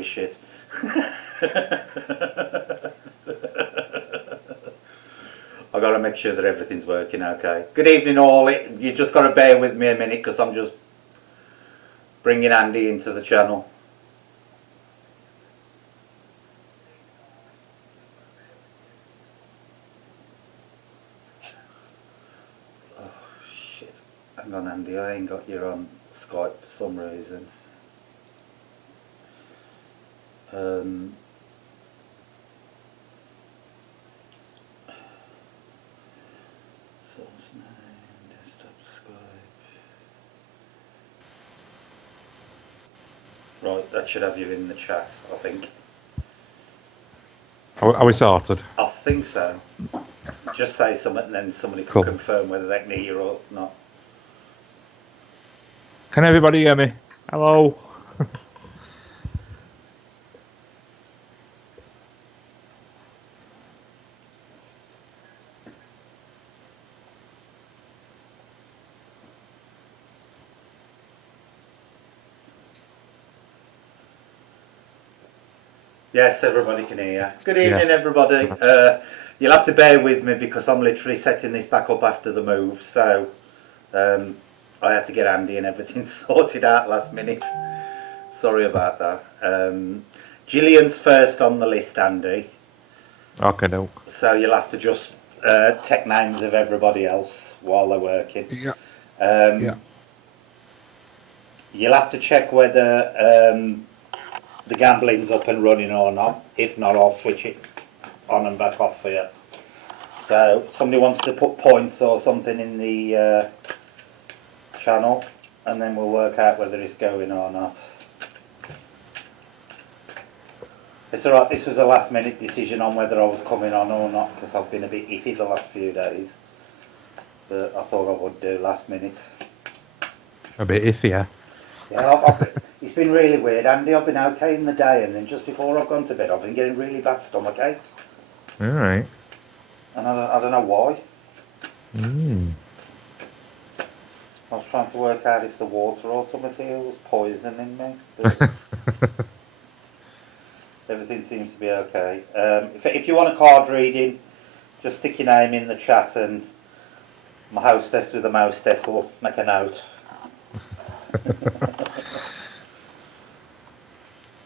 with shit. I've got to make sure that everything's working okay. Good evening all. You just got to bear with me a minute because I'm just bringing Andy into the channel. Oh shit. Hang on Andy, I ain't got you on Skype for some reason. Source name, desktop Skype. Right, that should have you in the chat, I think. Are we sorted? I think so. Just say something and then somebody can Cool. confirm whether they can hear you or not. Can everybody hear me? Hello? Yes, everybody can hear you. Good evening, everybody. You'll have to bear with me because I'm literally setting this back up after the move, so I had to get Andy and everything sorted out last minute. Sorry about that. Gillian's first on the list, Andy. Okay, no. So you'll have to just take names of everybody else while they're working. Yeah. You'll have to check whether the gambling's up and running or not. If not, I'll switch it on and back off for you. So somebody wants to put points or something in the channel and then we'll work out whether it's going or not. It's alright, this was a last minute decision on whether I was coming on or not because I've been a bit iffy the last few days. But I thought I would do last minute. A bit iffy, yeah? Yeah, it's been really weird, Andy. I've been okay in the day and then just before I've gone to bed I've been getting really bad stomach aches. Alright. And I don't know why. I was trying to work out if the water or something here was poisoning me. But everything seems to be okay. If you want a card reading, just stick your name in the chat and my hostess with the mostess will make a note.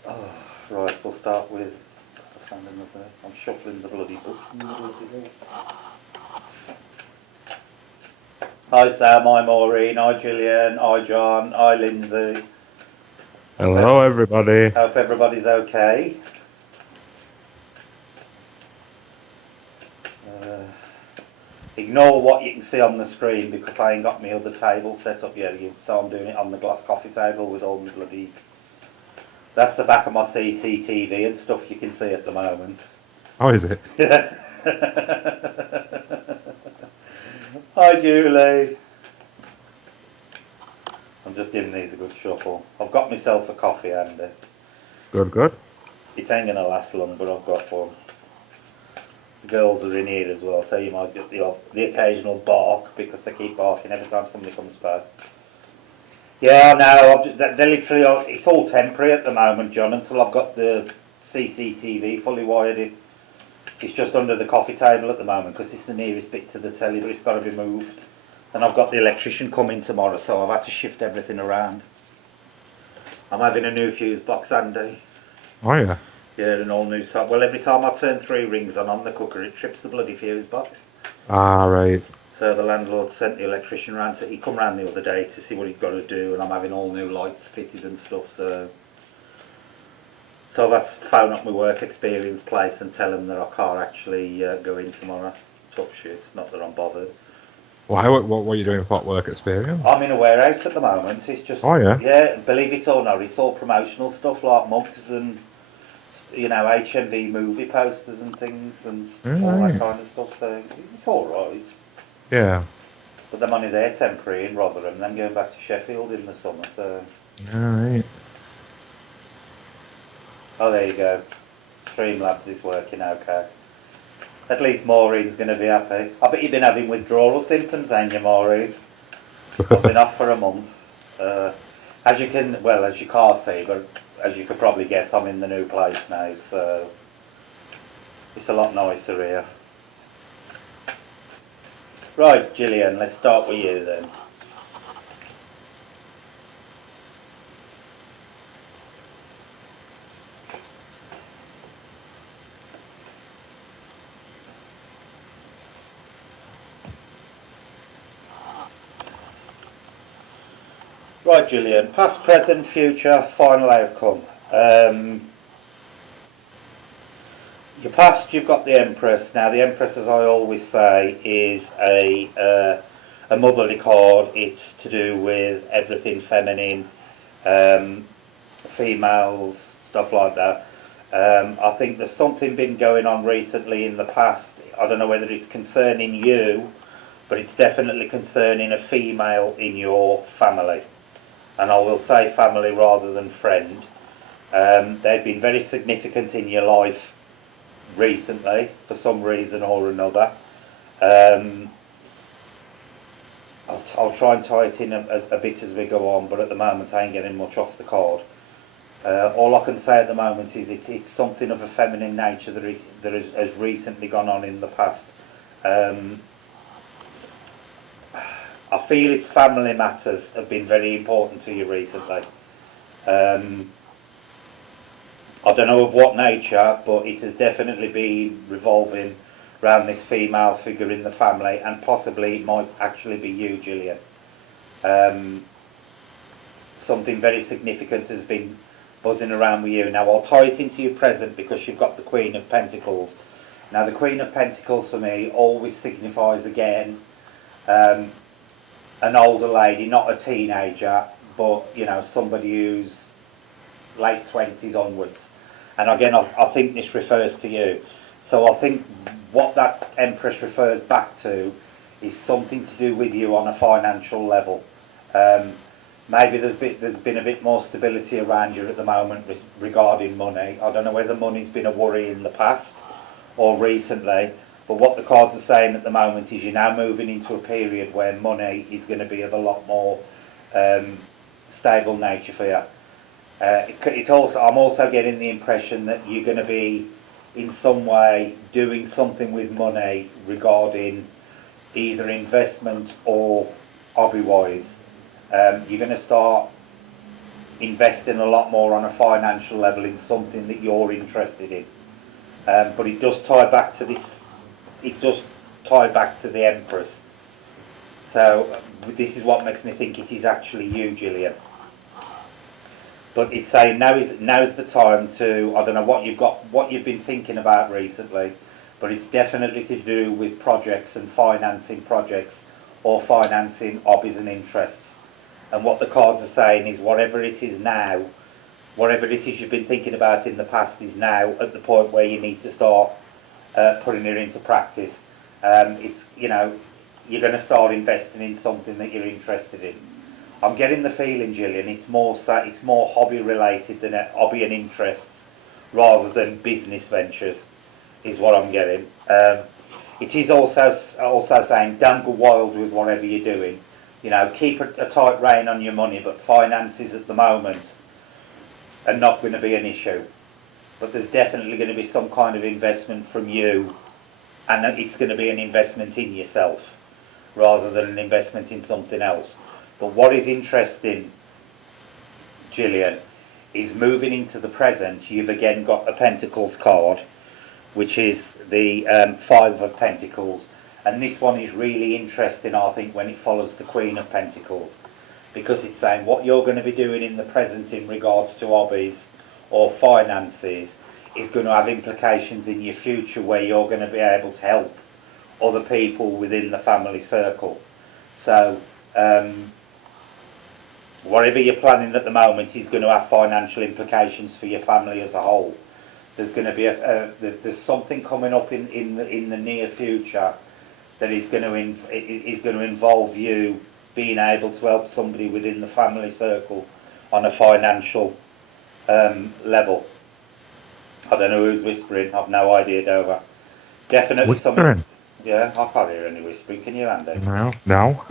Oh, right, we'll start with... I'm shuffling the bloody book. Hi Sam, hi Maureen, hi Gillian, hi John, hi Lindsay. Hello, everybody. Hope everybody's okay. Ignore what you can see on the screen because I ain't got my other table set up yet, so I'm doing it on the glass coffee table with all the bloody... That's the back of my CCTV and stuff you can see at the moment. Oh, is it? Hi Julie. I'm just giving these a good shuffle. I've got myself a coffee, Andy. Good, good. It ain't going to last long, but I've got one. The girls are in here as well, so you might get the occasional bark because they keep barking every time somebody comes past. Yeah, no, they're literally, it's all temporary at the moment, John, until I've got the CCTV fully wired in. It's just under the coffee table at the moment because it's the nearest bit to the telly, but it's got to be moved. And I've got the electrician coming tomorrow, so I've had to shift everything around. I'm having a new fuse box, Andy. Oh, yeah. Yeah, an all new set. Well, every time I turn 3 rings on the cooker, it trips the bloody fuse box. Ah, right. So the landlord sent the electrician round. So he come round the other day to see what he'd got to do, and I'm having all new lights fitted and stuff. So I've had to phone up my work experience place and tell them that I can't actually go in tomorrow. Tough shit. Not that I'm bothered. Why? What are you doing for work experience? I'm in a warehouse at the moment. It's just, oh yeah. Yeah, believe it or not, it's all promotional stuff like mugs and, you know, HMV movie posters and things and all that kind of stuff. So it's all right. Yeah. But the money there temporary in Rotherham, then going back to Sheffield in the summer. So. All right. Oh, there you go. Streamlabs is working okay. At least Maureen's going to be happy. I bet you've been having withdrawal symptoms, ain't you, Maureen? I've been off for a month. As you can't see, but as you could probably guess, I'm in the new place now, so it's a lot nicer here. Right, Gillian, let's start with you then. Right, Gillian, past, present, future, final outcome. Your past, you've got the Empress. Now, the Empress, as I always say, is a motherly card. It's to do with everything feminine, females, stuff like that. I think there's something been going on recently in the past. I don't know whether it's concerning you, but it's definitely concerning a female in your family. And I will say family rather than friend. They've been very significant in your life recently, for some reason or another. I'll try and tie it in a bit as we go on, but at the moment I ain't getting much off the card. All I can say at the moment is it's something of a feminine nature that has recently gone on in the past. I feel its family matters have been very important to you recently. I don't know of what nature, but it has definitely been revolving around this female figure in the family, and possibly it might actually be you, Gillian. Something very significant has been buzzing around with you. Now I'll tie it into your present because you've got the Queen of Pentacles. Now the Queen of Pentacles for me always signifies again an older lady, not a teenager, but you know, somebody who's late 20s onwards. And again, I think this refers to you. So I think what that Empress refers back to is something to do with you on a financial level. Maybe there's been a bit more stability around you at the moment regarding money. I don't know whether money's been a worry in the past or recently, but what the cards are saying at the moment is you're now moving into a period where money is going to be of a lot more stable nature for you. I'm also getting the impression that you're going to be in some way doing something with money regarding either investment or hobby-wise. You're going to start investing a lot more on a financial level in something that you're interested in. But it does tie back to this. It does tie back to the Empress. So this is what makes me think it is actually you, Gillian. But it's saying now's the time to, I don't know what you've been thinking about recently, but it's definitely to do with projects and financing projects or financing hobbies and interests. And what the cards are saying is whatever it is now, whatever it is you've been thinking about in the past is now at the point where you need to start putting it into practice. It's, you know, you're going to start investing in something that you're interested in. I'm getting the feeling, Gillian, it's more hobby related than hobby and interests rather than business ventures, is what I'm getting. It is also saying don't go wild with whatever you're doing. You know, keep a tight rein on your money, but finances at the moment are not going to be an issue. But there's definitely going to be some kind of investment from you, and it's going to be an investment in yourself rather than an investment in something else. But what is interesting, Gillian, is moving into the present. You've again got a Pentacles card, which is the Five of Pentacles. And this one is really interesting, I think, when it follows the Queen of Pentacles. Because it's saying what you're going to be doing in the present in regards to hobbies or finances is going to have implications in your future where you're going to be able to help other people within the family circle. So, whatever you're planning at the moment is going to have financial implications for your family as a whole. There's going to be there's something coming up in the near future that is going to involve you being able to help somebody within the family circle on a financial level. I don't know who's whispering. I've no idea, Dover. Definitely Whispering? Yeah, I can't hear any whispering. Can you, Andy? No.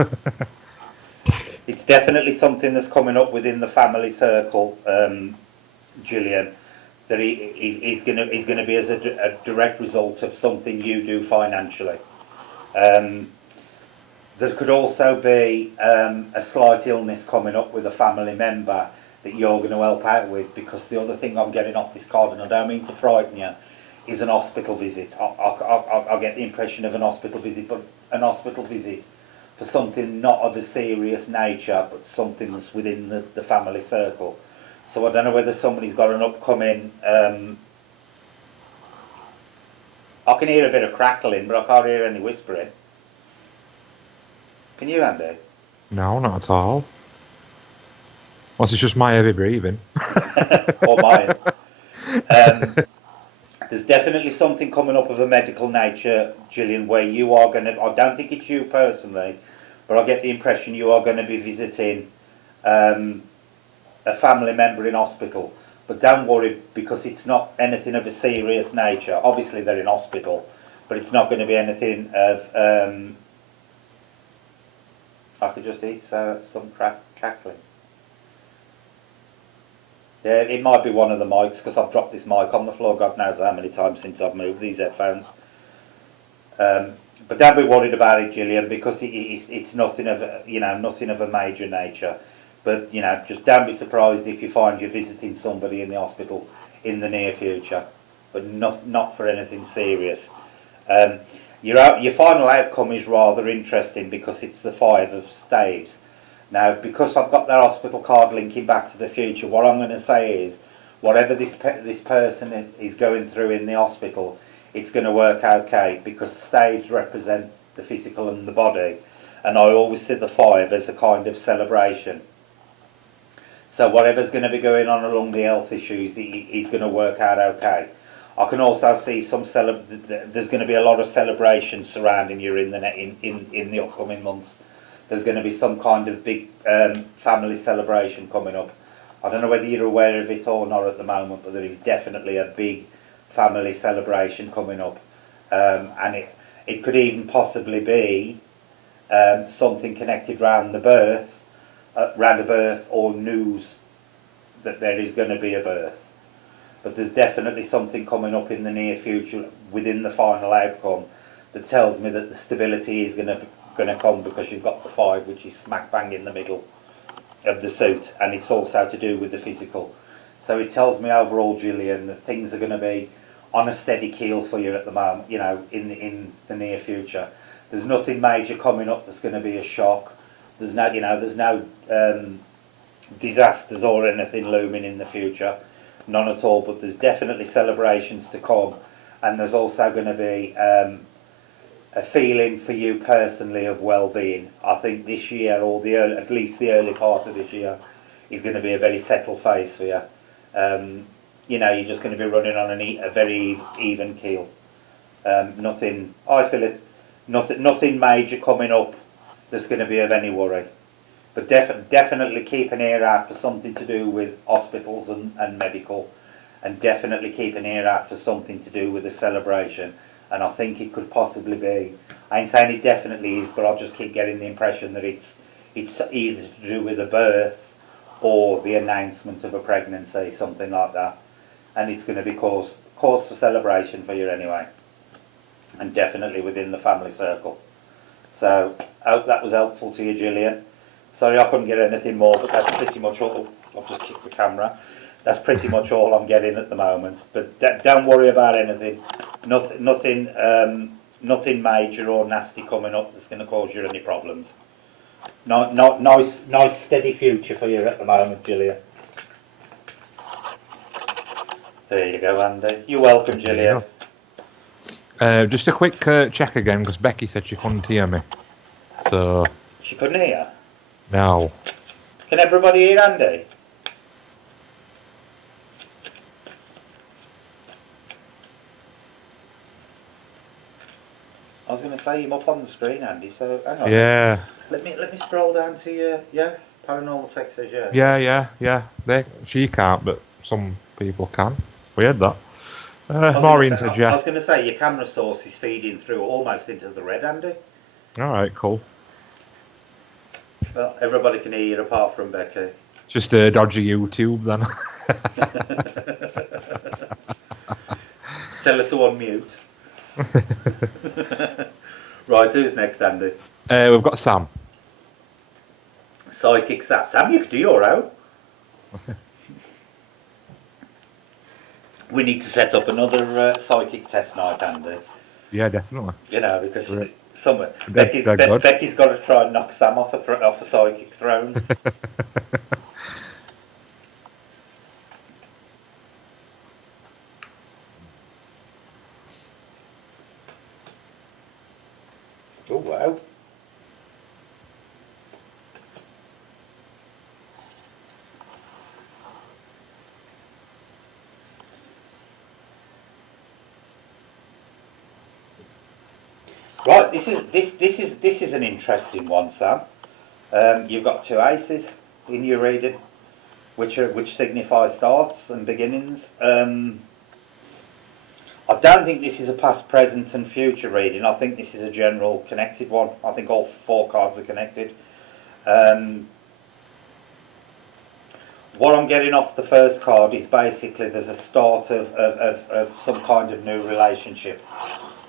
It's definitely something that's coming up within the family circle. Gillian, that he's going to be as a direct result of something you do financially. There could also be a slight illness coming up with a family member that you're going to help out with, because the other thing I'm getting off this card, and I don't mean to frighten you, is an hospital visit. I get the impression of an hospital visit, but an hospital visit for something not of a serious nature, but something that's within the family circle. So I don't know whether somebody's got an upcoming... I can hear a bit of crackling, but I can't hear any whispering. Can you, Andy? No, not at all. Unless it's just my heavy breathing. Or mine. There's definitely something coming up of a medical nature, Gillian, where you are going to... I don't think it's you personally, but I get the impression you are going to be visiting a family member in hospital. But don't worry, because it's not anything of a serious nature. Obviously they're in hospital, but it's not going to be anything of... I could just eat some cackling. Yeah, it might be one of the mics, because I've dropped this mic on the floor God knows how many times since I've moved these headphones. But don't be worried about it, Gillian, because it's nothing of nothing of a major nature. But just don't be surprised if you find you're visiting somebody in the hospital in the near future, but not for anything serious. Your final outcome is rather interesting, because it's the 5 of staves. Now, because I've got that hospital card linking back to the future, what I'm going to say is, whatever this person is going through in the hospital, it's going to work okay, because staves represent the physical and the body, and I always see the 5 as a kind of celebration. So whatever's going to be going on along the health issues is going to work out okay. I can also see there's going to be a lot of celebrations surrounding you in the upcoming months. There's going to be some kind of big family celebration coming up. I don't know whether you're aware of it or not at the moment, but there is definitely a big family celebration coming up. And it could even possibly be something connected around a birth or news that there is going to be a birth. But there's definitely something coming up in the near future within the final outcome that tells me that the stability is going to come, because you've got the 5, which is smack bang in the middle of the suit, and it's also to do with the physical. So it tells me overall, Gillian, that things are going to be on a steady keel for you at the moment, in the near future. There's nothing major coming up that's going to be a shock. There's no disasters or anything looming in the future. None at all, but there's definitely celebrations to come, and there's also going to be a feeling for you personally of well-being. I think this year, or at least the early part of this year, is going to be a very settled phase for you. You're just going to be running on a very even keel. Nothing major coming up that's going to be of any worry. But definitely keep an ear out for something to do with hospitals and medical, and definitely keep an ear out for something to do with a celebration. And I think it could possibly be, I ain't saying it definitely is, but I'll just keep getting the impression that it's either to do with a birth or the announcement of a pregnancy, something like that. And it's going to be cause for celebration for you anyway, and definitely within the family circle. So I hope that was helpful to you, Gillian. Sorry I couldn't get anything more, but that's pretty much all. I've just kicked the camera. That's pretty much all I'm getting at the moment. But don't worry about anything. Nothing major or nasty coming up that's going to cause you any problems. Nice steady future for you at the moment, Gillian. There you go, Andy. You're welcome, Gillian. Just a quick check again, because Becky said she couldn't hear me. So. She couldn't hear? No. Can everybody hear Andy? I was going to say him up on the screen, Andy, so hang on. Yeah. Let me scroll down to your, Paranormal Tech says yeah. Yeah. She can't, but some people can. Weird that. I was going to say your camera source is feeding through almost into the red, Andy. Alright, cool. Well, everybody can hear you apart from Becky. Just a dodgy YouTube then. Tell her to unmute. Right, who's next, Andy? We've got Sam. Psychic Sam. Sam, you could do your own. We need to set up another psychic test night, Andy. Yeah, definitely. You know, because Right. Becky's got to try and knock Sam off a psychic throne. Oh, wow. Right, this is an interesting one, Sam. You've got two aces in your reading, which signify starts and beginnings. I don't think this is a past, present, and future reading. I think this is a general connected one. I think all four cards are connected. What I'm getting off the first card is basically there's a start of some kind of new relationship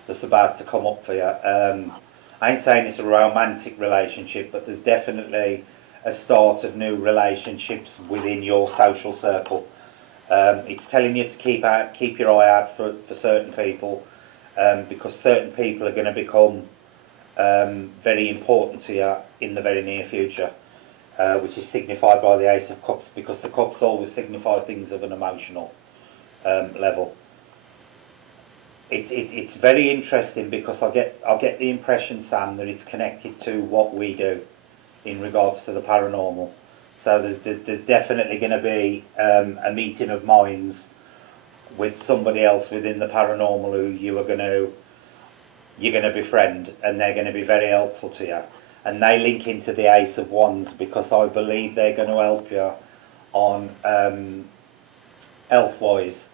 that's about to come up for you. I ain't saying it's a romantic relationship, but there's definitely a start of new relationships within your social circle. It's telling you to keep your eye out for certain people, because certain people are going to become very important to you in the very near future, which is signified by the Ace of Cups, because the cups always signify things of an emotional level. It's very interesting because I get the impression, Sam, that it's connected to what we do in regards to the paranormal. So there's definitely going to be a meeting of minds with somebody else within the paranormal who you're going to befriend, and they're going to be very helpful to you. And they link into the Ace of Wands because I believe they're going to help you on health-wise.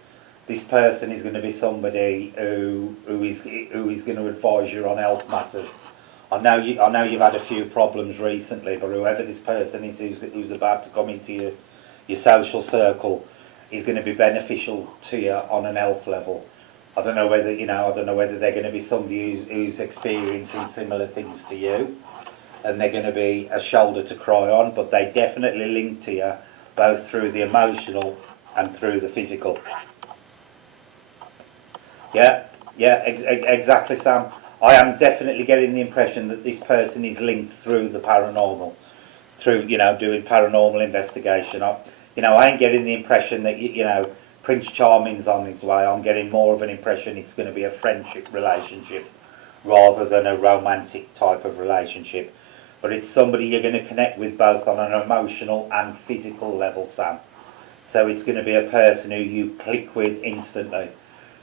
This person is going to be somebody who is going to advise you on health matters. I know you've had a few problems recently, but whoever this person is who's about to come into your social circle is going to be beneficial to you on an health level. I don't know whether they're going to be somebody who's experiencing similar things to you, and they're going to be a shoulder to cry on, but they definitely link to you both through the emotional and through the physical. Yeah, exactly, Sam. I am definitely getting the impression that this person is linked through the paranormal, through doing paranormal investigation. I ain't getting the impression that Prince Charming's on his way. I'm getting more of an impression it's going to be a friendship relationship rather than a romantic type of relationship. But it's somebody you're going to connect with both on an emotional and physical level, Sam. So it's going to be a person who you click with instantly.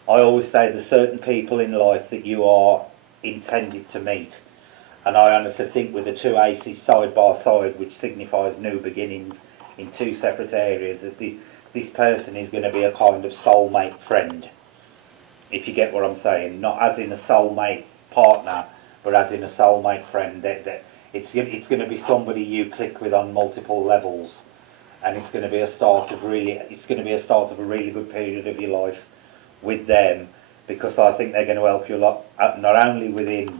I always say there's certain people in life that you are intended to meet, and I honestly think with the two aces side by side, which signifies new beginnings in two separate areas, that this person is going to be a kind of soulmate friend, if you get what I'm saying. Not as in a soulmate partner, but as in a soulmate friend. That it's going to be somebody you click with on multiple levels, and it's going to be a start of a really good period of your life with them, because I think they're going to help you a lot, not only within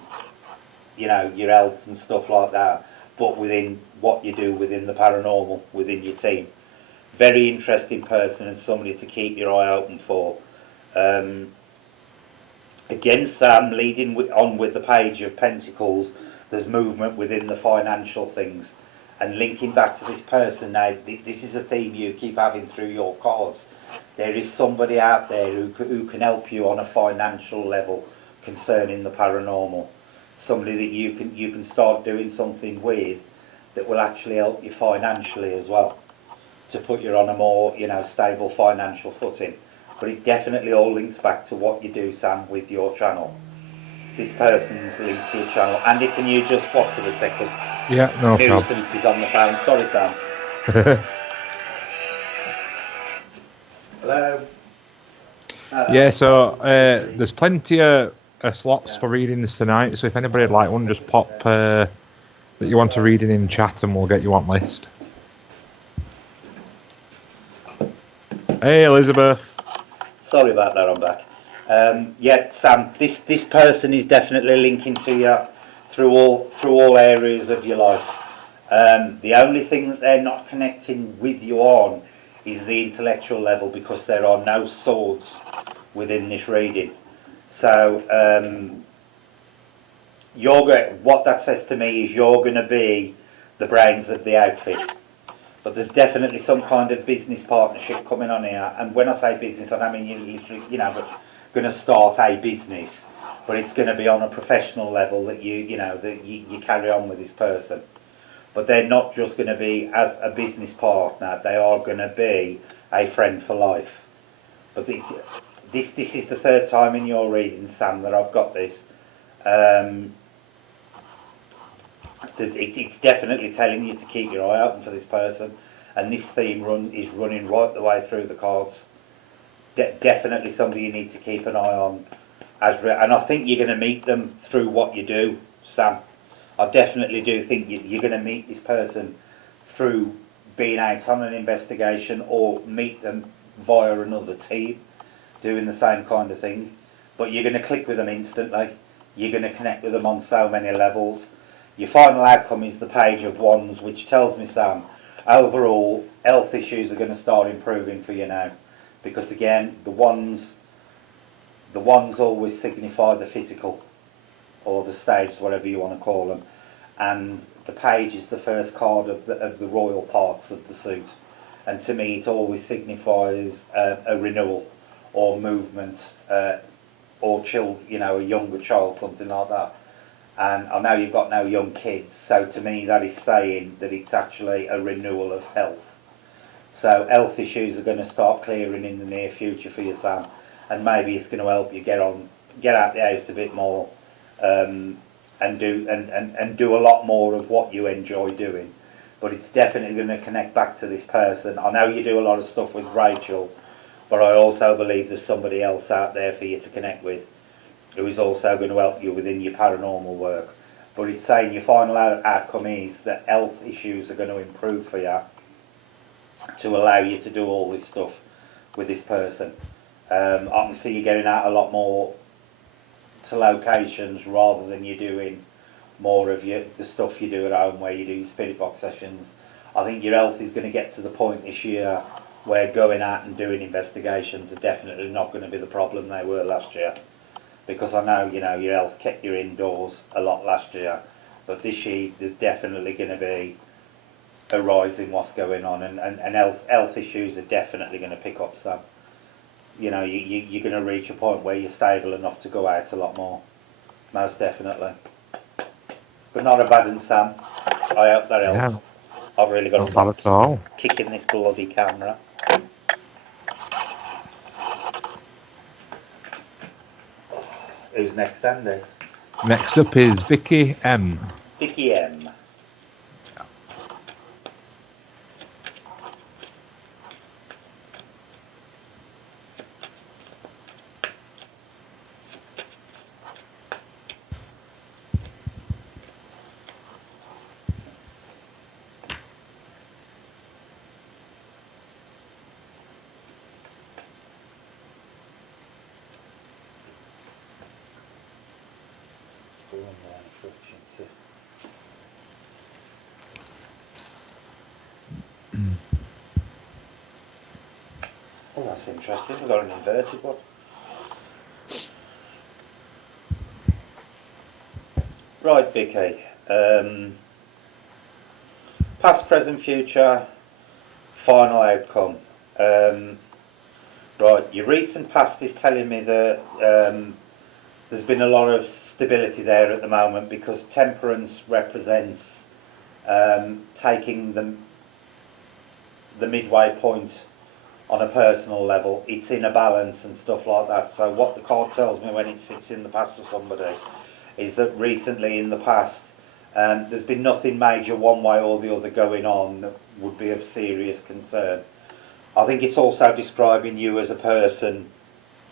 your health and stuff like that, but within what you do within the paranormal, within your team. Very interesting person and somebody to keep your eye open for. Again, Sam, leading on with the Page of Pentacles, there's movement within the financial things, and linking back to this person now. This is a theme you keep having through your cards. There is somebody out there who can help you on a financial level concerning the paranormal. Somebody that you can start doing something with that will actually help you financially as well, to put you on a more stable financial footing. But it definitely all links back to what you do, Sam, with your channel. This person's linked to your channel. Andy, can you just pause it a second? Yeah, no problem. Nuisance is on the phone. Sorry, Sam. Hello. Yeah, so there's plenty of slots for reading this tonight, so if anybody would like one, just pop that you want to read it in chat and we'll get you on list. Hey, Elizabeth. Sorry about that, I'm back. Yeah, Sam, this person is definitely linking to you through all areas of your life. The only thing that they're not connecting with you on is the intellectual level, because there are no swords within this reading. So what that says to me is you're going to be the brains of the outfit. But there's definitely some kind of business partnership coming on here. And when I say business, I don't mean you literally, going to start a business, but it's going to be on a professional level that you carry on with this person. But they're not just going to be as a business partner; they are going to be a friend for life. But this is the third time in your reading, Sam, that I've got this. It's definitely telling you to keep your eye open for this person, and this theme is running right the way through the cards. Definitely somebody you need to keep an eye on, and I think you're going to meet them through what you do, Sam. I definitely do think you're going to meet this person through being out on an investigation, or meet them via another team doing the same kind of thing. But you're going to click with them instantly. You're going to connect with them on so many levels. Your final outcome is the Page of Wands, which tells me, Sam, overall health issues are going to start improving for you now, because again, the wands always signify the physical, or the staves, whatever you want to call them, and the Page is the first card of the royal parts of the suit, and to me it always signifies a renewal or movement, or a younger child, something like that. And I know you've got no young kids, so to me that is saying that it's actually a renewal of health. So health issues are going to start clearing in the near future for you, Sam, and maybe it's going to help you get out the house a bit more, and do a lot more of what you enjoy doing. But it's definitely going to connect back to this person. I know you do a lot of stuff with Rachel, but I also believe there's somebody else out there for you to connect with, who is also going to help you within your paranormal work. But it's saying your final outcome is that health issues are going to improve for you, to allow you to do all this stuff with this person. I can see you getting out a lot more to locations, rather than you doing more of the stuff you do at home, where you do your spirit box sessions. I think your health is going to get to the point this year where going out and doing investigations are definitely not going to be the problem they were last year. Because I know, your health kept you indoors a lot last year, but this year there's definitely going to be a rise in what's going on, and health issues are definitely going to pick up. So, you're going to reach a point where you're stable enough to go out a lot more, most definitely. But not a bad one, Sam. I hope that helps. Yeah, I've really got not to bad stop at all. kicking this bloody camera. Who's next, Andy? Next up is Vicky M. Vicky M. Oh, that's interesting. We've got an inverted one. Right, Vicky. Past, present, future, final outcome. Right, your recent past is telling me that there's been a lot of stability there at the moment, because temperance represents taking the midway point on a personal level. It's in a balance and stuff like that. So what the card tells me when it sits in the past for somebody is that recently in the past there's been nothing major one way or the other going on that would be of serious concern. I think it's also describing you as a person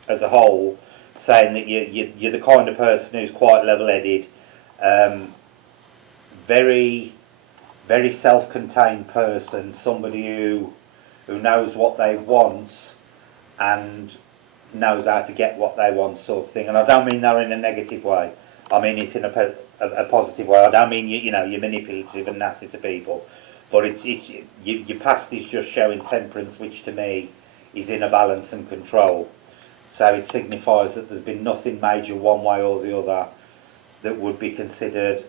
as a whole, saying that you're the kind of person who's quite level-headed, very, very self-contained person, somebody who knows what they want and knows how to get what they want, sort of thing. And I don't mean that in a negative way. I mean it in a positive way. I don't mean you're manipulative and nasty to people, but your past is just showing temperance, which to me is in a balance and control. So it signifies that there's been nothing major one way or the other that would be considered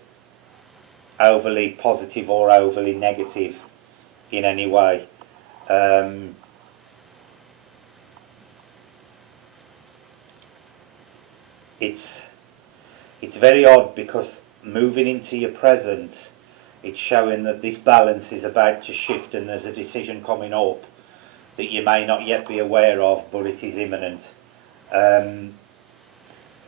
overly positive or overly negative in any way. It's very odd because moving into your present, it's showing that this balance is about to shift and there's a decision coming up that you may not yet be aware of, but it is imminent.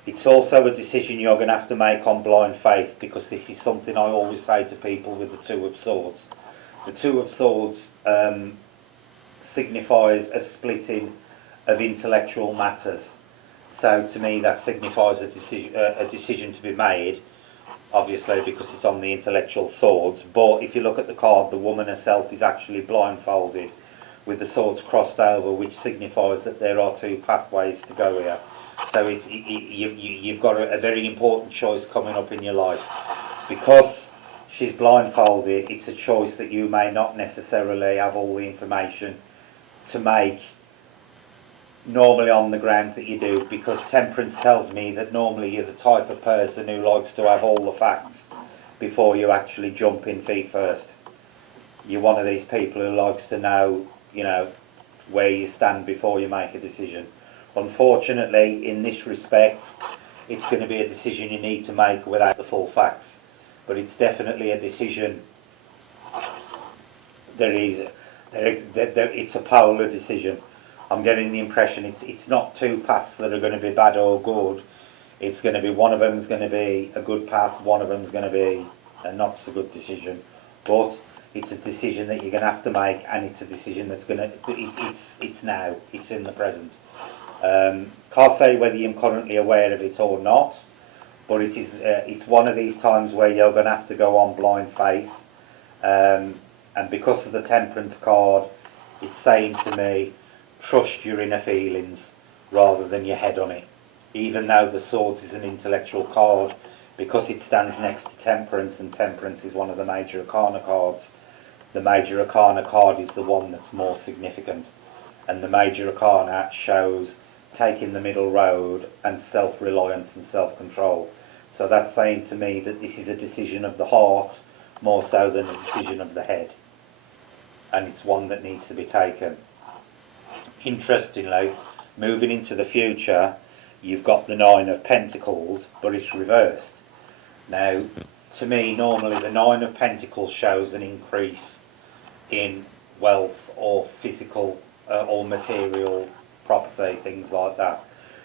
It's also a decision you're going to have to make on blind faith, because this is something I always say to people with the Two of Swords. The Two of Swords signifies a splitting of intellectual matters. So to me that signifies a decision to be made, obviously because it's on the intellectual swords. But if you look at the card, the woman herself is actually blindfolded with the swords crossed over, which signifies that there are two pathways to go here. So you've got a very important choice coming up in your life. Because she's blindfolded, it's a choice that you may not necessarily have all the information to make normally on the grounds that you do, because temperance tells me that normally you're the type of person who likes to have all the facts before you actually jump in feet first. You're one of these people who likes to know, where you stand before you make a decision. Unfortunately, in this respect, it's going to be a decision you need to make without the full facts. But it's definitely a decision. It's a polar decision. I'm getting the impression it's not two paths that are going to be bad or good. It's going to be, one of them's going to be a good path, one of them's going to be a not so good decision. But it's a decision that you're going to have to make, and it's a decision that's going to, it's now, it's in the present. Can't say whether you're currently aware of it or not, but it's one of these times where you're going to have to go on blind faith. And because of the temperance card, it's saying to me, trust your inner feelings rather than your head on it. Even though the swords is an intellectual card, because it stands next to temperance, and temperance is one of the major arcana cards, the major arcana card is the one that's more significant. And the major arcana shows taking the middle road and self-reliance and self-control. So that's saying to me that this is a decision of the heart more so than a decision of the head. And it's one that needs to be taken. Interestingly, moving into the future, you've got the Nine of Pentacles, but it's reversed. Now, to me, normally the Nine of Pentacles shows an increase in wealth or physical or material property, things like that.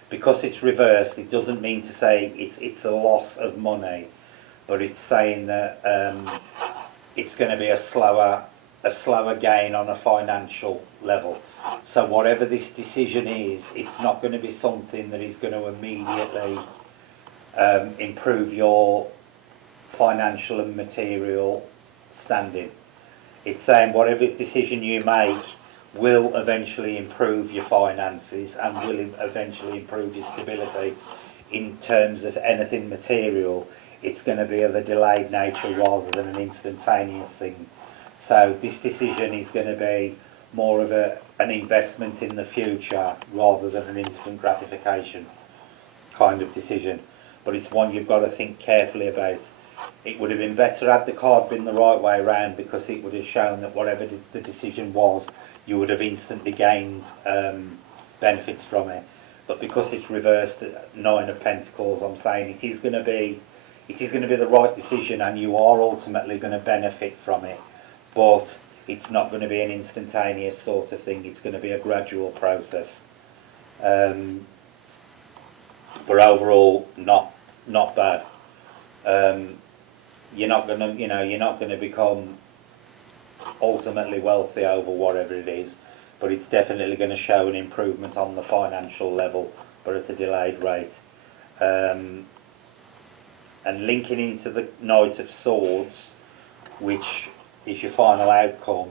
Because it's reversed, it doesn't mean to say it's a loss of money, but it's saying that it's going to be a slower gain on a financial level. So whatever this decision is, it's not going to be something that is going to immediately improve your financial and material standing. It's saying whatever decision you make will eventually improve your finances and will eventually improve your stability. In terms of anything material, it's going to be of a delayed nature rather than an instantaneous thing. So this decision is going to be more of an investment in the future rather than an instant gratification kind of decision. But it's one you've got to think carefully about. It would have been better had the card been the right way around, because it would have shown that whatever the decision was, you would have instantly gained benefits from it. But because it's reversed at Nine of Pentacles, I'm saying it is going to be the right decision, and you are ultimately going to benefit from it. But it's not going to be an instantaneous sort of thing. It's going to be a gradual process. But overall, not bad. You're not going to become ultimately wealthy over whatever it is, but it's definitely going to show an improvement on the financial level, but at a delayed rate. And linking into the Knight of Swords, which is your final outcome,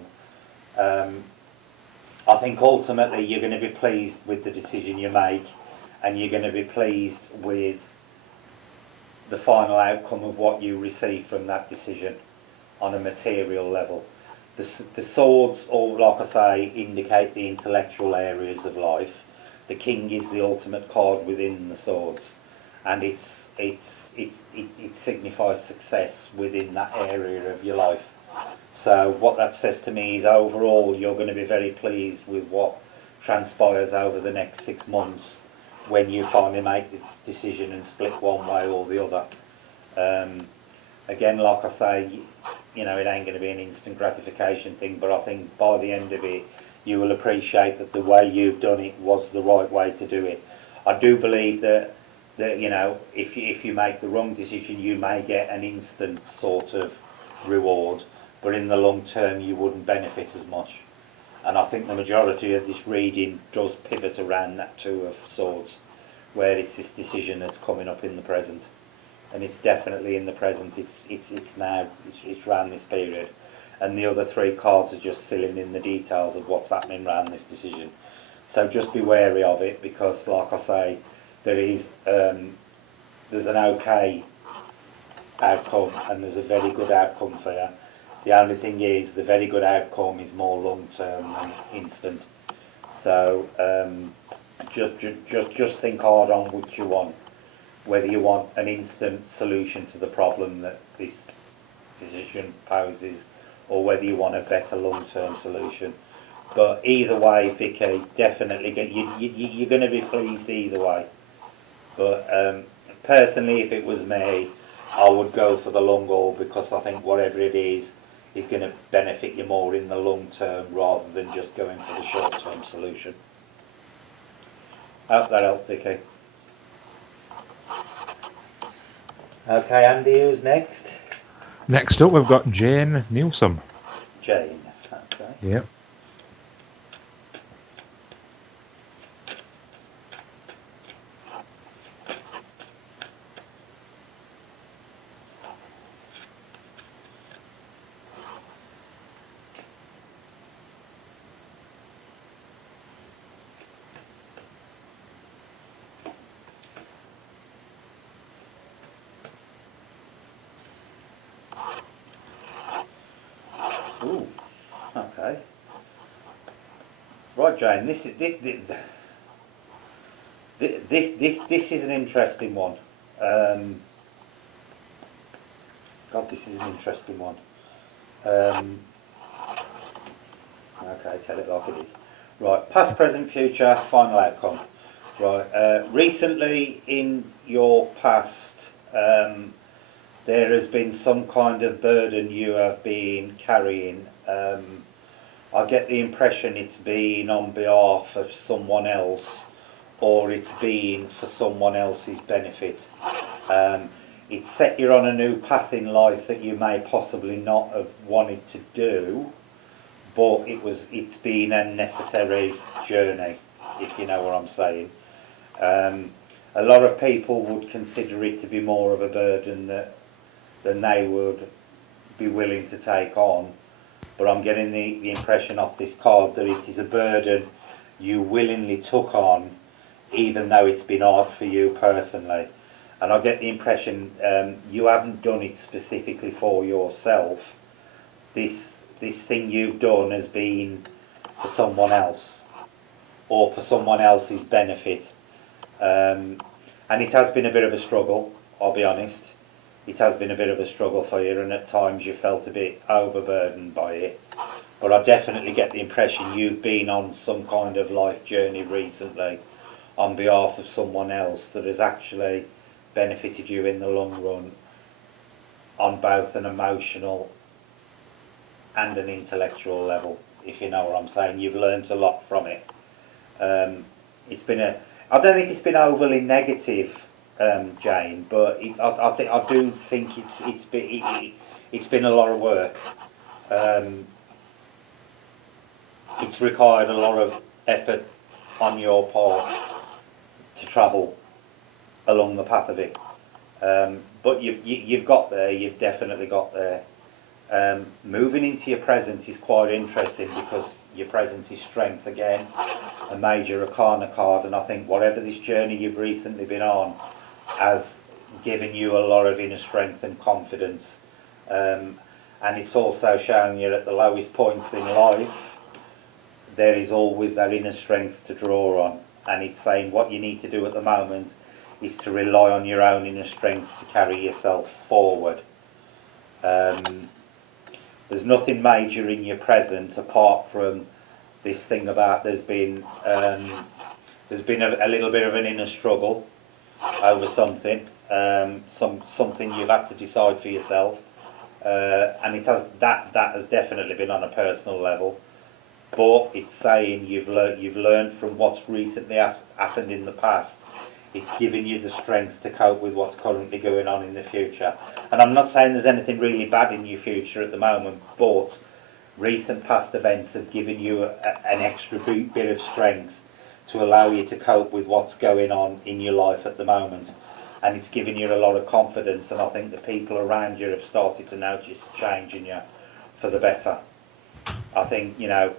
I think ultimately you're going to be pleased with the decision you make, and you're going to be pleased with the final outcome of what you receive from that decision on a material level. The swords, or like I say, indicate the intellectual areas of life. The king is the ultimate card within the swords, and it signifies success within that area of your life. So what that says to me is overall you're going to be very pleased with what transpires over the next 6 months when you finally make this decision and split one way or the other. Again, like I say, you know, it ain't going to be an instant gratification thing, but I think by the end of it you will appreciate that the way you've done it was the right way to do it. I do believe that you know, if you make the wrong decision you may get an instant sort of reward, but in the long term you wouldn't benefit as much. And I think the majority of this reading does pivot around that Two of Swords, where it's this decision that's coming up in the present. And it's definitely in the present, it's now, it's around this period. And the other 3 cards are just filling in the details of what's happening around this decision. So just be wary of it, because like I say, there's an okay outcome and there's a very good outcome for you. The only thing is, the very good outcome is more long term than instant. So just think hard on what you want. Whether you want an instant solution to the problem that this decision poses, or whether you want a better long-term solution. But either way, Vicky, definitely you're going to be pleased either way. But personally, if it was me, I would go for the long haul, because I think whatever it is going to benefit you more in the long term rather than just going for the short-term solution. Hope that helped, Vicky. Okay, Andy, who's next? Next up, we've got Jane Newsom. Jane, okay. Yep. Ooh, okay. Right, Jane. This is an interesting one. God, this is an interesting one. Okay, tell it like it is. Right, past, present, future, final outcome. Right, recently in your past, there has been some kind of burden you have been carrying. I get the impression it's been on behalf of someone else, or it's been for someone else's benefit. It's set you on a new path in life that you may possibly not have wanted to do, but it's been a necessary journey, if you know what I'm saying. A lot of people would consider it to be more of a burden than they would be willing to take on. But I'm getting the impression off this card that it is a burden you willingly took on, even though it's been hard for you personally. And I get the impression you haven't done it specifically for yourself. This thing you've done has been for someone else, or for someone else's benefit. And it has been a bit of a struggle, I'll be honest. It has been a bit of a struggle for you, and at times you felt a bit overburdened by it. But I definitely get the impression you've been on some kind of life journey recently on behalf of someone else that has actually benefited you in the long run on both an emotional and an intellectual level, if you know what I'm saying. You've learnt a lot from it. I don't think it's been overly negative, Jane, but I do think it's been a lot of work. It's required a lot of effort on your part to travel along the path of it. But you've got there. You've definitely got there. Moving into your present is quite interesting, because your present is strength again, a major arcana card, and I think whatever this journey you've recently been on has given you a lot of inner strength and confidence. And it's also showing you at the lowest points in life, there is always that inner strength to draw on. And it's saying what you need to do at the moment is to rely on your own inner strength to carry yourself forward. There's nothing major in your present apart from this thing about there's been a little bit of an inner struggle over something, something you've had to decide for yourself, and it has that has definitely been on a personal level. But it's saying you've learned from what's recently happened in the past. It's giving you the strength to cope with what's currently going on in the future. And I'm not saying there's anything really bad in your future at the moment, but recent past events have given you an extra bit of strength to allow you to cope with what's going on in your life at the moment. And it's given you a lot of confidence, and I think the people around you have started to notice a change in you for the better. I think, you know,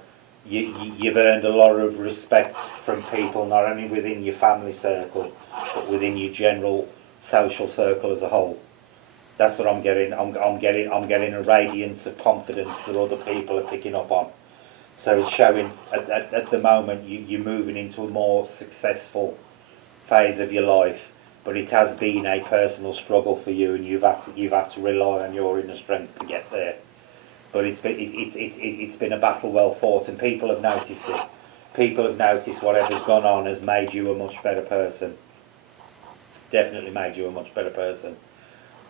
you've earned a lot of respect from people, not only within your family circle, but within your general social circle as a whole. That's what I'm getting. I'm getting a radiance of confidence that other people are picking up on. So it's showing at the moment you're moving into a more successful phase of your life, but it has been a personal struggle for you, and you've had to rely on your inner strength to get there. But it's been a battle well fought, and people have noticed it. People have noticed whatever's gone on has made you a much better person. Definitely made you a much better person.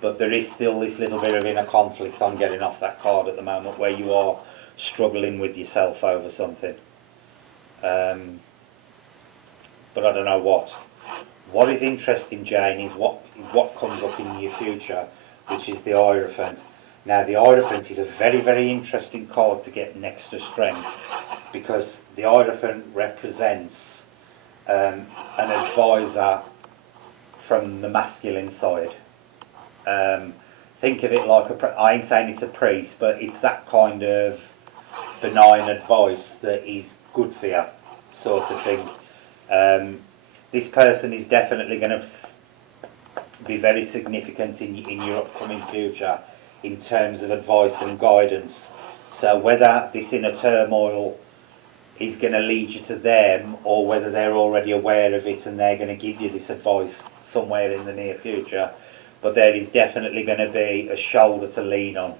But there is still this little bit of inner conflict I'm getting off that card at the moment, where you are struggling with yourself over something. But I don't know what. What is interesting, Jane, is what comes up in your future, which is the Hierophant. Now, the Hierophant is a very, very interesting card to get next to strength, because the Hierophant represents an advisor from the masculine side. Think of it like I ain't saying it's a priest, but it's that kind of benign advice that is good for you, sort of thing. This person is definitely going to be very significant in your upcoming future in terms of advice and guidance. So whether this inner turmoil is going to lead you to them, or whether they're already aware of it and they're going to give you this advice somewhere in the near future, but there is definitely going to be a shoulder to lean on.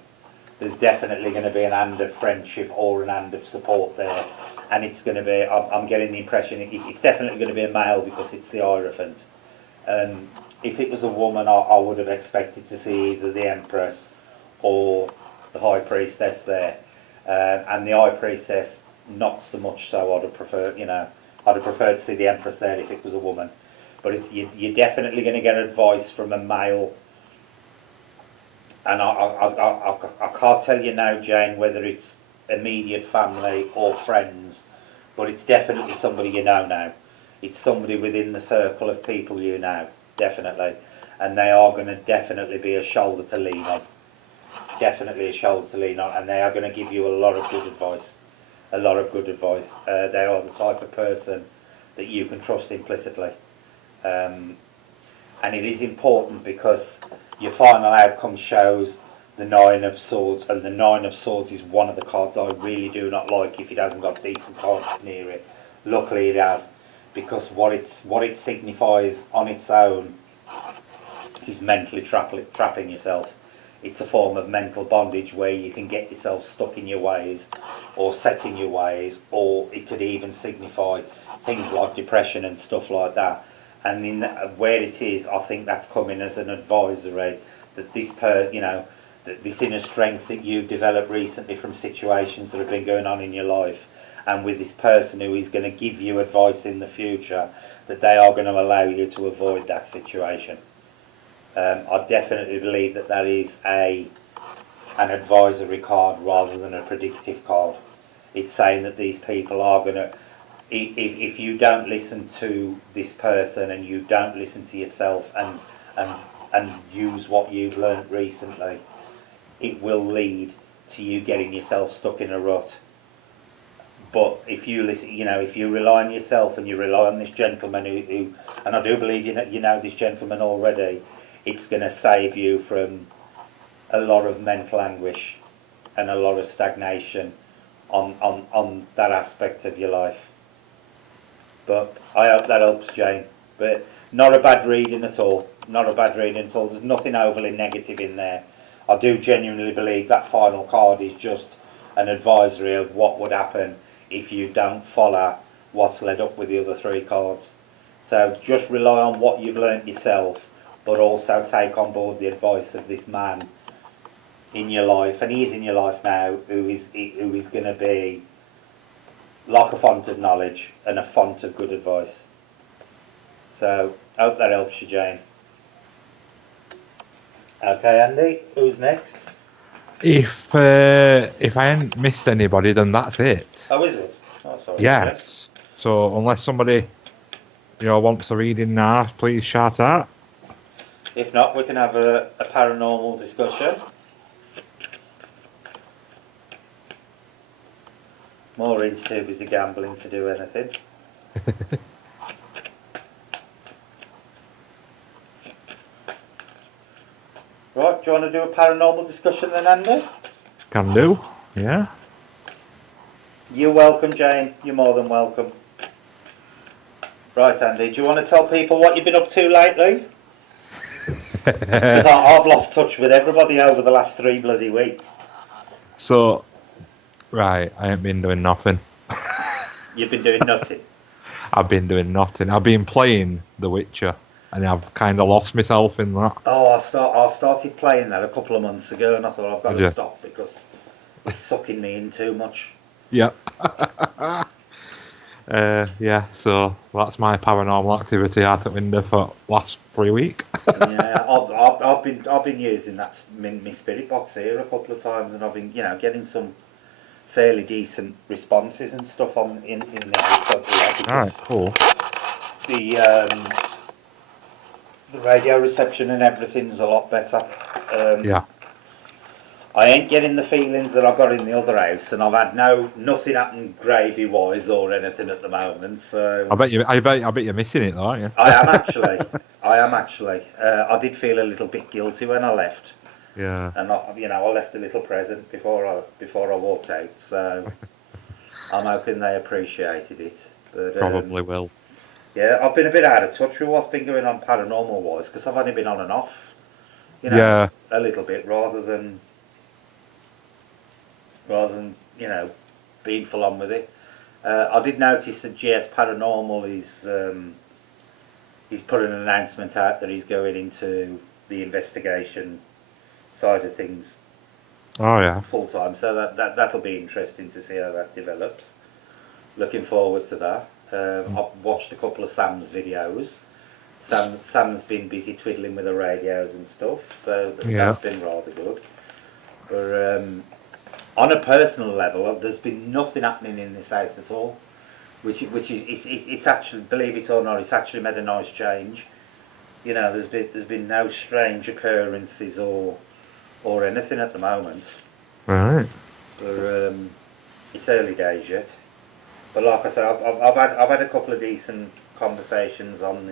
There's definitely going to be an hand of friendship or an hand of support there, and it's going to be, I'm getting the impression it's definitely going to be a male, because it's the Hierophant. If it was a woman, I would have expected to see either the Empress or the High Priestess there, and the High Priestess not so much so. I'd have preferred to see the Empress there if it was a woman. But you're definitely going to get advice from a male, and I can't tell you now, Jane, whether it's immediate family or friends, but it's definitely somebody you know now. It's somebody within the circle of people you know, definitely, and they are going to definitely be a shoulder to lean on. Definitely a shoulder to lean on, and they are going to give you a lot of good advice. A lot of good advice. They are the type of person that you can trust implicitly. And it is important, because your final outcome shows the Nine of Swords, and the Nine of Swords is one of the cards I really do not like if it hasn't got decent cards near it. Luckily it has, because what it signifies on its own is mentally trapping yourself. It's a form of mental bondage where you can get yourself stuck in your ways, or set in your ways, or it could even signify things like depression and stuff like that. And where it is, I think that's coming as an advisory that this inner strength that you've developed recently from situations that have been going on in your life, and with this person who is going to give you advice in the future, that they are going to allow you to avoid that situation. I definitely believe that is an advisory card rather than a predictive card. It's saying that these people are going to, if you don't listen to this person and you don't listen to yourself and use what you've learnt recently, it will lead to you getting yourself stuck in a rut. But if you listen, if you rely on yourself and you rely on this gentleman who and I do believe you know this gentleman already, it's going to save you from a lot of mental anguish and a lot of stagnation on that aspect of your life. But I hope that helps, Jane. But not a bad reading at all. Not a bad reading at all. There's nothing overly negative in there. I do genuinely believe that final card is just an advisory of what would happen if you don't follow what's led up with the other 3 cards. So just rely on what you've learnt yourself, but also take on board the advice of this man in your life, and he is in your life now, who is going to be like a font of knowledge and a font of good advice. So hope that helps you, Jane. Okay, Andy, who's next? If I hadn't missed anybody, then that's it. Oh, is it? Oh, sorry. Yes. So unless somebody, wants to read in now, please shout out. If not, we can have a paranormal discussion. Maureen's too busy gambling to do anything. Right, do you want to do a paranormal discussion then, Andy? Can do, yeah. You're welcome, Jane. You're more than welcome. Right, Andy, do you want to tell people what you've been up to lately? Because I've lost touch with everybody over the last 3 bloody weeks. So, right, I ain't been doing nothing. You've been doing nothing? I've been doing nothing. I've been playing The Witcher, and I've kind of lost myself in that. Oh, I started playing that a couple of months ago, and I thought I've got to stop because it's sucking me in too much. Yeah. Yeah, so that's my paranormal activity out at window for last 3 weeks. Yeah, I've been using that my spirit box here a couple of times, and I've been getting some fairly decent responses and stuff in there. So, Alright, cool. The radio reception and everything's a lot better. Yeah. I ain't getting the feelings that I got in the other house, and I've had nothing happen gravy wise or anything at the moment. So I bet you're missing it though, aren't you? I am actually. I did feel a little bit guilty when I left. Yeah. And I left a little present before I walked out. So I'm hoping they appreciated it. But, probably will. Yeah, I've been a bit out of touch with what's been going on paranormal wise because I've only been on and off. Yeah. A little bit rather than being full on with it. I did notice that GS Paranormal he's put an announcement out that he's going into the investigation side of things. Oh yeah. Full time. So that'll be interesting to see how that develops. Looking forward to that. I've watched a couple of Sam's videos. Sam's been busy twiddling with the radios and stuff, so that's been rather good. But on a personal level, there's been nothing happening in this house at all, which is it's actually, believe it or not, it's actually made a nice change. There's been no strange occurrences or anything at the moment. Right. But it's early days yet. But like I said, I've had a couple of decent conversations on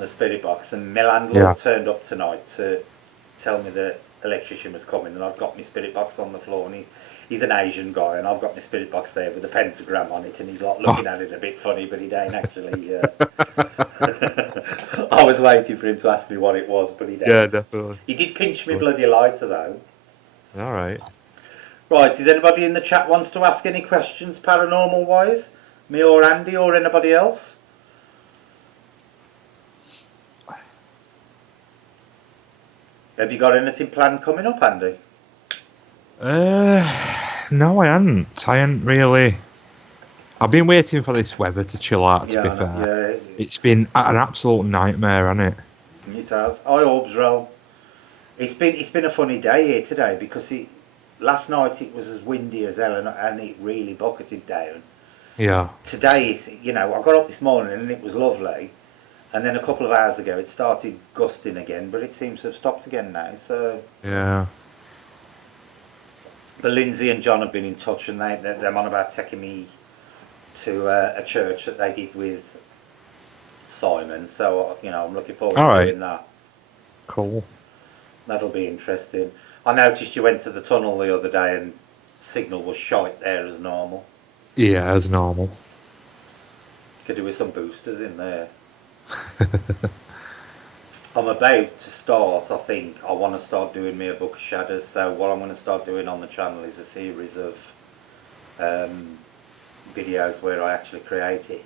the spirit box, and my landlord turned up tonight to tell me the electrician was coming, and I've got my spirit box on the floor, and he's an Asian guy, and I've got my spirit box there with a pentagram on it, and he's like looking at it a bit funny, but he ain't actually. I was waiting for him to ask me what it was, but he didn't. Yeah, definitely. He did pinch me bloody lighter though. All right. Right, is anybody in the chat wants to ask any questions paranormal wise? Me or Andy or anybody else? Have you got anything planned coming up, Andy? No, I hadn't really. I've been waiting for this weather to chill out, to be fair. Yeah. It's been an absolute nightmare, hasn't it? It has. I hope so. It's been a funny day here today because last night it was as windy as hell and it really bucketed down. Yeah. Today, I got up this morning and it was lovely, and then a couple of hours ago it started gusting again, but it seems to have stopped again now. So yeah, But Lindsay and John have been in touch, and they're on about taking me to a church that they did with Simon. So I'm looking forward All to right. doing that. Cool. That'll be interesting. I noticed you went to the tunnel the other day, and signal was shite there as normal. Yeah, as normal. Could do with some boosters in there. I'm about to start, I think, I want to start doing me a book of shadows. So what I'm going to start doing on the channel is a series of videos where I actually create it.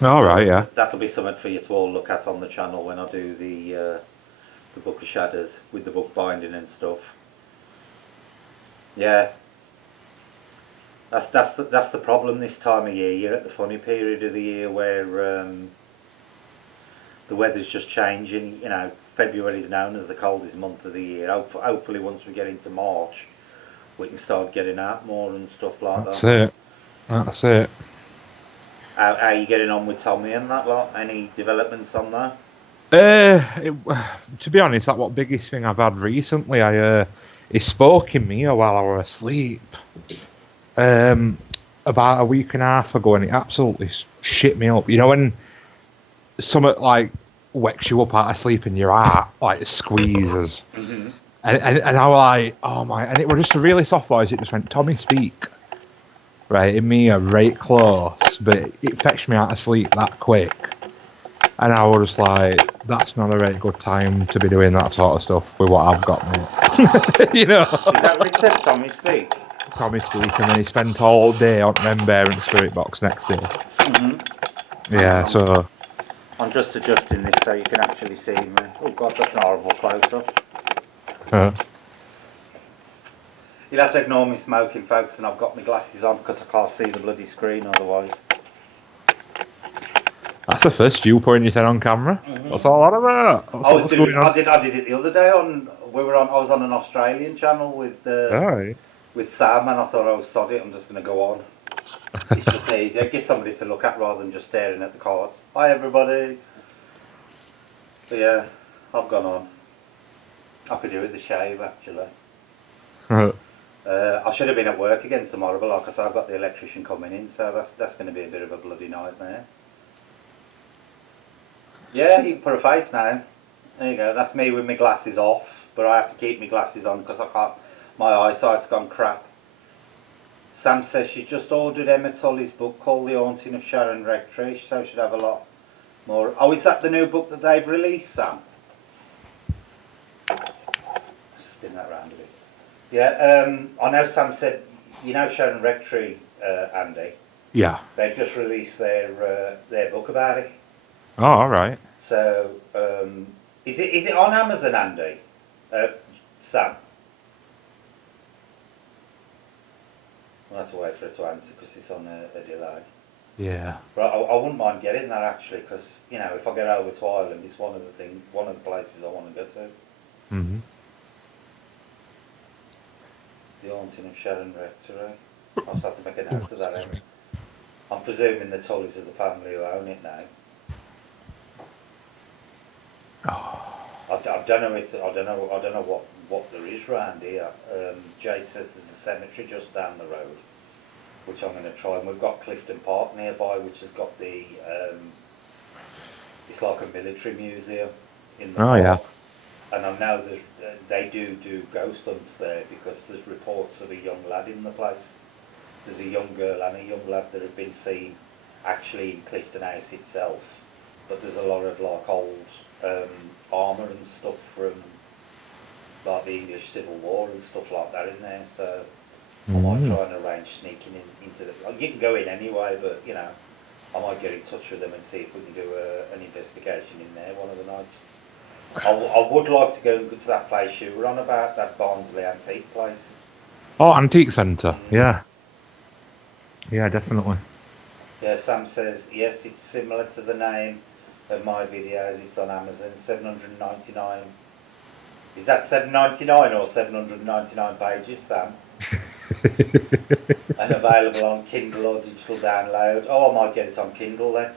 All right, yeah. That'll be something for you to all look at on the channel when I do the book of shadows with the book binding and stuff. Yeah, that's the problem this time of year. You're at the funny period of the year where the weather's just changing. February is known as the coldest month of the year. Hopefully, once we get into March, we can start getting out more and stuff like that. That's it. How are you getting on with Tommy and that lot? Any developments on that? To be honest, that what biggest thing I've had recently. He spoke in me while I was asleep. About a week and a half ago, and it absolutely shit me up. You know when something like wakes you up out of sleep and your heart like squeezes, Mm-hmm. and I was like, oh my! And it was just a really soft voice. It just went, "Tommy, speak." Right in me, right close, but it fetched me out of sleep that quick. And I was just like, that's not a very good time to be doing that sort of stuff with what I've got, mate. Is that what it said, Tommy Speak? Tommy speak, and then he spent all day on Remember and Spirit Box next day. Mm-hmm. Yeah, so... I'm just adjusting this so you can actually see me. Oh god, that's an horrible close-up. You'll have to ignore me smoking, folks, and I've got my glasses on because I can't see the bloody screen otherwise. That's the first viewpoint you said on camera. Mm-hmm. What's all that about? I did it the other day I was on an Australian channel with Sam, and I thought, oh sod it, I'm just going to go on. It's just easy. It gives somebody to look at rather than just staring at the cards. Hi everybody. So yeah, I've gone on. I could do with the shave actually. I should have been at work again tomorrow, but like I said, I've got the electrician coming in, so that's going to be a bit of a bloody nightmare. Yeah, you can put a face now. There you go. That's me with my glasses off, but I have to keep my glasses on because I can't. My eyesight's gone crap. Sam says she just ordered Emma Tully's book called The Haunting of Sharon Rectory, so should have a lot more. Oh, is that the new book that they've released, Sam? Spin that round a bit. Yeah, I know Sam said, you know Sharon Rectory, Andy? Yeah. They've just released their book about it. Oh, all right. So, is it on Amazon, Andy? Sam? We'll have to wait for it to answer because it's on a delay. Yeah. But I wouldn't mind getting that actually because, if I get over to Ireland, it's one of the places I want to go to. Mm-hmm. The Haunting of Sharon Rectory. I'll just have to make a note of that. Anyway. I'm presuming the Tullys are the family who own it now. Oh. I don't know what there is round here. Jay says there's a cemetery just down the road, which I'm going to try. And we've got Clifton Park nearby, which has got the it's like a military museum in the park. Yeah. And I know they do ghost hunts there because there's reports of a young lad in the place. There's a young girl and a young lad that have been seen actually in Clifton House itself. But there's a lot of like old armour and stuff from like the English Civil War and stuff like that in there. So I might try and arrange sneaking into the. You can go in anyway, but I might get in touch with them and see if we can do an investigation in there one of the nights. I would like to go to that place you were on about, that Barnsley antique place. Oh, antique centre, yeah. Yeah, definitely. Yeah, Sam says, yes, it's similar to the name of my videos. It's on Amazon, $799. Is that $799 or 799 pages, Sam? And available on Kindle or digital download. Oh, I might get it on Kindle then.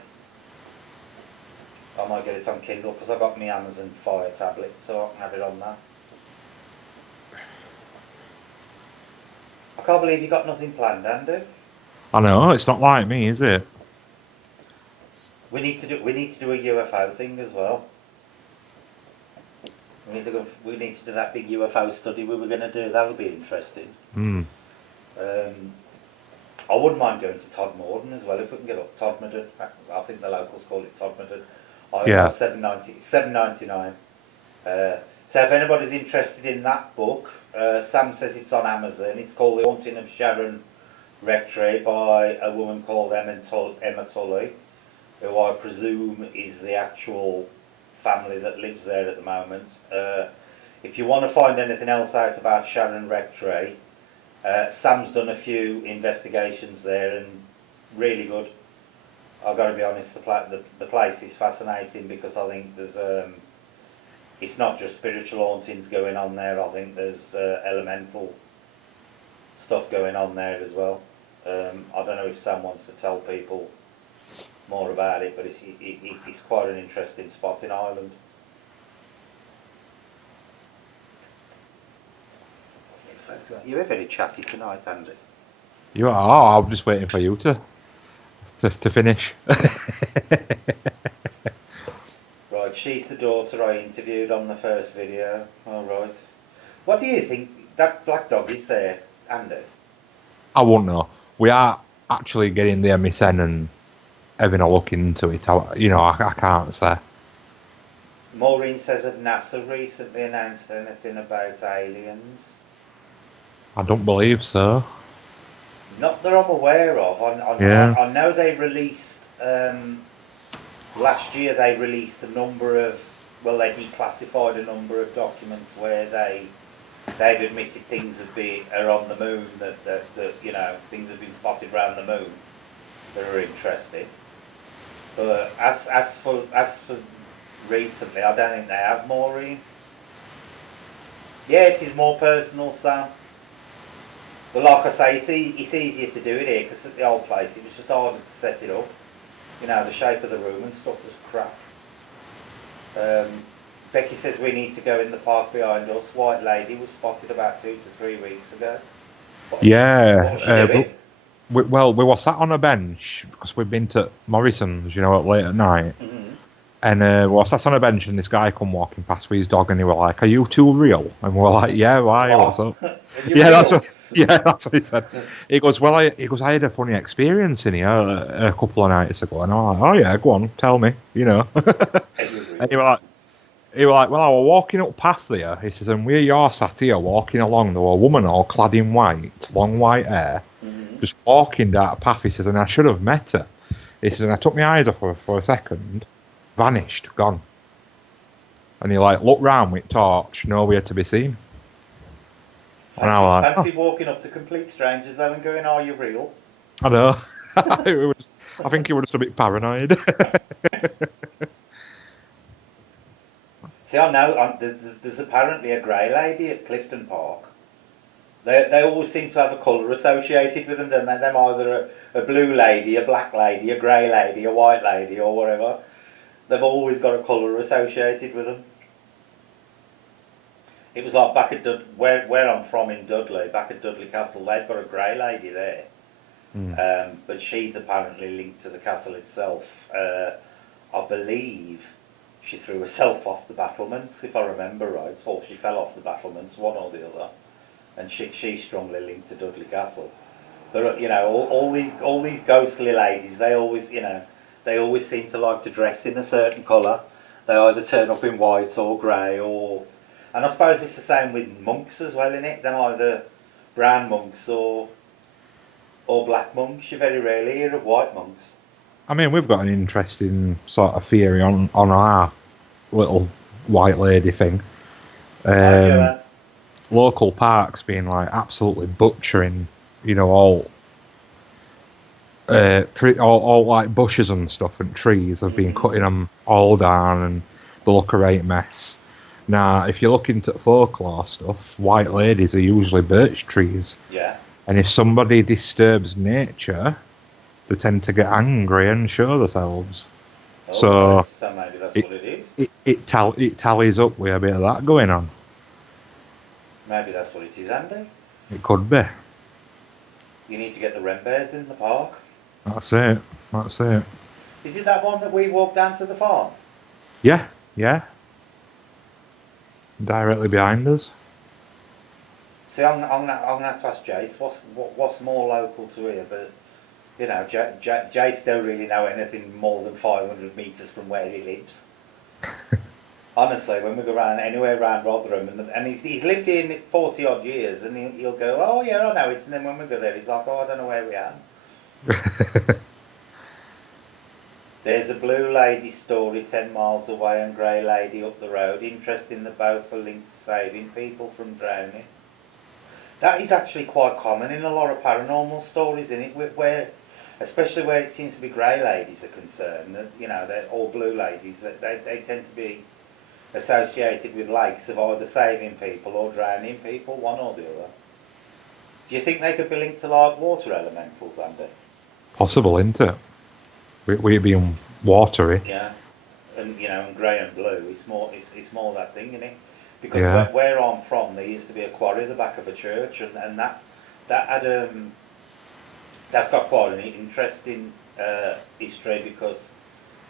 I might get it on Kindle because I've got my Amazon Fire tablet, so I can have it on that. can't believe you got nothing planned, Andy. I know, it's not like me, is it? We need to do a UFO thing as well. We need to do that big UFO study we were going to do. That'll be interesting. Hmm. I wouldn't mind going to Todmorden as well if we can get up Todmorden. I think the locals call it Todmorden. Yeah. $7.99. So if anybody's interested in that book, Sam says it's on Amazon. It's called The Haunting of Sharon Rectory by a woman called Emma Tully, who I presume is the actual family that lives there at the moment. If you want to find anything else out about Sharon Rectory, Sam's done a few investigations there and really good. I've got to be honest, the place is fascinating because I think there's it's not just spiritual hauntings going on there. I think there's elemental stuff going on there as well. I don't know if Sam wants to tell people more about it, but it's quite an interesting spot in Ireland. You're very chatty tonight, Andy. You are. I'm just waiting for you to finish. Right, she's the daughter I interviewed on the first video. All right. What do you think? That black dog is there, Andy? I won't know. We are actually getting there, Miss N, and having a look into it. I can't say. Maureen says that NASA recently announced anything about aliens. I don't believe so. Not that I'm aware of. I know they released last year. They released a number of they declassified a number of documents where they've admitted things are on the moon that things have been spotted around the moon that are interesting. But as for recently, I don't think they have, Maureen. Yeah, it is more personal, Sam. But like I say, it's easier to do it here because at the old place it was just harder to set it up. The shape of the room and stuff was crap. Becky says we need to go in the park behind us. White lady was spotted about 2 to 3 weeks ago. What was she doing? We were sat on a bench because we've been to Morrison's, late at night. Mm-hmm. And we were sat on a bench and this guy come walking past with his dog and he were like, "Are you two real?" And we were like, "Yeah, why? What's up?" That's what he said. He goes, "I had a funny experience in here a couple of nights ago." And I'm like, "Oh yeah, go on, tell me." And he were like, "Well, I was walking up path there." He says, "And where you're sat here walking along, there was a woman all clad in white, long white hair, just walking down a path." He says, "And I should have met her." He says, "And I took my eyes off her for a second, vanished, gone." And he looked round with torch, nowhere to be seen. And I was like, fancy walking up to complete strangers though and going, "Are you real?" I know. I think he was just a bit paranoid. See, I know there's apparently a grey lady at Clifton Park. They always seem to have a colour associated with them, don't they? They're either a blue lady, a black lady, a grey lady, a white lady, or whatever. They've always got a colour associated with them. It was like back at where I'm from in Dudley, back at Dudley Castle, they've got a grey lady there. But she's apparently linked to the castle itself. I believe she threw herself off the battlements, if I remember right, or she fell off the battlements, one or the other. And she's strongly linked to Dudley Castle. But all these ghostly ladies, they always seem to like to dress in a certain colour. They either turn up in white or grey, and I suppose it's the same with monks as well, isn't it? They're either brown monks or black monks. You very rarely hear of white monks. I mean, we've got an interesting sort of theory on our little white lady thing. Local parks being absolutely butchering, all bushes and stuff and trees have been cutting them all down and they look a right mess. Now, if you look into folklore stuff, white ladies are usually birch trees. Yeah. And if somebody disturbs nature, they tend to get angry and show themselves. So maybe that's what it is. It tallies up with a bit of that going on. Maybe that's what it is, Andy. It could be. You need to get the Ren Bears in the park. That's it. That's it. Is it that one that we walked down to the farm? Yeah, yeah. Directly behind us. See, I'm gonna have to ask Jace. What's more local to here? But you know, Jace don't really know anything more than 500 metres from where he lives. Honestly, when we go around anywhere around Rotherham, and he's lived here 40 odd years, and he'll go, oh yeah, I know it. And then when we go there, he's like, oh, I don't know where we are. There's a blue lady story 10 miles away and grey lady up the road. Interesting that both are linked to saving people from drowning. That is actually quite common in a lot of paranormal stories, isn't it? Where, especially where it seems to be grey ladies are concerned, that, you know, they're all blue ladies, that they tend to be associated with lakes of either saving people or drowning people, one or the other. Do you think they could be linked to like water elementals, Andy? Possible, isn't it? We being watery. Yeah, and you know, and grey and blue. It's more that thing, isn't it? Because Yeah. where I'm from, there used to be a quarry at the back of a church, and that had that's got quite an interesting history because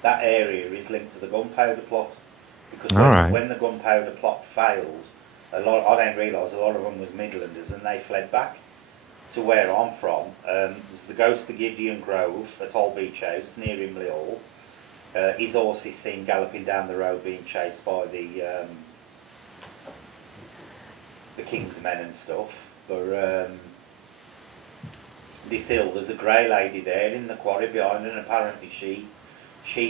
that area is linked to the gunpowder plot. Because when the gunpowder plot failed, I didn't realise a lot of them was Midlanders, and they fled back to where I'm from. There's the ghost of Gideon Grove at Old Beach House near Imley Hall. His horse is seen galloping down the road being chased by the King's men and stuff. But this hill, there's a grey lady there in the quarry behind, and apparently she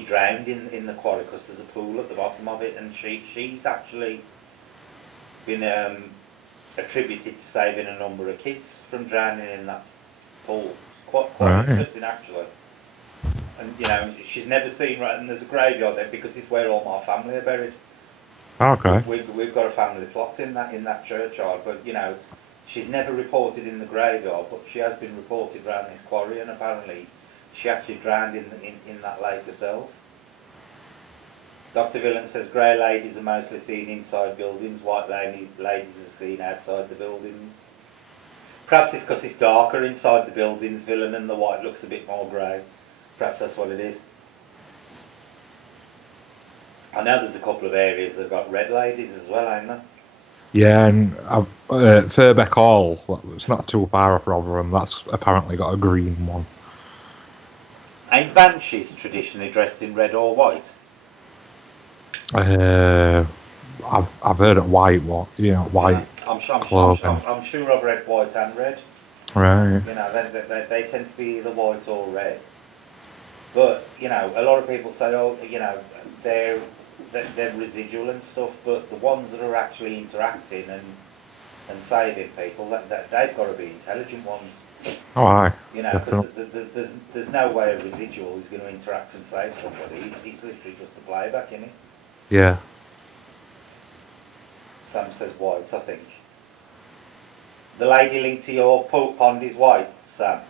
drowned in the quarry because there's a pool at the bottom of it, and she's actually been attributed to saving a number of kids from drowning in that pool. Quite interesting, actually. And you know, she's never seen, right, and there's a graveyard there because it's where all my family are buried. Okay. We've got a family plot in that churchyard, but you know, she's never reported in the graveyard, but she has been reported around this quarry, and apparently she actually drowned in that lake herself. Dr. Villan says grey ladies are mostly seen inside buildings, white ladies are seen outside the buildings. Perhaps it's because it's darker inside the buildings, Villan, and the white looks a bit more grey. Perhaps that's what it is. I know there's a couple of areas that have got red ladies as well, ain't there? Yeah, and Furbeck Hall, it's not too far off Rotherham, that's apparently got a green one. Ain't banshees traditionally dressed in red or white? I've heard of white, white I'm sure I've read white and red. Right. You know, they tend to be either white or red. But, you know, a lot of people say, oh, you know, they're residual and stuff, but the ones that are actually interacting and saving people, that they've got to be intelligent ones. Oh, aye. You know, because there's no way a residual is going to interact and save somebody. He's literally just a playback, isn't he? Yeah. Sam says white, I think. The lady linked to your pond is white, Sam.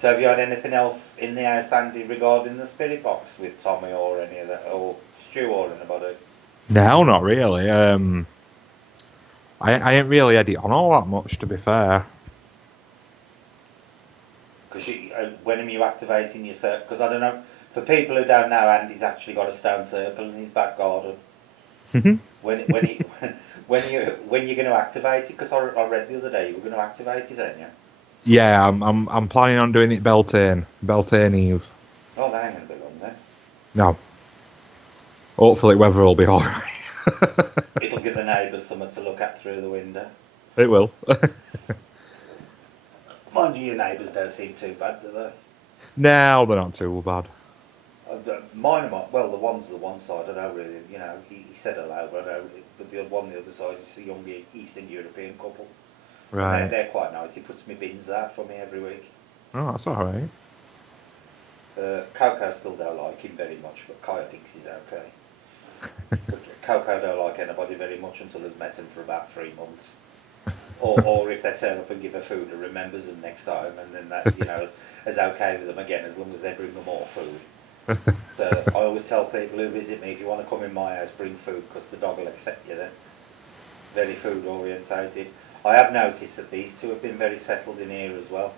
So have you had anything else in the house, Andy, regarding the spirit box with Tommy or any of that, or Stu or anybody? No, not really. I ain't really had it on all that much, to be fair. Because when are you activating your circle? Because I don't know, for people who don't know, Andy's actually got a stone circle in his back garden. when you're going to activate it? Because I read the other day you were going to activate it, aren't you? Yeah, I'm planning on doing it Beltane Eve. Oh, that ain't going to be long then. No. Hopefully weather will be alright. It'll give the neighbours something to look at through the window. It will. Mind you, your neighbours don't seem too bad, do they? No, they're not too bad. Mine are, well, the one's the one side, I don't really, you know, he said hello, but I know, but the one on the other side is a young Eastern European couple. Right. They're quite nice. He puts me bins out for me every week. Oh, that's alright. Coco still don't like him very much, but Kaya thinks he's okay. But Coco don't like anybody very much until he's met him for about 3 months. Or if they turn up and give her food and remembers them next time, and then that, you know, is okay with them again as long as they bring them more food. So I always tell people who visit me, if you want to come in my house, bring food because the dog will accept you then. Very food orientated. I have noticed that these two have been very settled in here as well.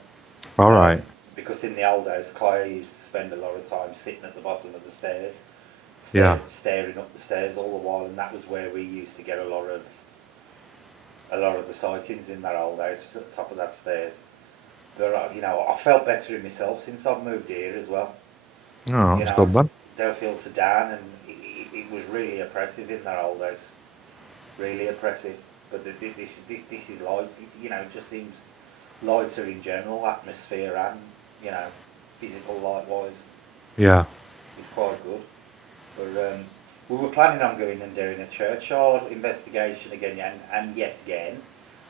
All right. Because in the old days, Kaya used to spend a lot of time sitting at the bottom of the stairs, Yeah. staring up the stairs all the while, and that was where we used to get a lot of the sightings in that old house, at the top of that stairs. But I felt better in myself since I've moved here as well. Oh, You that's know, good then. Delafield Sedan, and it was really oppressive in that old house. Really oppressive. But this is light. It just seems lighter in general, atmosphere and physical light wise. Yeah. It's quite good. But we were planning on going and doing a churchyard investigation again, and yet again,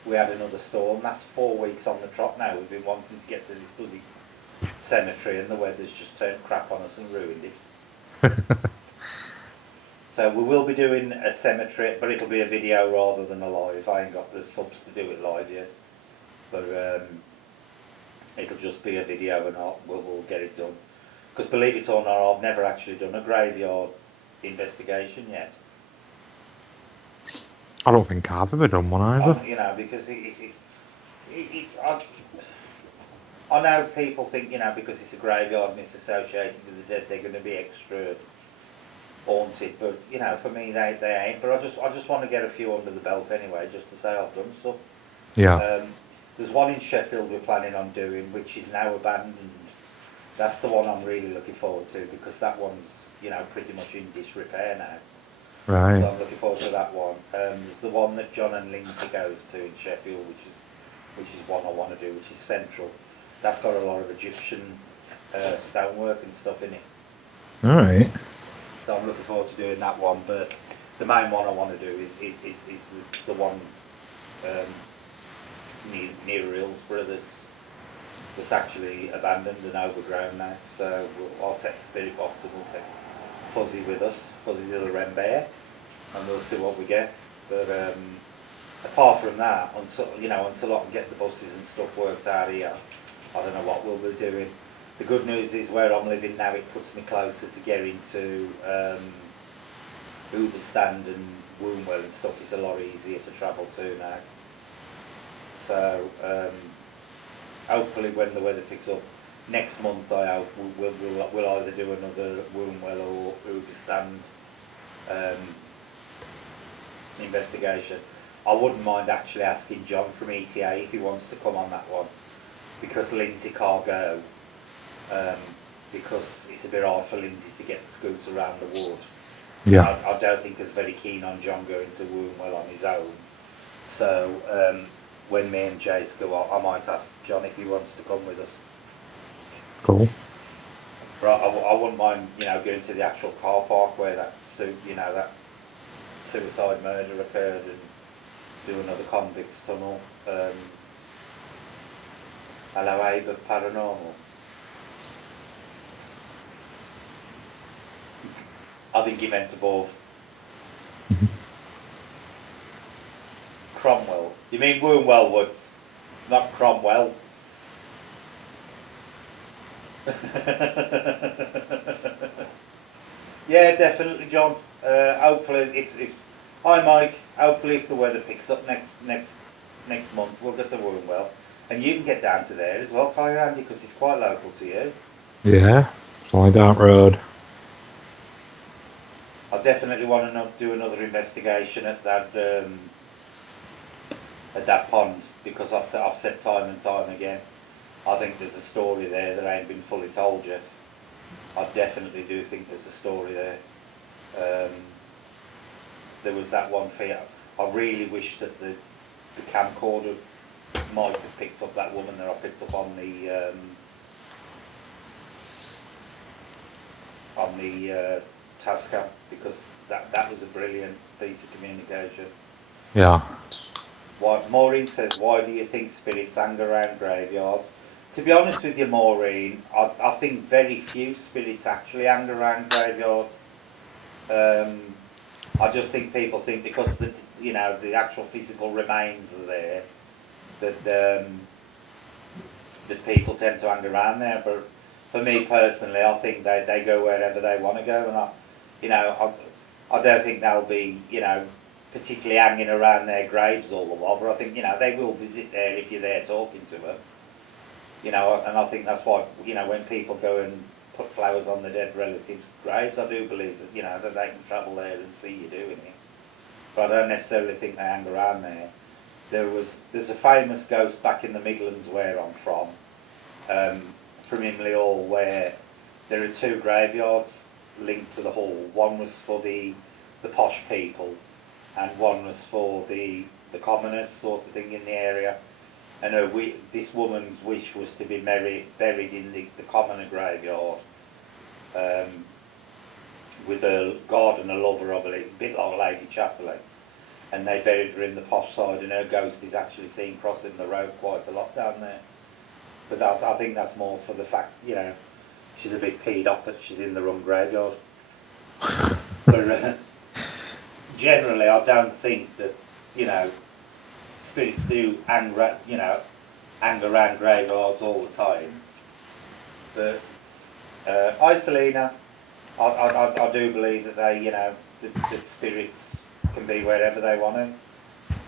we had another storm. That's 4 weeks on the trot now. We've been wanting to get to this bloody cemetery, and the weather's just turned crap on us and ruined it. So we will be doing a cemetery, but it'll be a video rather than a live. I ain't got the subs to do it live yet, but it'll just be a video, and we'll get it done. Because believe it or not, I've never actually done a graveyard investigation yet. I don't think I've ever done one either. Because I know people think, because it's a graveyard and it's associated with the dead, they're going to be extra haunted. But for me, they ain't. But I just want to get a few under the belt anyway, just to say I've done stuff. Yeah. There's one in Sheffield we're planning on doing, which is now abandoned. That's the one I'm really looking forward to, because that one's pretty much in disrepair now. Right. So I'm looking forward to that one. There's the one that John and Lindsay goes to in Sheffield, which is one I want to do, which is central. That's got a lot of Egyptian stonework and stuff in it. All right. So I'm looking forward to doing that one. But the main one I want to do is the one near Hillsborough that's actually abandoned and overgrown now. So I'll take the spirit box and we'll take Fuzzy with us, Fuzzy little Wren Bear, and we'll see what we get. But apart from that, until I can get the buses and stuff worked out here, I don't know what we'll be doing. The good news is where I'm living now, it puts me closer to getting to Hooverstand and Wombwell and stuff. It's a lot easier to travel to now. So hopefully when the weather picks up next month, I hope we'll either do another Wombwell or Hooverstand investigation. I wouldn't mind actually asking John from ETA if he wants to come on that one, because Lindsay can't go, because it's a bit hard for Lindsay to get the scooter around the wood. Yeah. I don't think he's very keen on John going to Wombwell on his own. So when me and Jace go out, I might ask John if he wants to come with us. Cool. But I wouldn't mind, going to the actual car park where that suicide murder occurred, and do another convicts tunnel. Hello, aboveparanormal. I think he meant above. Cromwell. You mean Wombwell Woods, not Cromwell. Yeah, definitely, John. Hopefully, if hi Mike. Hopefully, if the weather picks up next month, we'll get to Wombwell, and you can get down to there as well, Kai Randy, because it's quite local to you. Yeah. Slide down road. I definitely want to do another investigation at that pond, because I've said time and time again, I think there's a story there that ain't been fully told yet. I definitely do think there's a story there. There was that one fear. I really wish that the camcorder might have picked up that woman that I picked up on the Tascam, because that was a brilliant piece of communication. Yeah. Maureen says, why do you think spirits hang around graveyards? To be honest with you, Maureen, I think very few spirits actually hang around graveyards. I just think people think because the actual physical remains are there, that people tend to hang around there. But for me personally, I think they go wherever they want to go, and I don't think they'll be particularly hanging around their graves all the while, but I think, they will visit there if you're there talking to them. And I think that's why, when people go and put flowers on the dead relatives' graves, I do believe that, that they can travel there and see you doing it. But I don't necessarily think they hang around there. There's a famous ghost back in the Midlands where I'm from Imlay Hall, where there are two graveyards linked to the hall. One was for the posh people, and one was for the commoners sort of thing in the area. And this woman's wish was to be buried in the commoner graveyard, with a gardener lover, I believe, a bit like Lady Chatterley. And they buried her in the posh side, and her ghost is actually seen crossing the road quite a lot down there. But I think that's more for the fact, she's a bit peed off that she's in the wrong graveyard. But generally, I don't think that, spirits do hang around graveyards all the time. But hi, Selena. I do believe that they, the spirits can be wherever they want to.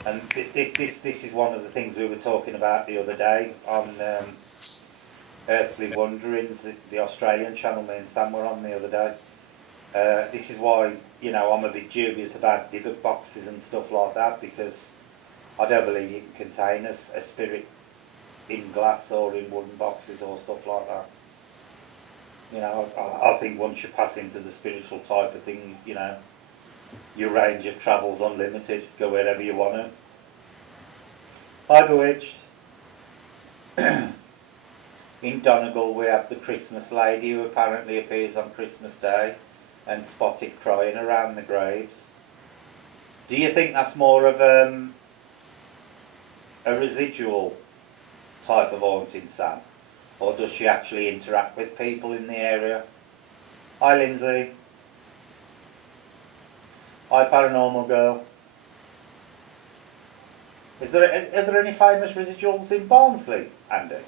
And this is one of the things we were talking about the other day on Earthly Wanderings, the Australian channel me and Sam were on the other day. This is why, I'm a bit dubious about digger boxes and stuff like that, because I don't believe you can contain a spirit in glass or in wooden boxes or stuff like that. I think once you pass into the spiritual type of thing, your range of travel's unlimited. Go wherever you want to. Hi, Bewitched. In Donegal, we have the Christmas lady who apparently appears on Christmas Day and spotted crying around the graves. Do you think that's more of a residual type of haunting, Sam? Or does she actually interact with people in the area? Hi, Lindsay. Hi, Paranormal Girl. Are there any famous residuals in Barnsley, Andy?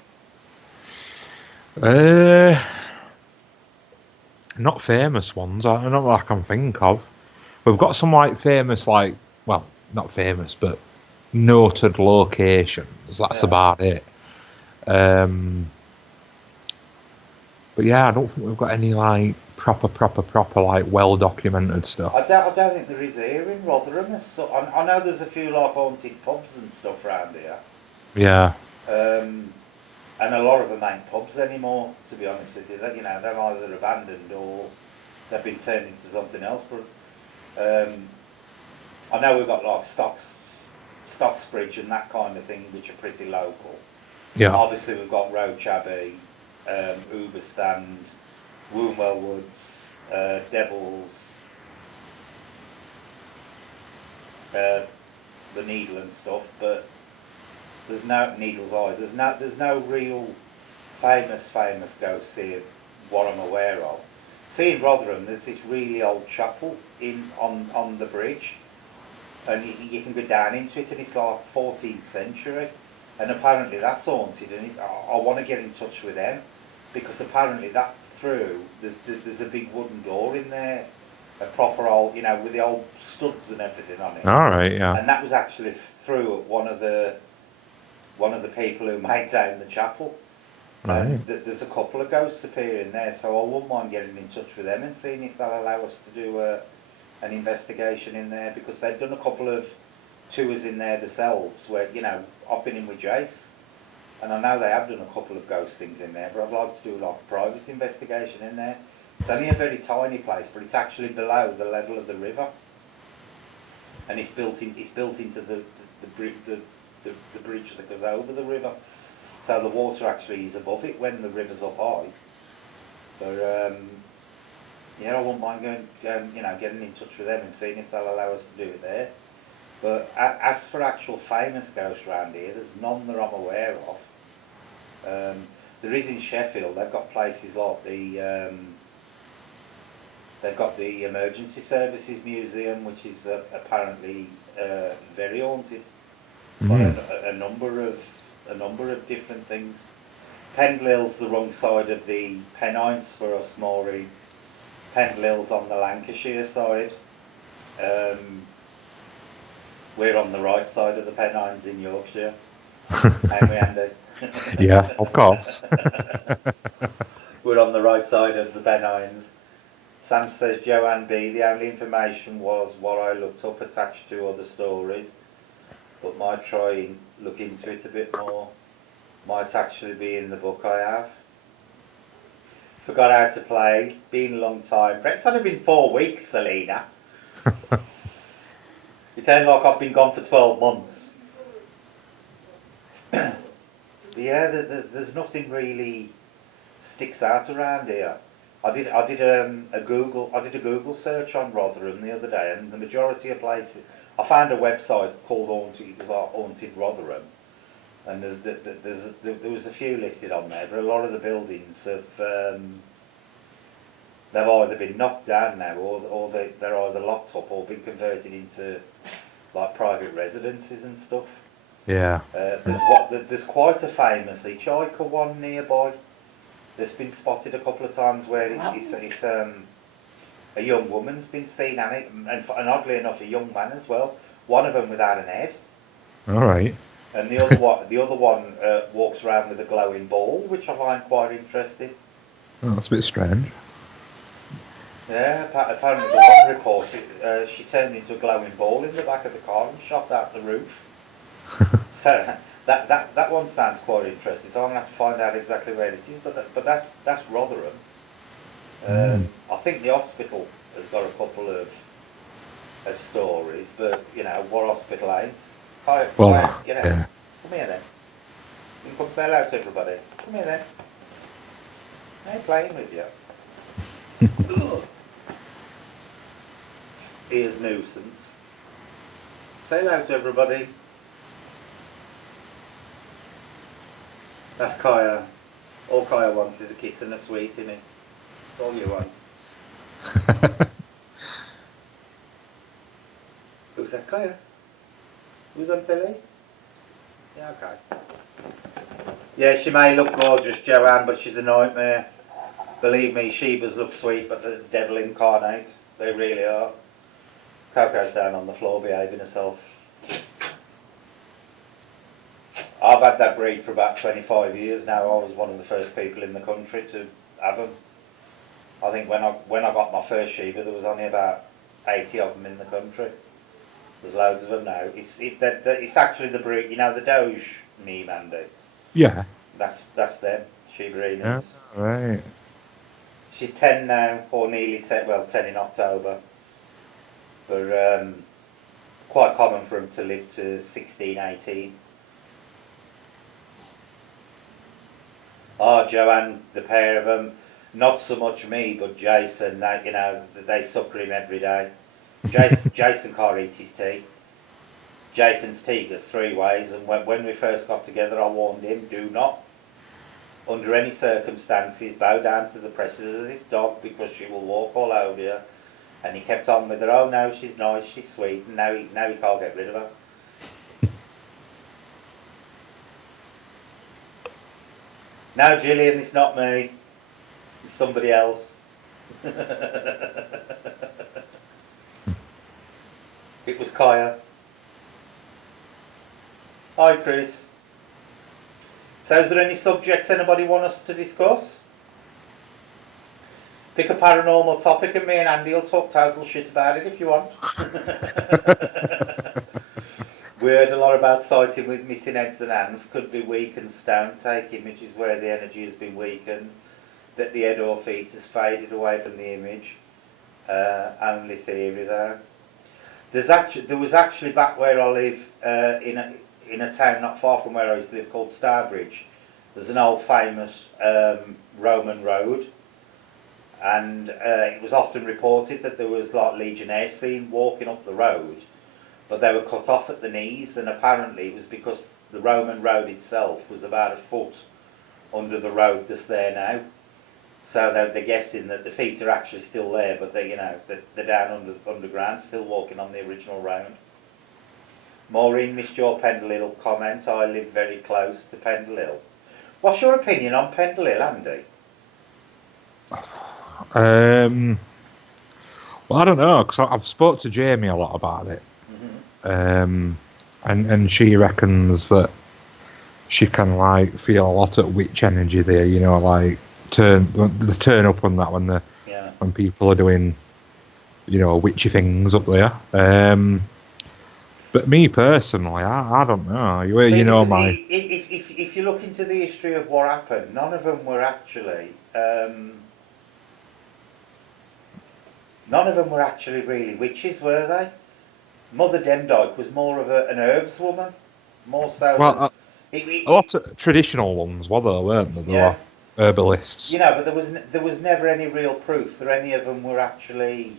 Not famous ones. I don't know what I can think of. We've got some famous, well, not famous, but noted locations. That's about it. But yeah, I don't think we've got any proper well documented stuff. I don't think there is here in Rotherham. So I know there's a few haunted pubs and stuff around here. Yeah. And a lot of them ain't pubs anymore, to be honest with you. They're either abandoned or they've been turned into something else. But I know we've got Stocksbridge and that kind of thing, which are pretty local. Yeah. Obviously, we've got Roach Abbey, Uberstand, Wombwell Woods, Devils, the Needle and stuff, but there's no Needle's Eye. There's no real famous ghosts here, what I'm aware of. See, in Rotherham, there's this really old chapel on the bridge, and you can go down into it, and it's like 14th century, and apparently that's haunted, and I want to get in touch with them, because apparently that's through, there's a big wooden door in there, a proper old, with the old studs and everything on it. All right, yeah. And that was actually through one of the people who maintained the chapel. Right. There's a couple of ghosts appearing there, so I wouldn't mind getting in touch with them and seeing if they'll allow us to do an investigation in there, because they've done a couple of tours in there themselves where, I've been in with Jace, and I know they have done a couple of ghost things in there, but I'd like to do a private investigation in there. It's only a very tiny place, but it's actually below the level of the river, and it's built into the bridge that goes over the river, so the water actually is above it when the river's up high. So I wouldn't mind going, getting in touch with them and seeing if they'll allow us to do it there. But as for actual famous ghosts around here, there's none that I'm aware of. There is in Sheffield. They've got places like they've got the Emergency Services Museum, which is apparently very haunted by a number of different things. Pendlell's the wrong side of the Pennines for us, Maureen. Pendlell's on the Lancashire side. We're on the right side of the Pennines in Yorkshire. Ain't we, Andy? Yeah, of course. We're on the right side of the Pennines. Sam says Joanne B. The only information was what I looked up attached to other stories, but might try and look into it a bit more. Might actually be in the book I have. Forgot how to play. Been a long time. It's only been 4 weeks, Selena. It sounds like I've been gone for 12 months. Yeah, there's nothing really sticks out around here. I did a Google search on Rotherham the other day, and the majority of places I found a website called Haunted Rotherham, and there was a few listed on there, but a lot of the buildings have they've either been knocked down now, or they're either locked up or been converted into like private residences and stuff. Yeah. There's quite a famous hitchhiker one nearby. There's been spotted a couple of times where it's a young woman's been seen on it, and oddly enough, a young man as well. One of them without an head, All right. and the other one walks around with a glowing ball, which I find quite interesting. Oh, that's a bit strange. Yeah, apparently the one report, she turned into a glowing ball in the back of the car and shot out the roof. So that one sounds quite interesting. So I'm going to have to find out exactly where it is. But that's Rotherham. I think the hospital has got a couple of stories, but you know, what hospital ain't? Well, You know, yeah. come here then. You can come say hello to everybody. Come here then. I ain't playing with you. Here's nuisance. Say hello to everybody. That's Kaya. All Kaya wants is a kiss and a sweet, innit? That's all you want. Who's that, Kaya? Who's on telly? Yeah, okay. Yeah, she may look gorgeous, Joanne, but she's a nightmare. Believe me, Shebas look sweet, but the devil incarnate. They really are. Coco's down on the floor behaving herself. I've had that breed for about 25 years now. I was one of the first people in the country to have them. I think when I got my first Sheba, there was only about 80 of them in the country. There's loads of them now. It's actually the breed, you know, the Doge meme, Andy. Yeah. That's them, Shiba Inus. Yeah. Right. She's 10 now, or nearly 10. Well, 10 in October. But quite common for them to live to 16, 18. Oh, Joanne, the pair of them, not so much me, but Jason, they sucker him every day. Jason can't eat his tea. Jason's tea goes 3 ways, and when we first got together, I warned him, do not, under any circumstances, bow down to the pressures of this dog, because she will walk all over you. And he kept on with her, oh no, she's nice, she's sweet, and now he can't get rid of her. Now, Gillian, it's not me. It's somebody else. It was Kaya. Hi, Chris. So is there any subjects anybody want us to discuss? Pick a paranormal topic and me and Andy will talk total shit about it if you want. We heard a lot about sighting with missing heads and hands. Could be weak and stone. Take images where the energy has been weakened. That the head or feet has faded away from the image. Only theory though. There was actually back where I live in a town not far from where I used to live called Starbridge. There's an old famous Roman road. And it was often reported that there was like legionnaires seen walking up the road, but they were cut off at the knees, and apparently it was because the Roman road itself was about a foot under the road that's there now. So they're guessing that the feet are actually still there, but they're down underground, still walking on the original road. Maureen missed your Pendle Hill comment. I live very close to Pendle Hill. What's your opinion on Pendle Hill, Andy? Well, I don't know, because I've spoke to Jamie a lot about it. Mm-hmm. and she reckons that she can like feel a lot of witch energy there. You know, like the turn up on that when people are doing, you know, witchy things up there. But me personally, I don't know. You know my. If you look into the history of what happened, none of them were actually really witches, were they? Mother Demdike was more of an herbs woman, more so than Well, a lot of traditional ones were there, weren't there? There yeah. were herbalists. You know, but there was never any real proof that any of them were actually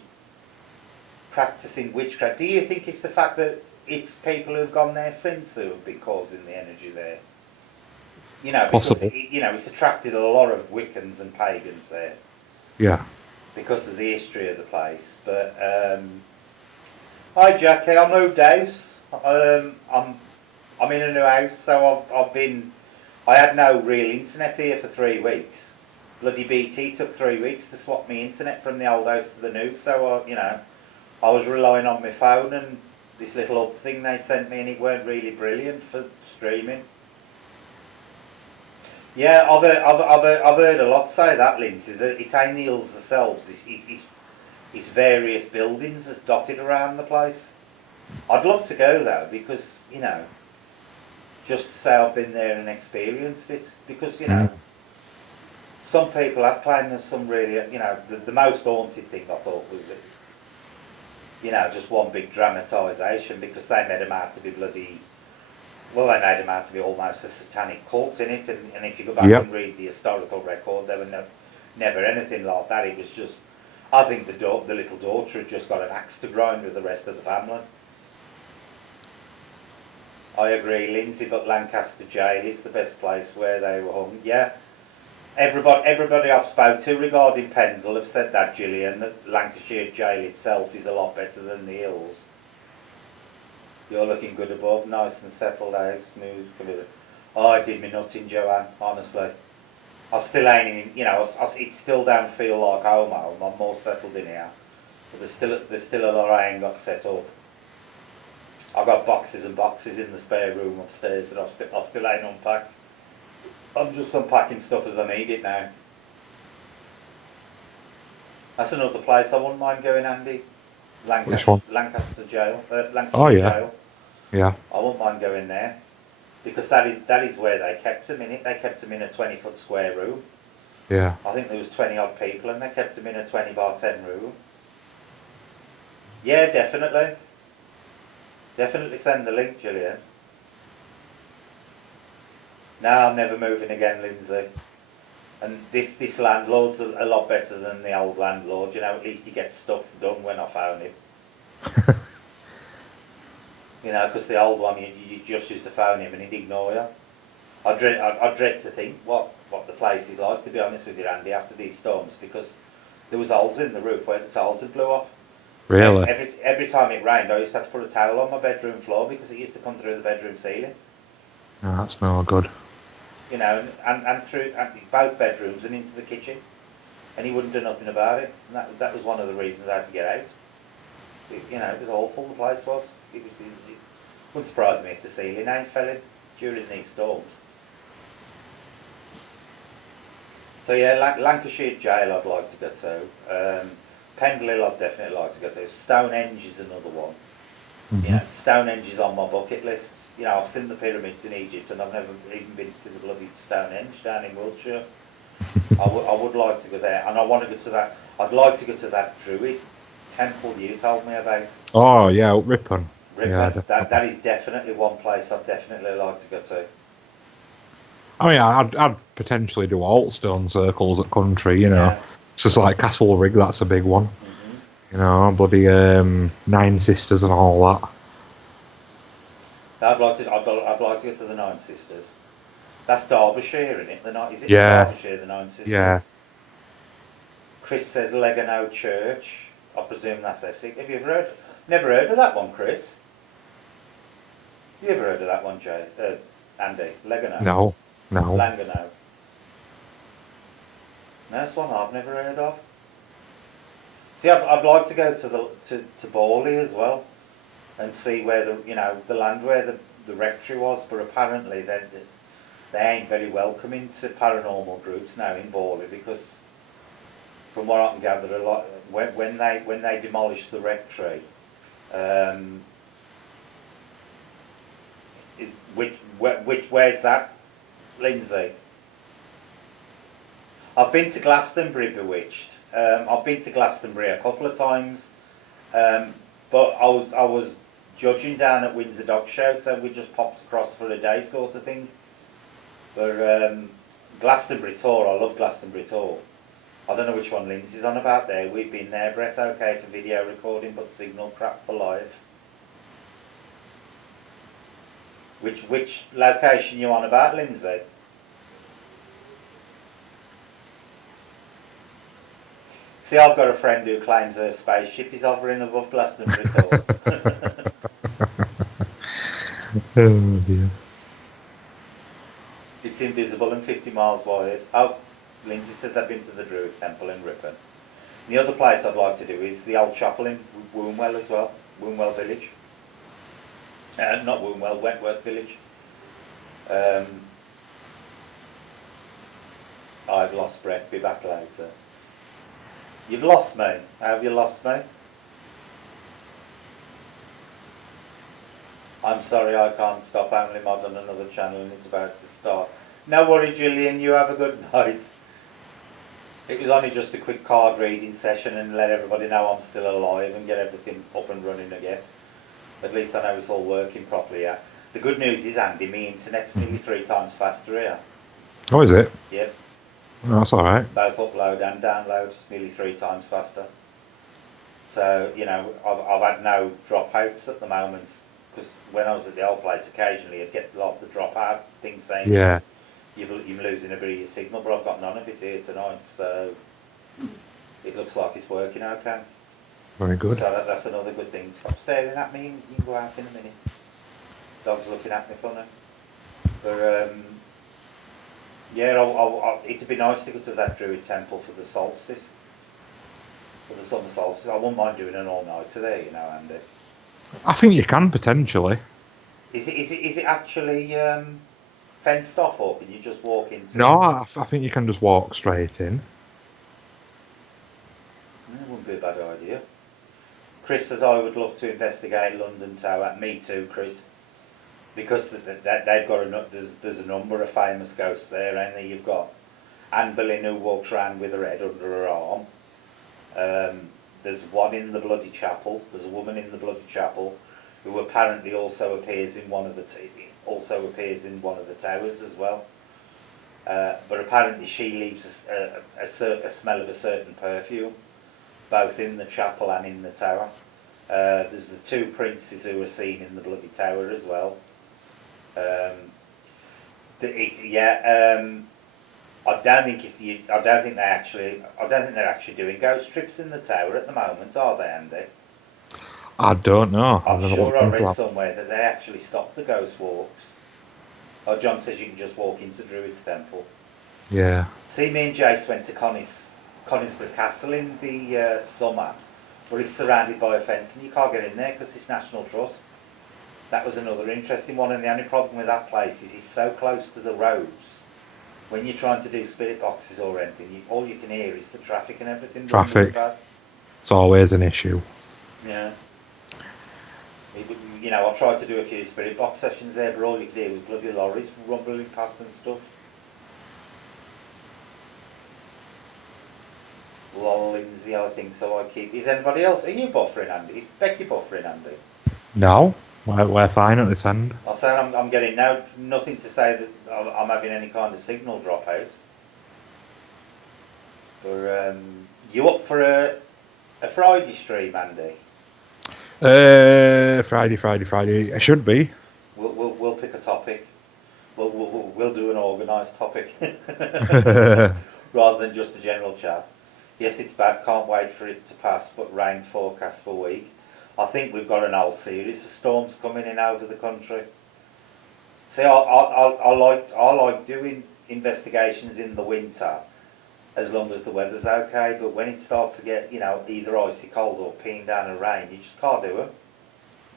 practicing witchcraft. Do you think it's the fact that it's people who've gone there since who have been causing the energy there? You know, because Possible. it's attracted a lot of Wiccans and pagans there Yeah. because of the history of the place. But hi Jackie, I moved house. I'm in a new house, so I had no real internet here for 3 weeks. Bloody BT took 3 weeks to swap me internet from the old house to the new, so I was relying on my phone and this little up thing they sent me, and it weren't really brilliant for streaming. Yeah, I've heard a lot say that, Lindsay, that it's ain't the hills themselves, it's various buildings that's dotted around the place. I'd love to go though, because, just to say I've been there and experienced it, because, some people have claimed there's some really, the most haunted thing I thought was that, just one big dramatisation, because they made them out to be bloody, well, they made them out to be almost a satanic cult in it, and if you go back and read the historical record, there were never anything like that. It was just, I think the little daughter had just got an axe to grind with the rest of the family. I agree, Lindsay, but Lancaster Jail is the best place where they were hung. Yeah, everybody I've spoke to regarding Pendle have said that, Gillian, that Lancashire Jail itself is a lot better than the Hills. You're looking good above, nice and settled out, smooth. Oh, I did me nothing, Joanne, honestly. I still ain't in, it still don't feel like home. I'm more settled in here. But there's still a lot I ain't got set up. I've got boxes and boxes in the spare room upstairs that I still ain't unpacked. I'm just unpacking stuff as I need it now. That's another place I wouldn't mind going, Andy. Which one? Lancaster Jail. Lancashire Oh yeah. Jail. Yeah. I wouldn't mind going there. Because that is where they kept them in it. They kept them in a 20-foot square room. Yeah. I think there was 20 odd people and they kept them in a 20 by 10 room. Yeah, definitely. Definitely send the link, Gillian. No, I'm never moving again, Lindsay. And this landlord's a lot better than the old landlord. At least he gets stuff done when I found him. Because the old one, you just used to phone him and he'd ignore you. I dread to think what the place is like, to be honest with you, Andy, after these storms, because there was holes in the roof where the tiles had blew off. Really? Every time it rained, I used to have to put a towel on my bedroom floor because it used to come through the bedroom ceiling. No, that's no good. And through both bedrooms and into the kitchen, and he wouldn't do nothing about it. And that was one of the reasons I had to get out. It was awful. The place was. It wouldn't surprise me if the ceiling ain't fell in during these storms. So yeah, Lancashire Jail I'd like to go to. Pendle Hill I'd definitely like to go to. Stonehenge is another one. Mm-hmm. Stonehenge is on my bucket list. I've seen the pyramids in Egypt and I've never even been to the bloody Stonehenge down in Wiltshire. I would like to go there, and I want to go to that. I'd like to go to that Druid temple you told me about. Oh yeah, Ripon. Yeah, that is definitely one place I'd definitely like to go to. I mean, I'd potentially do Altstone circles at country, Yeah. It's just like Castle Rig, that's a big one. Mm-hmm. Bloody Nine Sisters and all that. I'd like to go to the Nine Sisters. That's Derbyshire, isn't it? Is it Derbyshire, the Nine Sisters? Yeah. Chris says Legano Church. I presume that's Essex. Have you never heard of that one, Chris? Have you ever heard of that one, Andy? Legano? No. Langano? No, that's one I've never heard of. See, I'd like to go to Borley as well. and see where the land where the rectory was. But apparently they ain't very welcoming to paranormal groups now in Borley, because from what I can gather, a lot when they demolished the rectory, is where's that, Lindsay? I've been to Glastonbury Bewitched. I've been to Glastonbury a couple of times, but I was judging down at Windsor Dog Show, so we just popped across for a day sort of thing. But Glastonbury Tour, I love Glastonbury Tour. I don't know which one Lindsay's on about there. We've been there, Brett, okay for video recording, but signal crap for live. Which location you on about, Lindsay? See, I've got a friend who claims her spaceship is hovering above Glastonbury Tour. Oh dear. It's invisible and 50 miles wide. Oh, Lindsay says I've been to the Druid Temple in Ripon. The other place I'd like to do is the old chapel in Wombwell as well, Wombwell Village. Not Wombwell, Wentworth Village. I've lost Brett, be back later. You've lost me. How have you lost me? I'm sorry, I can't stop. Only mod on another channel and it's about to start. No worry, Julian, you have a good night. It was only just a quick card reading session and let everybody know I'm still alive and get everything up and running again. At least I know it's all working properly here. The good news is, Andy, my internet's nearly 3 times faster here. Oh, is it? Yep. Oh, that's all right. Both upload and download, nearly 3 times faster. So, I've had no dropouts at the moment, because when I was at the old place, occasionally I'd get the dropout thing saying you're losing a bit of your signal, but I've got none of it here tonight, so it looks like it's working okay. Very good. So that's another good thing. Stop staring at me, you can go out in a minute. Dog's looking at me funny. But yeah, it'd be nice to go to that Druid Temple for the solstice. For the summer solstice. I wouldn't mind doing an all-nighter there, Andy. I think you can potentially. Is it actually fenced off, or can you just walk into No, it? I think you can just walk straight in. That wouldn't be a bad idea. Chris says I would love to investigate London Tower. Me too, Chris. Because they've got there's a number of famous ghosts there, ain't there? You've got Anne Boleyn, who walks around with her head under her arm. There's one in the Bloody Chapel. There's a woman in the Bloody Chapel who apparently also appears in one of the towers as well. But apparently she leaves a smell of a certain perfume, both in the chapel and in the tower. There's the 2 princes who are seen in the Bloody Tower as well. I don't think they're actually doing ghost trips in the tower at the moment, are they, Andy? I don't know. I'm sure I read somewhere that they actually stopped the ghost walks. Oh, John says you can just walk into Druid's Temple. Yeah. See, me and Jace went to Conisbrough Castle in the summer, but it's surrounded by a fence and you can't get in there because it's National Trust. That was another interesting one, and the only problem with that place is it's so close to the roads. When you're trying to do spirit boxes or anything, all you can hear is the traffic and everything. Traffic. It's always an issue. Yeah. I've tried to do a few spirit box sessions there, but all you can hear was bloody lorries rumbling past and stuff. Lol, Lindsay, I think so. Is anybody else? Are you buffering, Andy? Is Becky buffering, Andy? No, we're fine at this end. I'll say I'm getting nothing to say that I'm having any kind of signal dropout. But you up for a Friday stream, Andy? Friday. It should be. We'll pick a topic. We'll do an organised topic rather than just a general chat. Yes, it's bad. Can't wait for it to pass. But rain forecast for a week. I think we've got an whole series of storms coming in over the country. See, I like doing investigations in the winter, as long as the weather's okay. But when it starts to get, either icy cold or peeing down the rain, you just can't do it.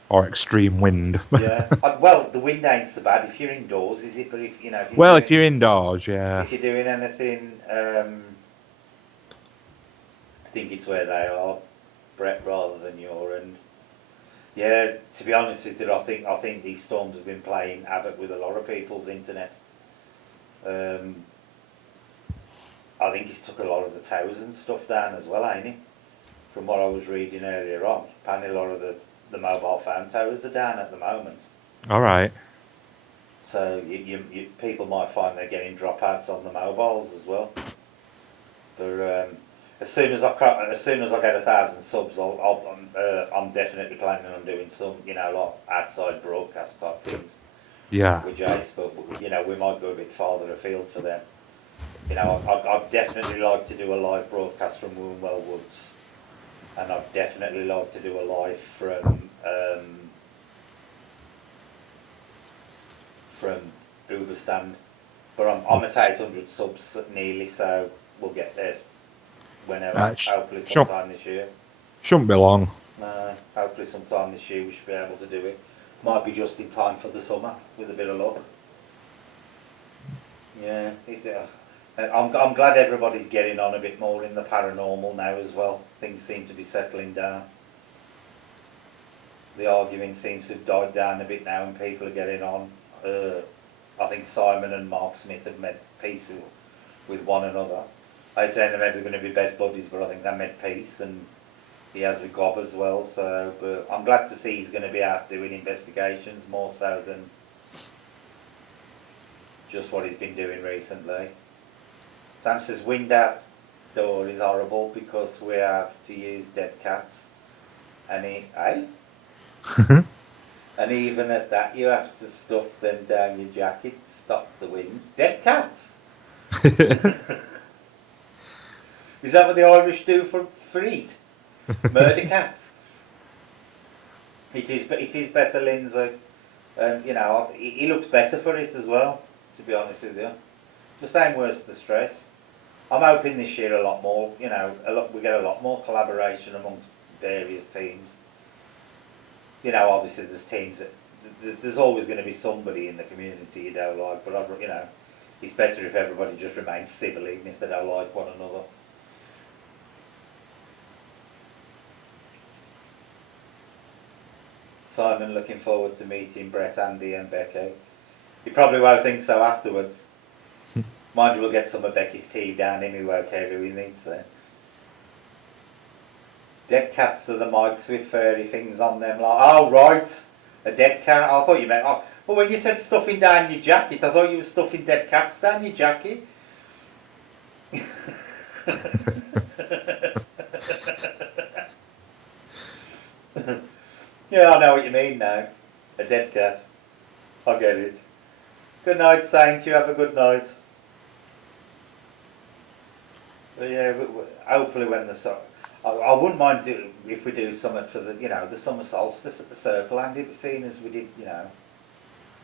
or extreme wind. Yeah. Well, the wind ain't so bad if you're indoors, is it? But if you know, Well, if you're indoors, yeah. if you're doing anything, I think it's where they are, Brett, rather than your end. Yeah, to be honest with you, I think these storms have been playing havoc with a lot of people's internet. Um, I think it's took a lot of the towers and stuff down as well, ain't it? From what I was reading earlier on, apparently a lot of the mobile phone towers are down at the moment. All right. So people might find they're getting dropouts on the mobiles as well. But as soon as I get 1,000 subs, I'm definitely planning on doing some, like outside broadcast type things Yeah. with Jace. But we might go a bit farther afield for them. I'd definitely like to do a live broadcast from Woonwell Woods, and I'd definitely like to do a live from Uberstand. But I'm at 800 subs nearly, so we'll get there whenever. Hopefully sometime this year. Shouldn't be long. Hopefully sometime this year we should be able to do it. Might be just in time for the summer with a bit of luck. Yeah, I'm glad everybody's getting on a bit more in the paranormal now as well. Things seem to be settling down. The arguing seems to have died down a bit now and people are getting on. I think Simon and Mark Smith have made peace with one another. I say they're maybe going to be best buddies, but I think they made peace, and he has with Gob as well. So, but I'm glad to see he's going to be out doing investigations more so than just what he's been doing recently. Sam says wind outdoor is horrible because we have to use dead cats, and and even at that you have to stuff them down your jacket to stop the wind. Dead cats. Is that what the Irish do for eat? Murder cats. It is better, Lindsay. And he looks better for it as well, to be honest with you. Just ain't worth the stress. I'm hoping this year a lot more, we get a lot more collaboration amongst various teams. Obviously there's teams that, there's always going to be somebody in the community you don't like, but it's better if everybody just remains civil even if they don't like one another. Simon looking forward to meeting Brett, Andy and Becky. You probably won't think so afterwards. Mind you, we'll get some of Becky's tea down anyway, okay, who he needs there. Dead cats are the mics with furry things on them. Oh, right. A dead cat. I thought you meant... well, when you said stuffing down your jacket, I thought you were stuffing dead cats down your jacket. Yeah, I know what you mean now. A dead cat. I get it. Good night, Saint. You have a good night. But yeah, hopefully when I wouldn't mind if we do something for the summer solstice at the Circle, and it was seen as we did,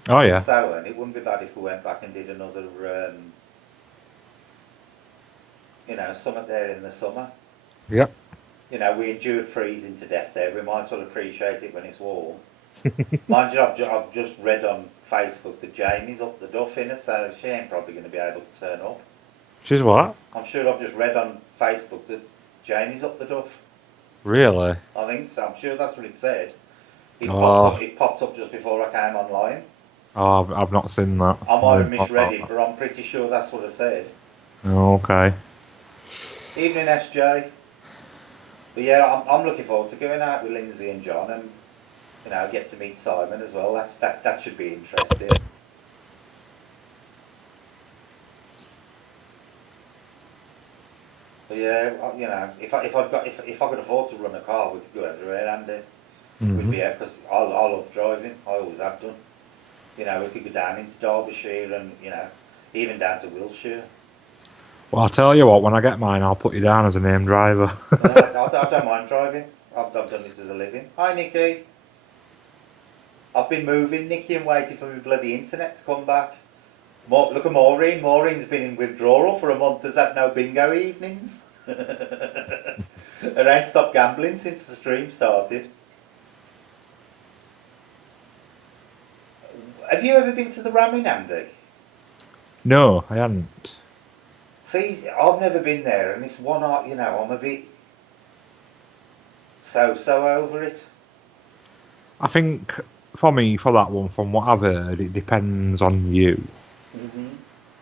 Oh yeah. So, and it wouldn't be bad if we went back and did another, something there in the summer. Yep. We endured freezing to death there. We might as well appreciate it when it's warm. Mind you, I've just read on Facebook that Jamie's up the duff in her, so she ain't probably going to be able to turn up. She's what? I'm sure I've just read on Facebook that Jamie's up the duff. Really? I think so. I'm sure that's what it said. It popped up just before I came online. Oh, I've not seen that. I might have misread it, but I'm pretty sure that's what it said. Oh, okay. Evening, SJ. But yeah, I'm looking forward to going out with Lindsay and John, and get to meet Simon as well. That should be interesting. But yeah, if I could afford to run a car, we could go everywhere, and we'd be out because I love driving. I always have done. We could go down into Derbyshire and even down to Wiltshire. Well, I'll tell you what. When I get mine, I'll put you down as a named driver. I don't mind driving. I've done this as a living. Hi, Nikki. I've been moving, Nikki, and waiting for my bloody internet to come back. Look at Maureen. Maureen's been in withdrawal for a month. Has had no bingo evenings. Her ain't stopped gambling since the stream started. Have you ever been to the Ramin, Andy? No, I hadn't. See, I've never been there, and it's one art, I'm a bit so over it. I think for me, for that one, from what I've heard, it depends on you, Hmm.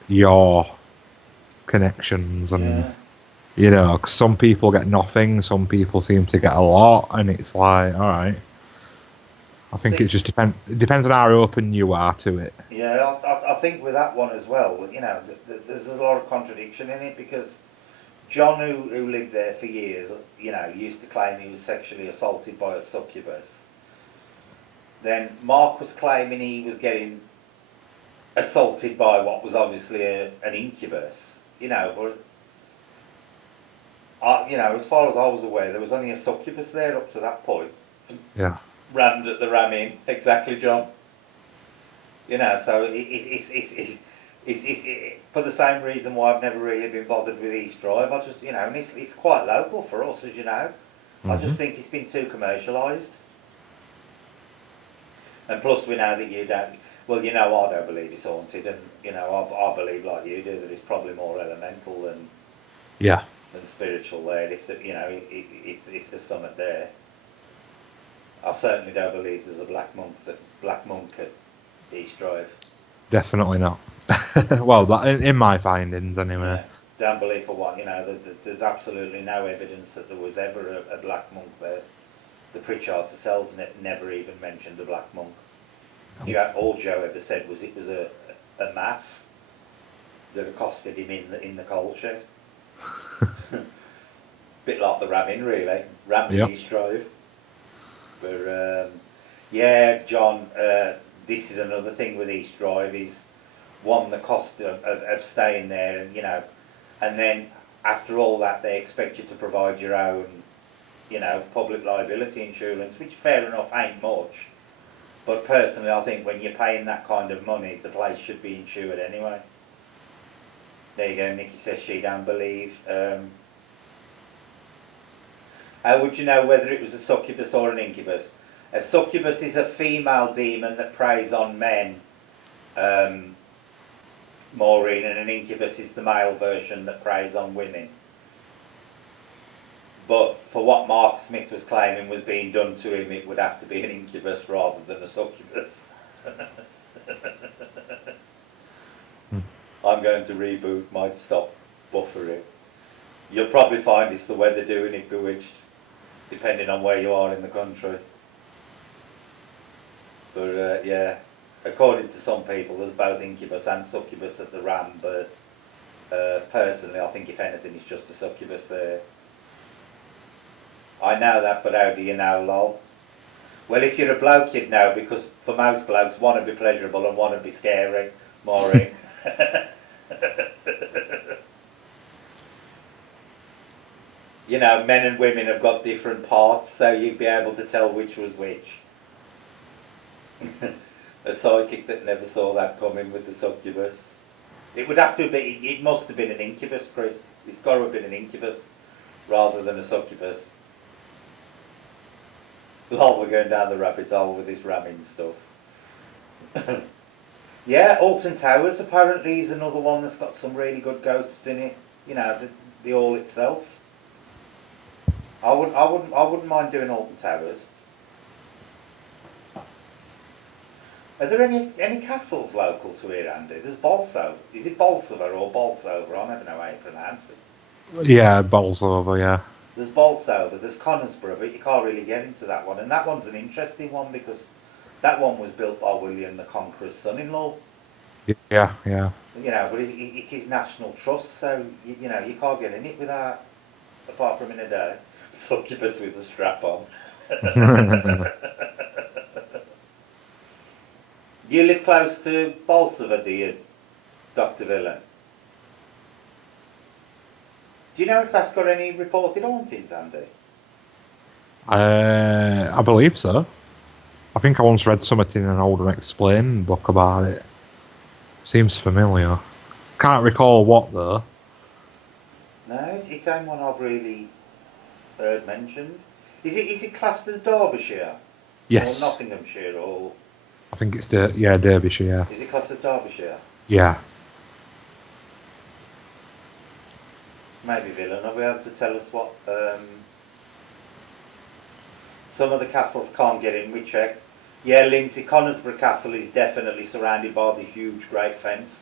your connections, and Yeah. 'cause some people get nothing, some people seem to get a lot, and it's like, all right. I think it See, just It depends on how open you are to it. yeah, I think with that one as well, there's a lot of contradiction in it because John, who lived there for years, used to claim he was sexually assaulted by a succubus. Then Mark was claiming he was getting assaulted by what was obviously an incubus. But as far as I was aware, there was only a succubus there up to that point. Yeah, Rammed at the ramming, exactly, John. So for the same reason why I've never really been bothered with East Drive. I just, and it's quite local for us, as you know. I hmm just think it's been too commercialised. And plus, we know that you don't. Well, I don't believe it's haunted, and I believe like you do that it's probably more elemental yeah, than spiritual there. If there's something there, I certainly don't believe there's a black monk at East Drive. definitely not. Well, that in my findings anyway. Yeah, don't believe for one. There's absolutely no evidence that there was ever a black monk there. The Pritchards themselves never even mentioned a black monk. All Joe ever said was it was a mass that accosted him in the coal shed. Bit like the ramming, really. Ramming Yep, East Drive. But yeah, John, this is another thing with East Drive is one, the cost of staying there, and then after all that they expect you to provide your own, public liability insurance, which fair enough ain't much. But personally, I think when you're paying that kind of money, the place should be insured anyway. There you go. Nikki says she don't believe. How would you know whether it was a succubus or an incubus? A succubus is a female demon that preys on men, um, Maureen, and an incubus is the male version that preys on women. But for what Mark Smith was claiming was being done to him, it would have to be an incubus rather than a succubus. I'm going to reboot, might stop buffering. You'll probably find it's the weather doing it, Bewitched, depending on where you are in the country. But yeah, according to some people, there's both incubus and succubus at the Ram, but personally, I think if anything, it's just a succubus there. I know that, but how do you know, lol? Well, if you're a bloke, you'd know, because for most blokes, one would be pleasurable and one would be scary, Maureen. Men and women have got different parts, so you'd be able to tell which was which. A psychic that never saw that coming with the succubus. It would have to be, it must have been an incubus, Chris. It's got to have been an incubus rather than a succubus. Lol, we're going down the rabbit hole with this ramming stuff. Yeah, Alton Towers apparently is another one that's got some really good ghosts in it. The hall itself. I wouldn't mind doing Alton Towers. Are there any castles local to here, Andy? There's Bolsover. Is it Bolsover or Bolsover? I never know how you pronounce it. yeah, balls over. Yeah, There's Bolsover, there's Conisbrough, but you can't really get into that one. And that one's an interesting one because that one was built by William the Conqueror's son-in-law. yeah. But it is National Trust, so you can't get in it without, apart from in a day, succubus with a strap on. You live close to Bolsover, do you, Dr. Villan? Do you know if that's got any reported hauntings, Andy? I believe so. I think I once read something in an old and explained book about it. Seems familiar. Can't recall what though. No, it ain't one I've really heard mentioned. Is it classed as Derbyshire? Or Yes. Nottinghamshire, or... I think it's Derbyshire. Is it close to Derbyshire? Yeah. Maybe Villain will be able to tell us what some of the castles can't get in. We checked. Yeah, Lindsay, Conisbrough Castle is definitely surrounded by the huge Great Fence.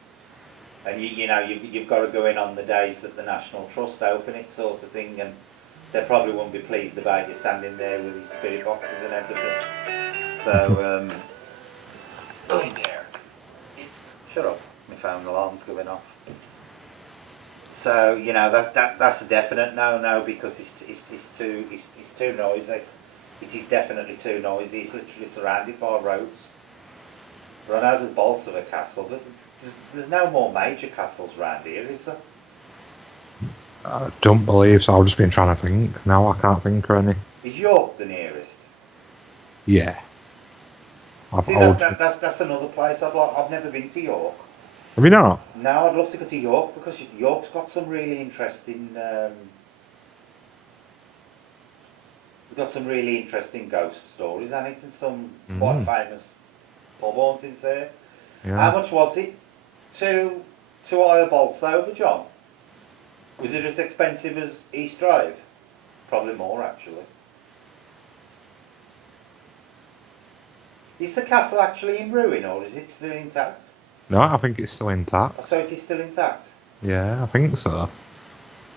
And you've got to go in on the days that the National Trust open it, sort of thing, and they probably won't be pleased about you standing there with your spirit boxes and everything. So, go in there. Shut up. My phone alarm's going off. So that's a definite no because it's too noisy. It is definitely too noisy. It's literally surrounded by roads. But I know there's Bolsover Castle, but there's no more major castles around here, is there? I don't believe so. I've just been trying to think. Now I can't think of any. Is York the nearest? Yeah. See, that's another place I've never been to York. Have you not? No, I'd love to go to York because York's got some really interesting. We've got some really interesting ghost stories, and it's some quite famous pub hauntings there. Yeah. How much was it to hire Bolsover, John? Was it as expensive as East Drive? Probably more, actually. Is the castle actually in ruin, or is it still intact? No, I think it's still intact. So it is still intact? Yeah, I think so.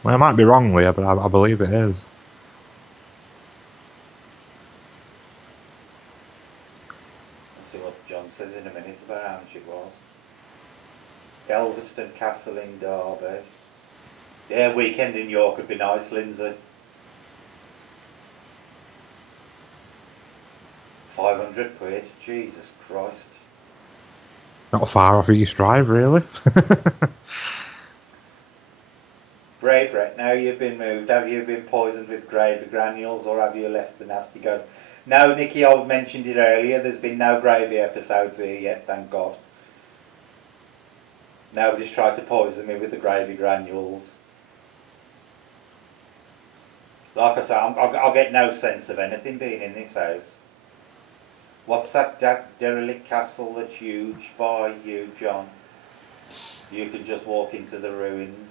Well, I might be wrong there, but I believe it is. Let's see what John says in a minute about how much it was. Galveston Castle in Derby. Yeah, weekend in York would be nice, Lindsay. 500 quid, Jesus Christ. Not far off East Drive, really. Brave Brett, now you've been moved. Have you been poisoned with gravy granules or have you left the nasty ghost? No, Nikki, I mentioned it earlier. There's been no gravy episodes here yet, thank God. Nobody's tried to poison me with the gravy granules. Like I say, I'll get no sense of anything being in this house. What's that derelict castle that's huge by you, John? You can just walk into the ruins.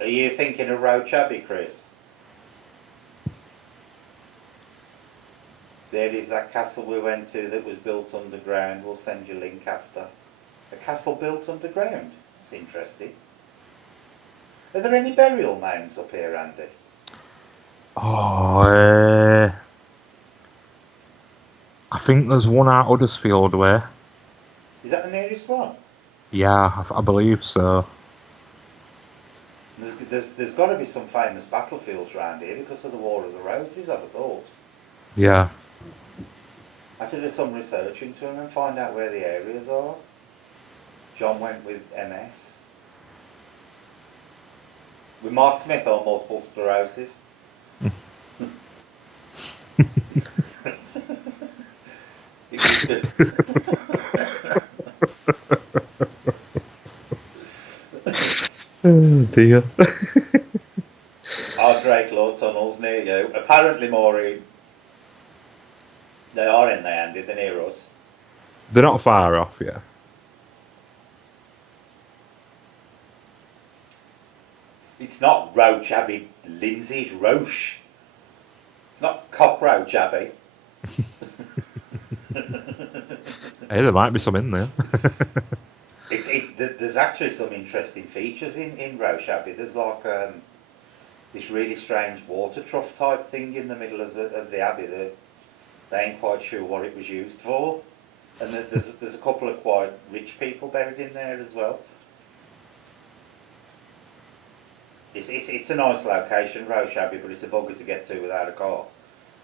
Are you thinking of Roach Abbey, Chris? There is that castle we went to that was built underground. We'll send you a link after. A castle built underground? That's interesting. Are there any burial mounds up here, Andy? Oh, I think there's one out Huddersfield way. Is that the nearest one? Yeah, I believe so. There's got to be some famous battlefields around here because of the War of the Roses, I'd have thought. Yeah. I have to do some research into them and find out where the areas are. John went with MS. With Mark Smith on multiple sclerosis. Oh dear. Our Drake Law tunnels near you. Apparently, Maureen, they are in there, Andy. They're near us. They're not far off, yeah. It's not Roach Abbey, Lindsay. It's Roche. It's not Cockroach Abbey. Hey, there might be some in there. There's actually some interesting features in Roche Abbey. There's like this really strange water trough type thing in the middle of the abbey that they ain't quite sure what it was used for. And there's a couple of quite rich people buried in there as well. It's a nice location, Roche Abbey, but it's a bugger to get to without a car.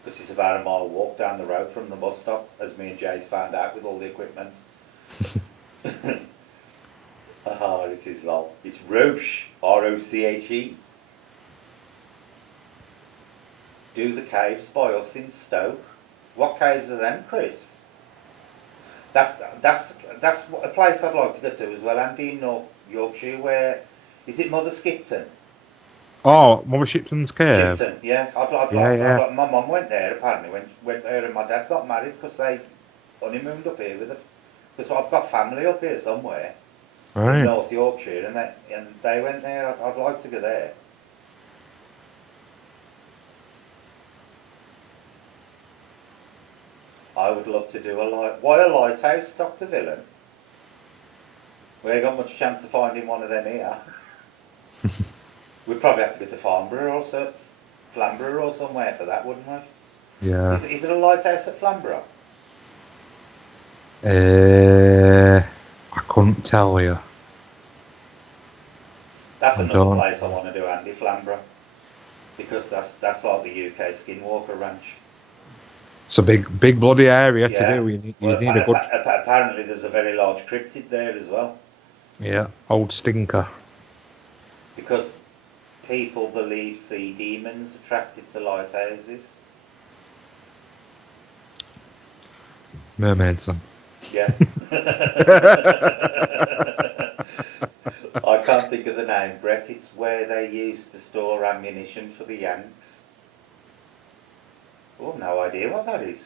Because it's about a mile walk down the road from the bus stop, as me and Jay's found out with all the equipment. It is lol. It's Roche, R-O-C-H-E. Do the caves by us in Stoke. What caves are them, Chris? That's a place I'd like to go to as well, Andy, in North Yorkshire, where, is it Mother Skipton? Oh, Mother Shipton's Cave. Shipton, yeah. Yeah, yeah. My mum went there apparently, went there and my dad got married because they honeymooned up here with it. Because I've got family up here somewhere in Right. North Yorkshire and they went there. I'd like to go there. I would love to do a light. Why a lighthouse, Dr. Villain? We ain't got much chance of finding one of them here. We'd probably have to go to Flamborough or somewhere for that, wouldn't we? Yeah. Is it a lighthouse at Flamborough? I couldn't tell you. That's I another don't. place I want to do, Andy, Flamborough. Because that's like the UK Skinwalker Ranch. It's a big bloody area to Yeah. do. You need a good. Apparently there's a very large cryptid there as well. Yeah, old stinker. Because people believe sea demons attracted to lighthouses. Mermaids then. Yeah. I can't think of the name, Brett. It's where they used to store ammunition for the Yanks. Oh, no idea what that is.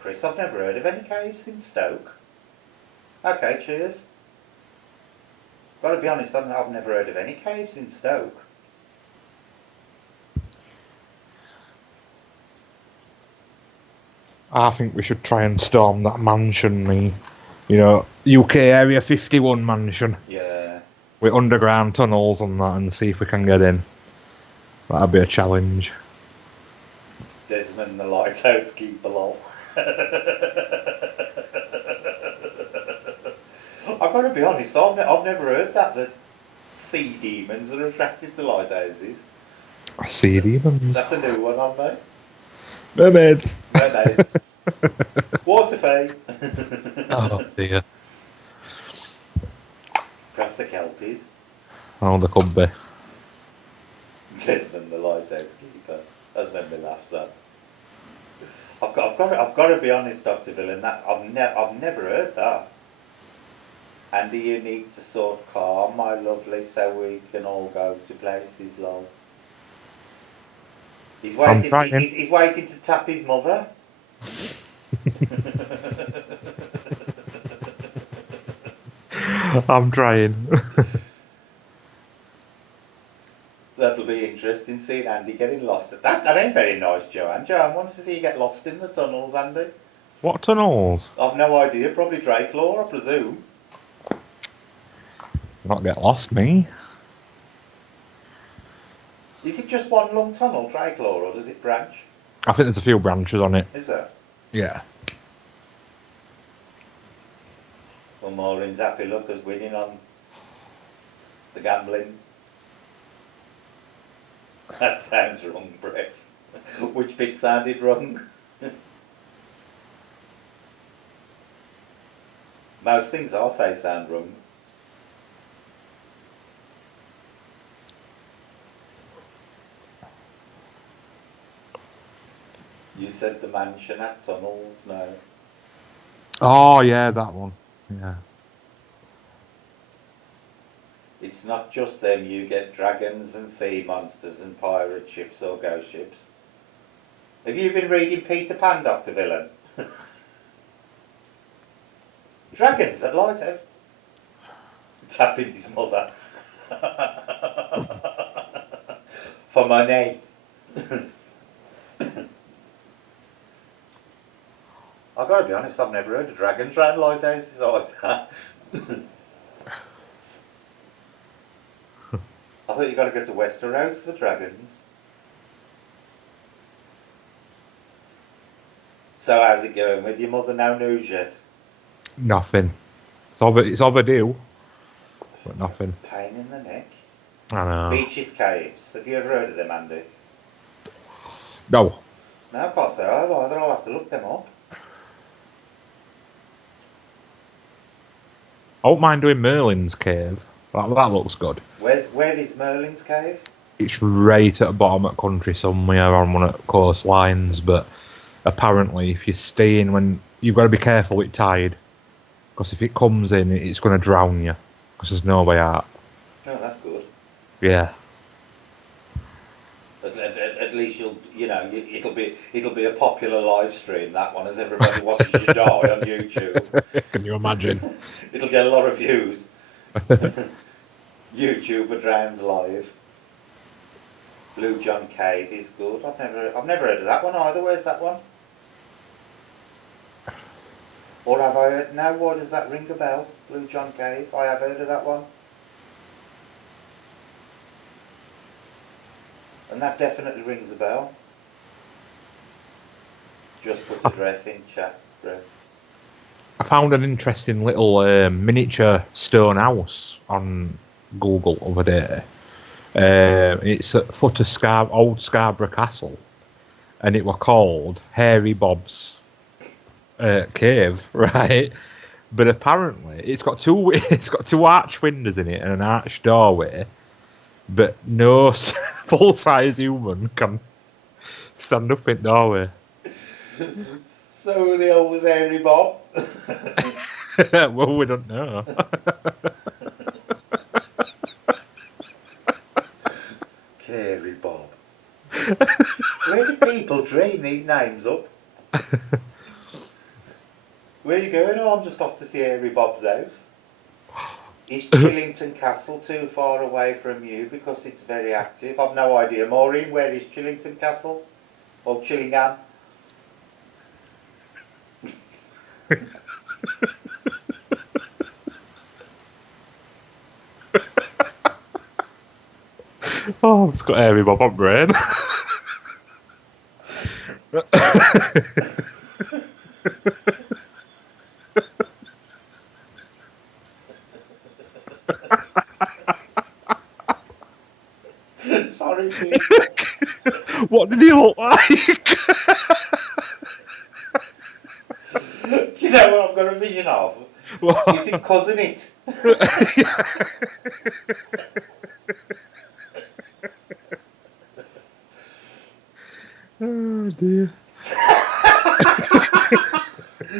Chris, I've never heard of any caves in Stoke. Okay, cheers. Gotta be honest, I've never heard of any caves in Stoke. I think we should try and storm that mansion, UK Area 51 mansion. Yeah. With underground tunnels and that, and see if we can get in. That'd be a challenge. Desmond the lighthouse keeper, lol. I've got to be honest, I've never heard that sea demons are attracted to lighthouses. Sea demons. That's a new one on me. Mermaids. Mermaids. Water fae. Oh dear. Perhaps the kelpies. Oh, there could be. Desmond the lighthouse keeper. That's made me laugh. That. I've got to be honest, Dr. Villain. That I've never heard that. Andy, you need to sort calm, my lovely, so we can all go to places, lol. He's waiting to tap his mother. I'm trying. That'll be interesting, seeing Andy getting lost. That ain't very nice, Joanne. Joanne wants to see you get lost in the tunnels, Andy. What tunnels? I've no idea. Probably Draculaw, I presume. Not get lost, me. Is it just one long tunnel, Draculaw, or does it branch? I think there's a few branches on it. Is there? Yeah. Well, Maureen's happy luck as winning on the gambling. That sounds wrong, Brett. Which bit sounded wrong? Most things I'll say sound wrong. You said the mansion had tunnels, no. Oh yeah, that one. Yeah. It's not just them, you get dragons and sea monsters and pirate ships or ghost ships. Have you been reading Peter Pan, Dr. Villain? Dragons at Lighthouse? Tapping his mother. For money. I've got to be honest, I've never heard of dragons round lighthouses like that. I thought you got to go to Westeros for dragons. So how's it going with your mother? No news yet? Nothing. It's overdue, but nothing. Pain in the neck. I know. Beaches Caves. Have you ever heard of them, Andy? No. No, I can't say I've either. I'll have to look them up. I don't mind doing Merlin's Cave. That looks good. Where is Merlin's Cave? It's right at the bottom of the country somewhere on one of the coastlines, but apparently if you stay in when... You've got to be careful with tide, because if it comes in, it's going to drown you, because there's no way out. Oh, that's good. Yeah. At least it'll be a popular live stream, that one, as everybody watches you die on YouTube. Can you imagine? It'll get a lot of views. YouTuber drowns live. Blue John Cave is good. I've never heard of that one either. Where's that one? Or have I heard? No, why does that ring a bell? Blue John Cave. I have heard of that one. And that definitely rings a bell. Just put the address in chat. I found an interesting little miniature stone house on Google the other day. It's at foot of old Scarborough Castle, and it were called Hairy Bob's Cave, right? But apparently, it's got two arch windows in it and an arch doorway, but no full size human can stand up in the doorway. So the old Hairy Bob. Well, we don't know. Hairy Bob. Where do people dream these names up? Where are you going? Oh, I'm just off to see Hairy Bob's house. Is Chillington Castle too far away from you because it's very active? I've no idea. Maureen, where is Chillington Castle? Or Chillingham? Oh, it's got Hairy Bob on brain. Sorry, Pete. What did he look like? Do you know what I've got a vision of? What? Is it Cousin It? Oh dear.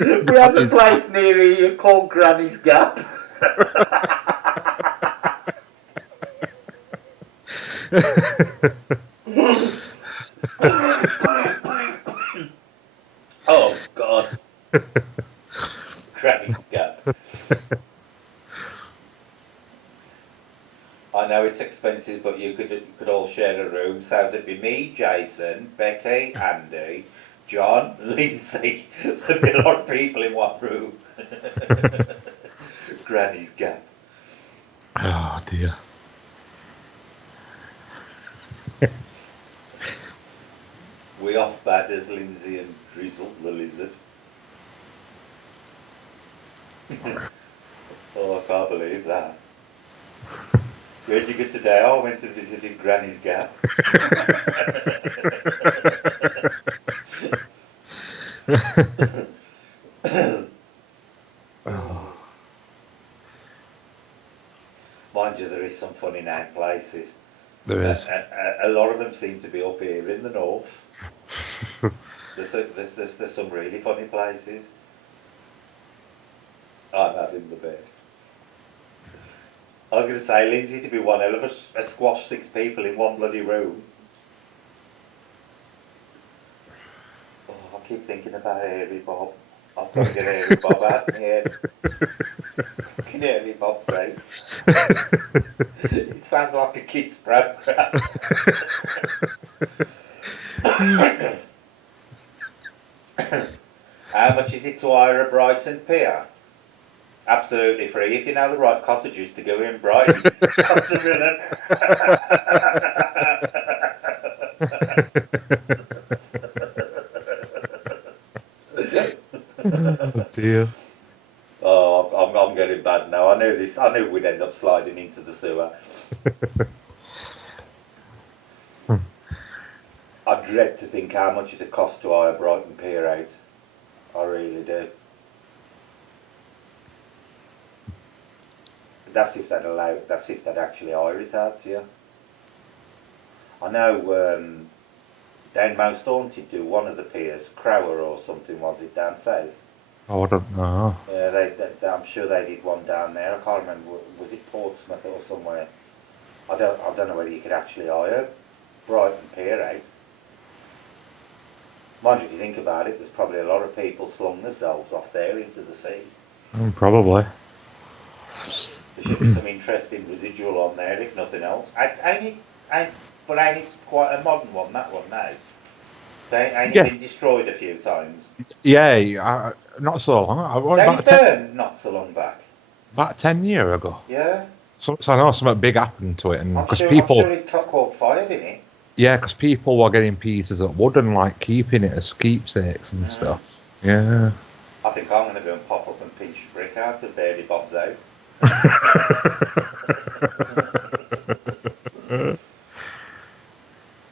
We have a place near here called Granny's Gap. Oh God. Granny's Gap. I know it's expensive, but you could all share a room. So it'd be me, Jason, Becky, Andy, John, Lindsay. There'd be a lot of people in one room. Granny's Gap. Oh dear. We off bad as Lindsay and Drizzle the lizard. Oh, I can't believe that. Where'd you go today? Oh, I went to visit Granny's Gap. Oh. Mind you, there is some funny name places. There is. A lot of them seem to be up here in the north. There's some really funny places. I'm having the bed. I was going to say, Lindsay, to be one hell of a squash 6 people in one bloody room. Oh, I keep thinking about Hairy Bob. I've got to get Hairy Bob out of my head. Fucking Hairy Bob face. It sounds like a kid's program. How much is it to hire a Brighton pier? Absolutely free if you know the right cottages to go in Brighton. Oh dear. Oh, I'm getting bad now. I knew this. I knew we'd end up sliding into the sewer. I dread to think how much it'd cost to hire Brighton Pier 8. I really do. That's if they'd allow. That's if they'd actually hire it out to you. I know down Most Haunted do one of the piers, Crower or something, was it down south? Oh, I don't know. Yeah, I'm sure they did one down there. I can't remember. Was it Portsmouth or somewhere? I don't know whether you could actually hire Brighton Pier, eh? Mind you, if you think about it, there's probably a lot of people slung themselves off there into the sea. Probably. There should be some interesting residual on there, if nothing else. Ain't it quite a modern one, that one now? Ain't it Yeah. been destroyed a few times? Yeah, not so long. They burned not so long back. About 10 years ago. Yeah. So I know something big happened to it, and I'm because sure it caught fire, didn't it? yeah, because people were getting pieces of wood and like keeping it as keepsakes and stuff. Yeah. I think I'm going to go and pop up and pinch a brick out of there, Bob's out.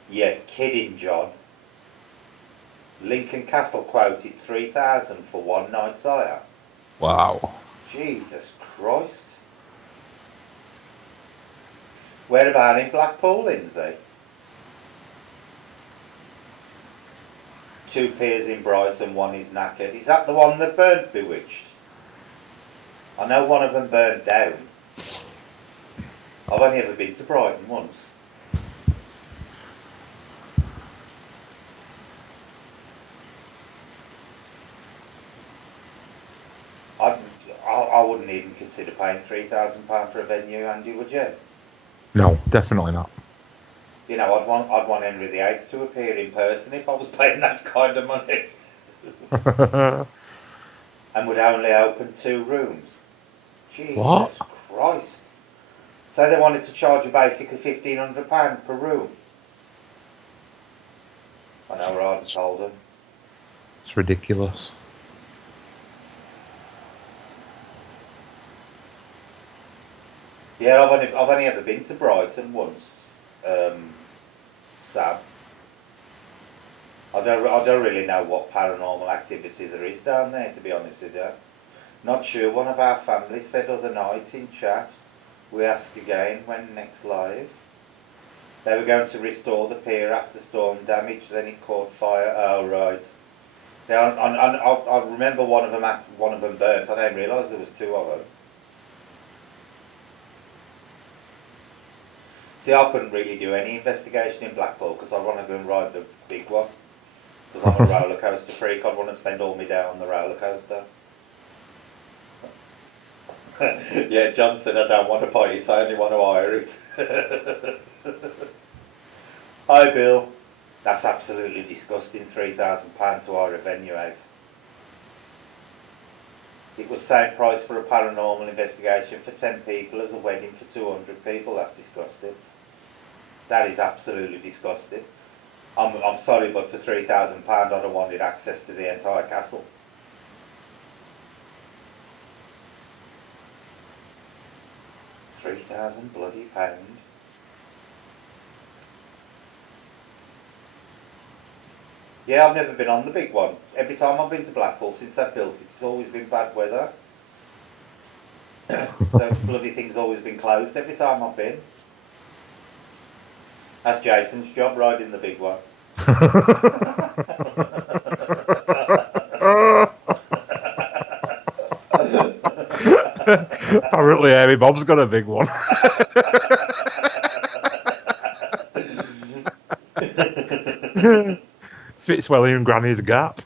You're kidding, John. Lincoln Castle quoted 3,000 for one night's hire. Wow. Jesus Christ. Where about in Blackpool, Lindsay? 2 piers in Brighton, one is knackered. Is that the one that burnt Bewitched? I know one of them burnt down. I've only ever been to Brighton once. I wouldn't even consider paying £3,000 for a venue, Andy, would you? No, definitely not. You know, I'd want Henry VIII to appear in person if I was paying that kind of money. And would only open 2 rooms. Jesus What? Christ. So they wanted to charge you basically £1,500 per room. I know, right, I told them. It's ridiculous. Yeah, I've only ever been to Brighton once, Sam. I don't really know what paranormal activity there is down there, to be honest with you. Not sure. One of our family said other night in chat, we asked again when next live. They were going to restore the pier after storm damage, then it caught fire. Oh, right. Yeah, I remember one of them burnt. I didn't realise there was 2 of them. See, I couldn't really do any investigation in Blackpool because I want to go and ride the big one. Because I'm a roller coaster freak, I'd want to spend all my day on the roller coaster. Yeah, John said I don't want to buy it, I only want to hire it. Hi Bill. That's absolutely disgusting, £3,000 to hire a venue out. It was same price for a paranormal investigation for 10 people as a wedding for 200 people. That's disgusting. That is absolutely disgusting. I'm sorry, but for £3,000 I'd have wanted access to the entire castle. £3,000 bloody pound. Yeah, I've never been on the big one. Every time I've been to Blackpool since they've built it, it's always been bad weather. So bloody thing's always been closed every time I've been. That's Jason's job, riding the big one. Apparently, Amy Bob's got a big one. Fits well in Granny's gap.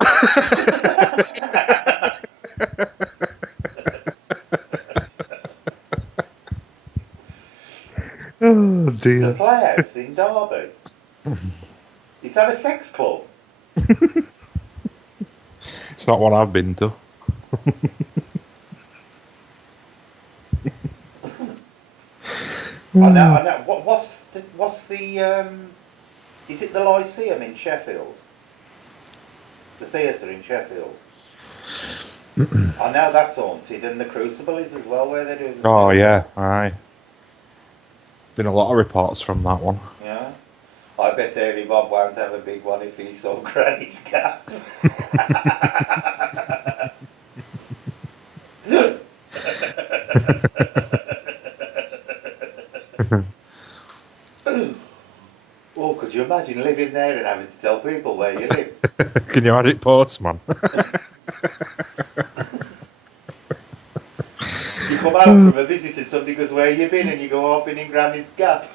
Oh dear. The Playhouse in Derby. Is that a sex club? It's not one I've been to. I know. What's the is it the Lyceum in Sheffield? The theatre in Sheffield. I know that's haunted, and the Crucible is as well, where they're doing. Oh yeah, aye. Been a lot of reports from that one. Yeah. I bet Harry Bob won't have a big one if he saw Granny's cat. Oh, could you imagine living there and having to tell people where you live? Can you add it, postman? You come out from a visit and somebody goes, where you been? And you go, oh, I've been in Granny's gap.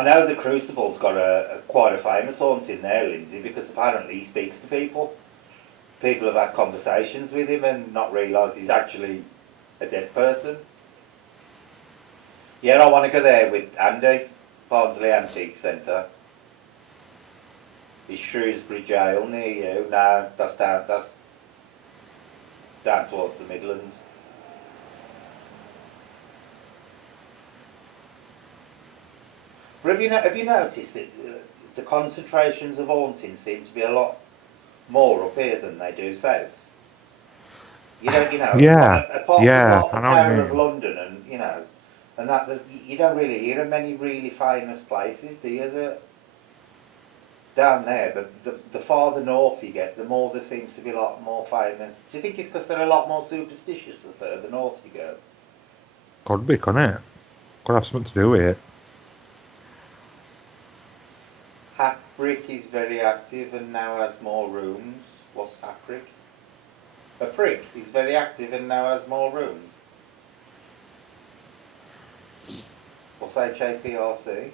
I know the Crucible's got quite a famous haunting there, Lindsay, because apparently he speaks to people. People have had conversations with him and not realised he's actually a dead person. Yeah, I want to go there with Andy, Barnsley Antique Centre. Is Shrewsbury Jail near you? No, that's down towards the Midlands. But have you noticed that the concentrations of hauntings seem to be a lot more up here than they do south? Yeah, apart from yeah, like I the know what you Tower of mean. London and that you don't really hear of many really famous places, do you? Down there, but the farther north you get, the more there seems to be a lot more famous. Do you think it's because they're a lot more superstitious the further north you go? Could be, couldn't it? Could have something to do with it. Hackbrick is very active and now has more rooms. What's Hackbrick? A prick is very active and now has more rooms. What's HAPRC?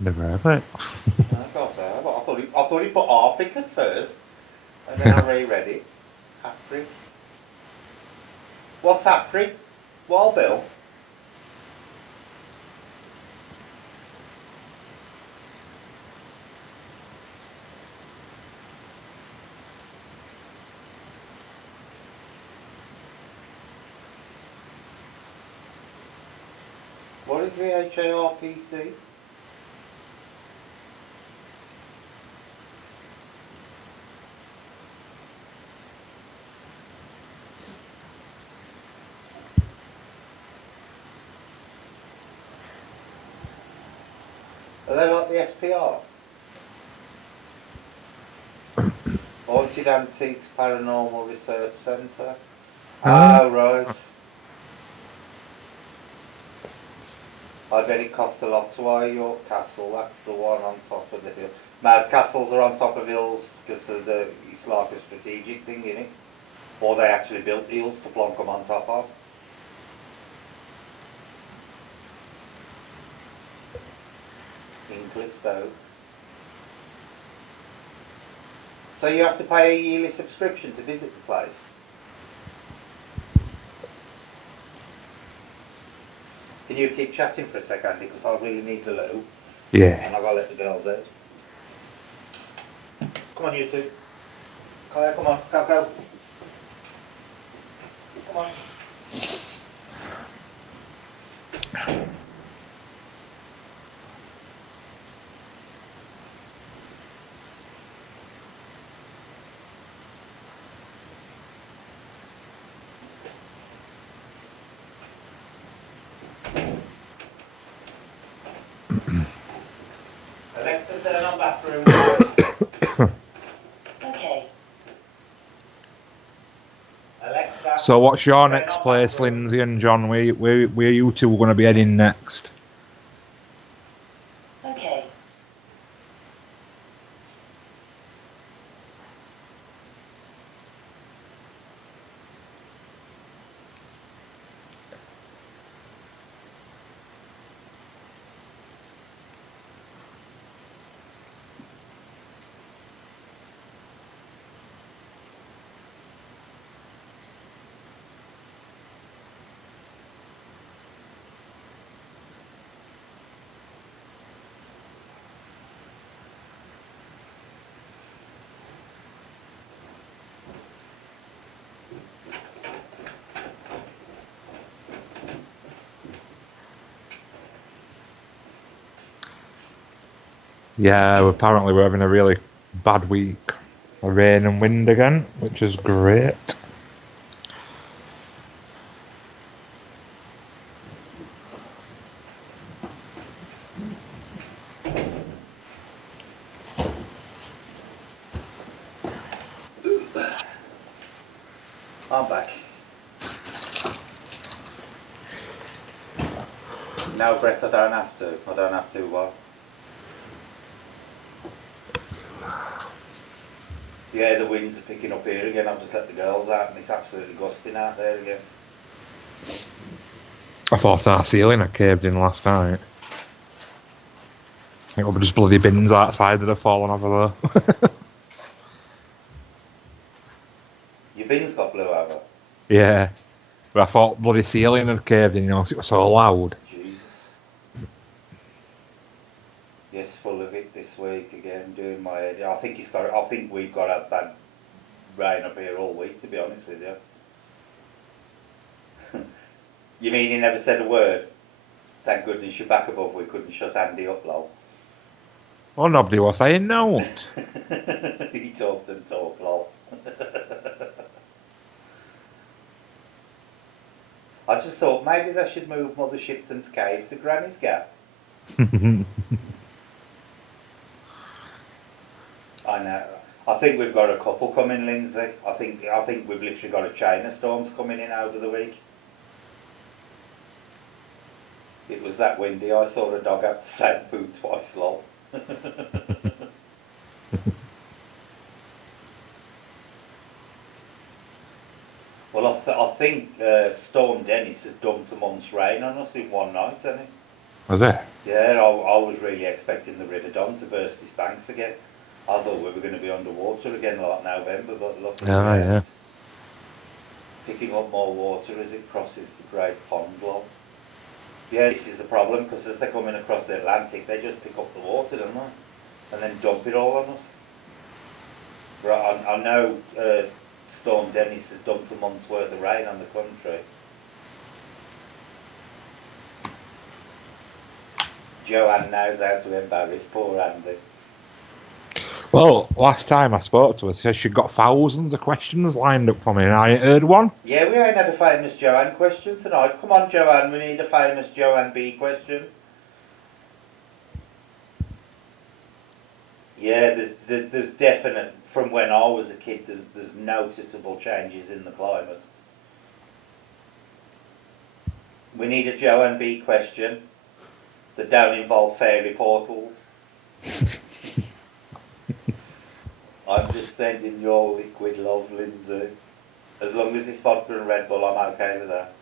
Never heard of it. I got there. I thought he put Arpic at first, and then I reread it. Hackbrick. What's Hackbrick? Well, Bill. What is the HARPC? Are they like the SPR? Haunted Antiques Paranormal Research Centre. Oh, right. I bet it costs a lot to hire York Castle. That's the one on top of the hill. Most castles are on top of hills because it's like a strategic thing, isn't it? Or they actually built hills to plonk them on top of. Inkley. So you have to pay a yearly subscription to visit the place. Can you keep chatting for a second because I really need the loo Yeah. and I've got to let the girls out. Come on, you two. Come on, go. Come on. Alexa, turn on bathroom light. Okay. Alexa. So, what's your turn next on place, bathroom. Lindsay and John? Where you two going to be heading next? Okay. Yeah, apparently we're having a really bad week. Rain and wind again, which is great. I'm back. No, Brett, I don't have to. I don't have to what? Yeah, the winds are picking up here again. I've just let the girls out and it's absolutely gusting out there again. I thought our ceiling had caved in last night. I think there were just bloody bins outside that have fallen over there. Your bin's got blew over. Yeah. But I thought bloody ceiling had caved in, 'cause it was so loud. Jesus. Yes, full of it this week again, doing my head. I think we've got a bad rain up here all week, to be honest with you. You mean he never said a word? Thank goodness you're back above. We couldn't shut Andy up, lol. Well, nobody was saying no. He talked and talked, lol. I just thought maybe they should move Mother Shipton's cave to Granny's Gap. I know. I think we've got a couple coming, Lindsay. I think we've literally got a chain of storms coming in over the week. It was that windy. I saw a dog have the same poo twice, lol. Well, I think Storm Dennis has dumped a month's rain on us in one night, hasn't he? Was it? Yeah, I was really expecting the River Don to burst its banks again. I thought we were going to be underwater again like November, but luckily Yeah. picking up more water as it crosses the Great Pond, lol. Yeah, this is the problem, because as they're coming across the Atlantic, they just pick up the water, don't they? And then dump it all on us. Right, I know Storm Dennis has dumped a month's worth of rain on the country. Joanne knows how to embarrass poor Andy. Well, last time I spoke to her, she said she got thousands of questions lined up for me, and I ain't heard one. Yeah, we ain't had a famous Joanne question tonight. Come on, Joanne, we need a famous Joanne B question. Yeah, there's definite, from when I was a kid, there's noticeable changes in the climate. We need a Joanne B question that don't involve fairy portals. I'm just sending your liquid love, Lindsay. As long as it's vodka and Red Bull, I'm okay with that.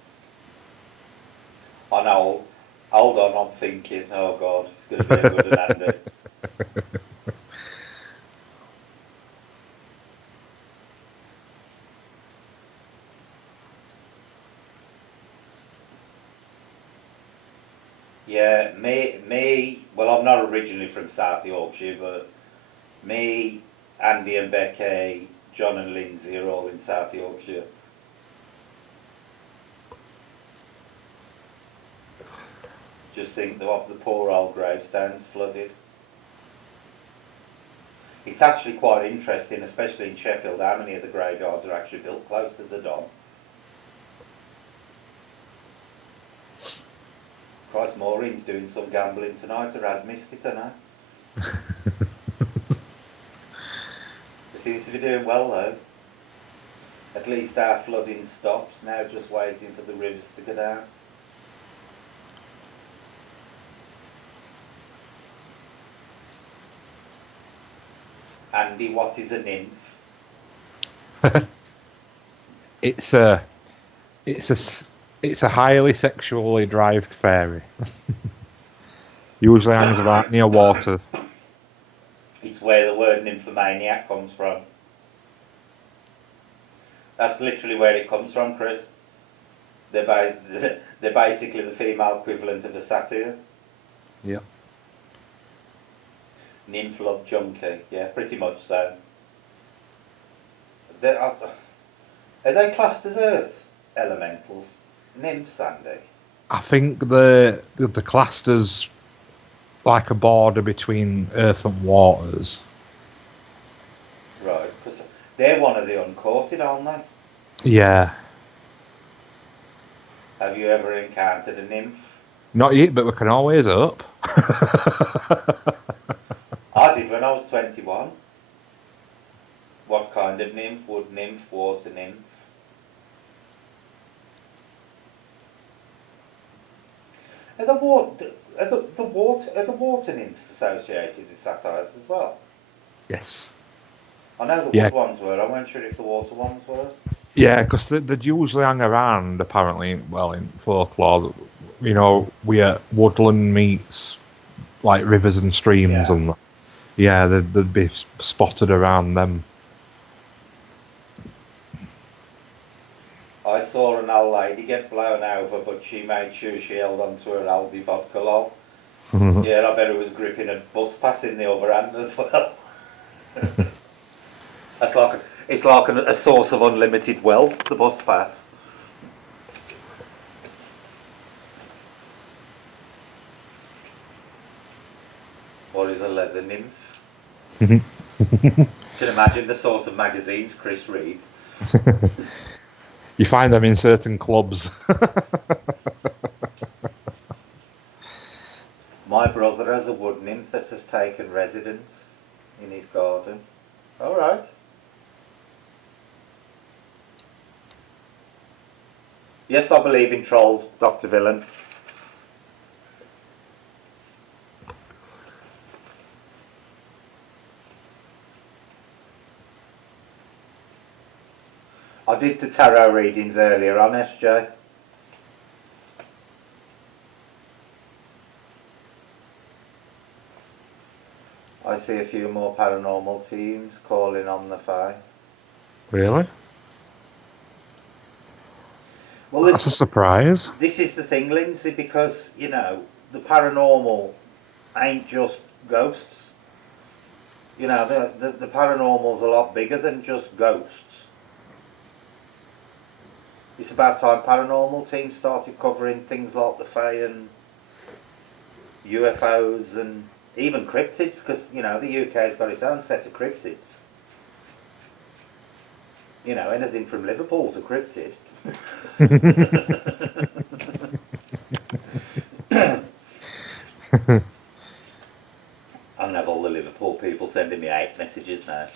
I know. Hold on, I'm thinking. Oh God, it's going to be a good one, Andy. Yeah, me. Well, I'm not originally from South Yorkshire, but me, Andy and Becky, John and Lindsay are all in South Yorkshire. Just think of the poor old gravestones flooded. It's actually quite interesting, especially in Sheffield, how many of the graveyards are actually built close to the Don. Christ, Maureen's doing some gambling tonight, or has missed it, I know. They seem to be doing well though. At least our flooding stops, now just waiting for the rivers to go down. Andy, what is a nymph? It's a highly sexually derived fairy. Usually hangs about near water. It's where the word nymphomaniac comes from. That's literally where it comes from, Chris. They're basically the female equivalent of a satyr. Yeah. Nymph love junkie, yeah, pretty much so. Are they classed as earth elementals? Nymphs, Andy? I think the classed as like a border between earth and waters. Right, because they're one of the uncourted, aren't they? Yeah. Have you ever encountered a nymph? Not yet, but we can always hope. I did when I was 21. What kind of nymph? Wood nymph, water nymph? Are the water nymphs associated with satyrs as well? Yes. I know the wood ones were. I wasn't sure if the water ones were. Yeah, because they usually hang around, apparently, well, in folklore, where woodland meets like rivers and streams, Yeah. and yeah, they'd be spotted around them. I saw an old lady get blown over, but she made sure she held on to her Aldi vodka log. Yeah, I bet it was gripping a bus pass in the other hand as well. It's like a source of unlimited wealth, the bus pass. Or is a leather nymph? Should imagine the sort of magazines Chris reads. You find them in certain clubs. My brother has a wood nymph that has taken residence in his garden. All right. Yes, I believe in trolls, Dr. Villain. I did the tarot readings earlier on, SJ. I see a few more paranormal teams calling on the Fae. Really? Well, That's a surprise. this is the thing, Lindsay, because, the paranormal ain't just ghosts. The paranormal's a lot bigger than just ghosts. It's about time paranormal teams started covering things like the Fae and UFOs and even cryptids, because, the UK's got its own set of cryptids. Anything from Liverpool's a cryptid. I'm going to have all the Liverpool people sending me hate messages now.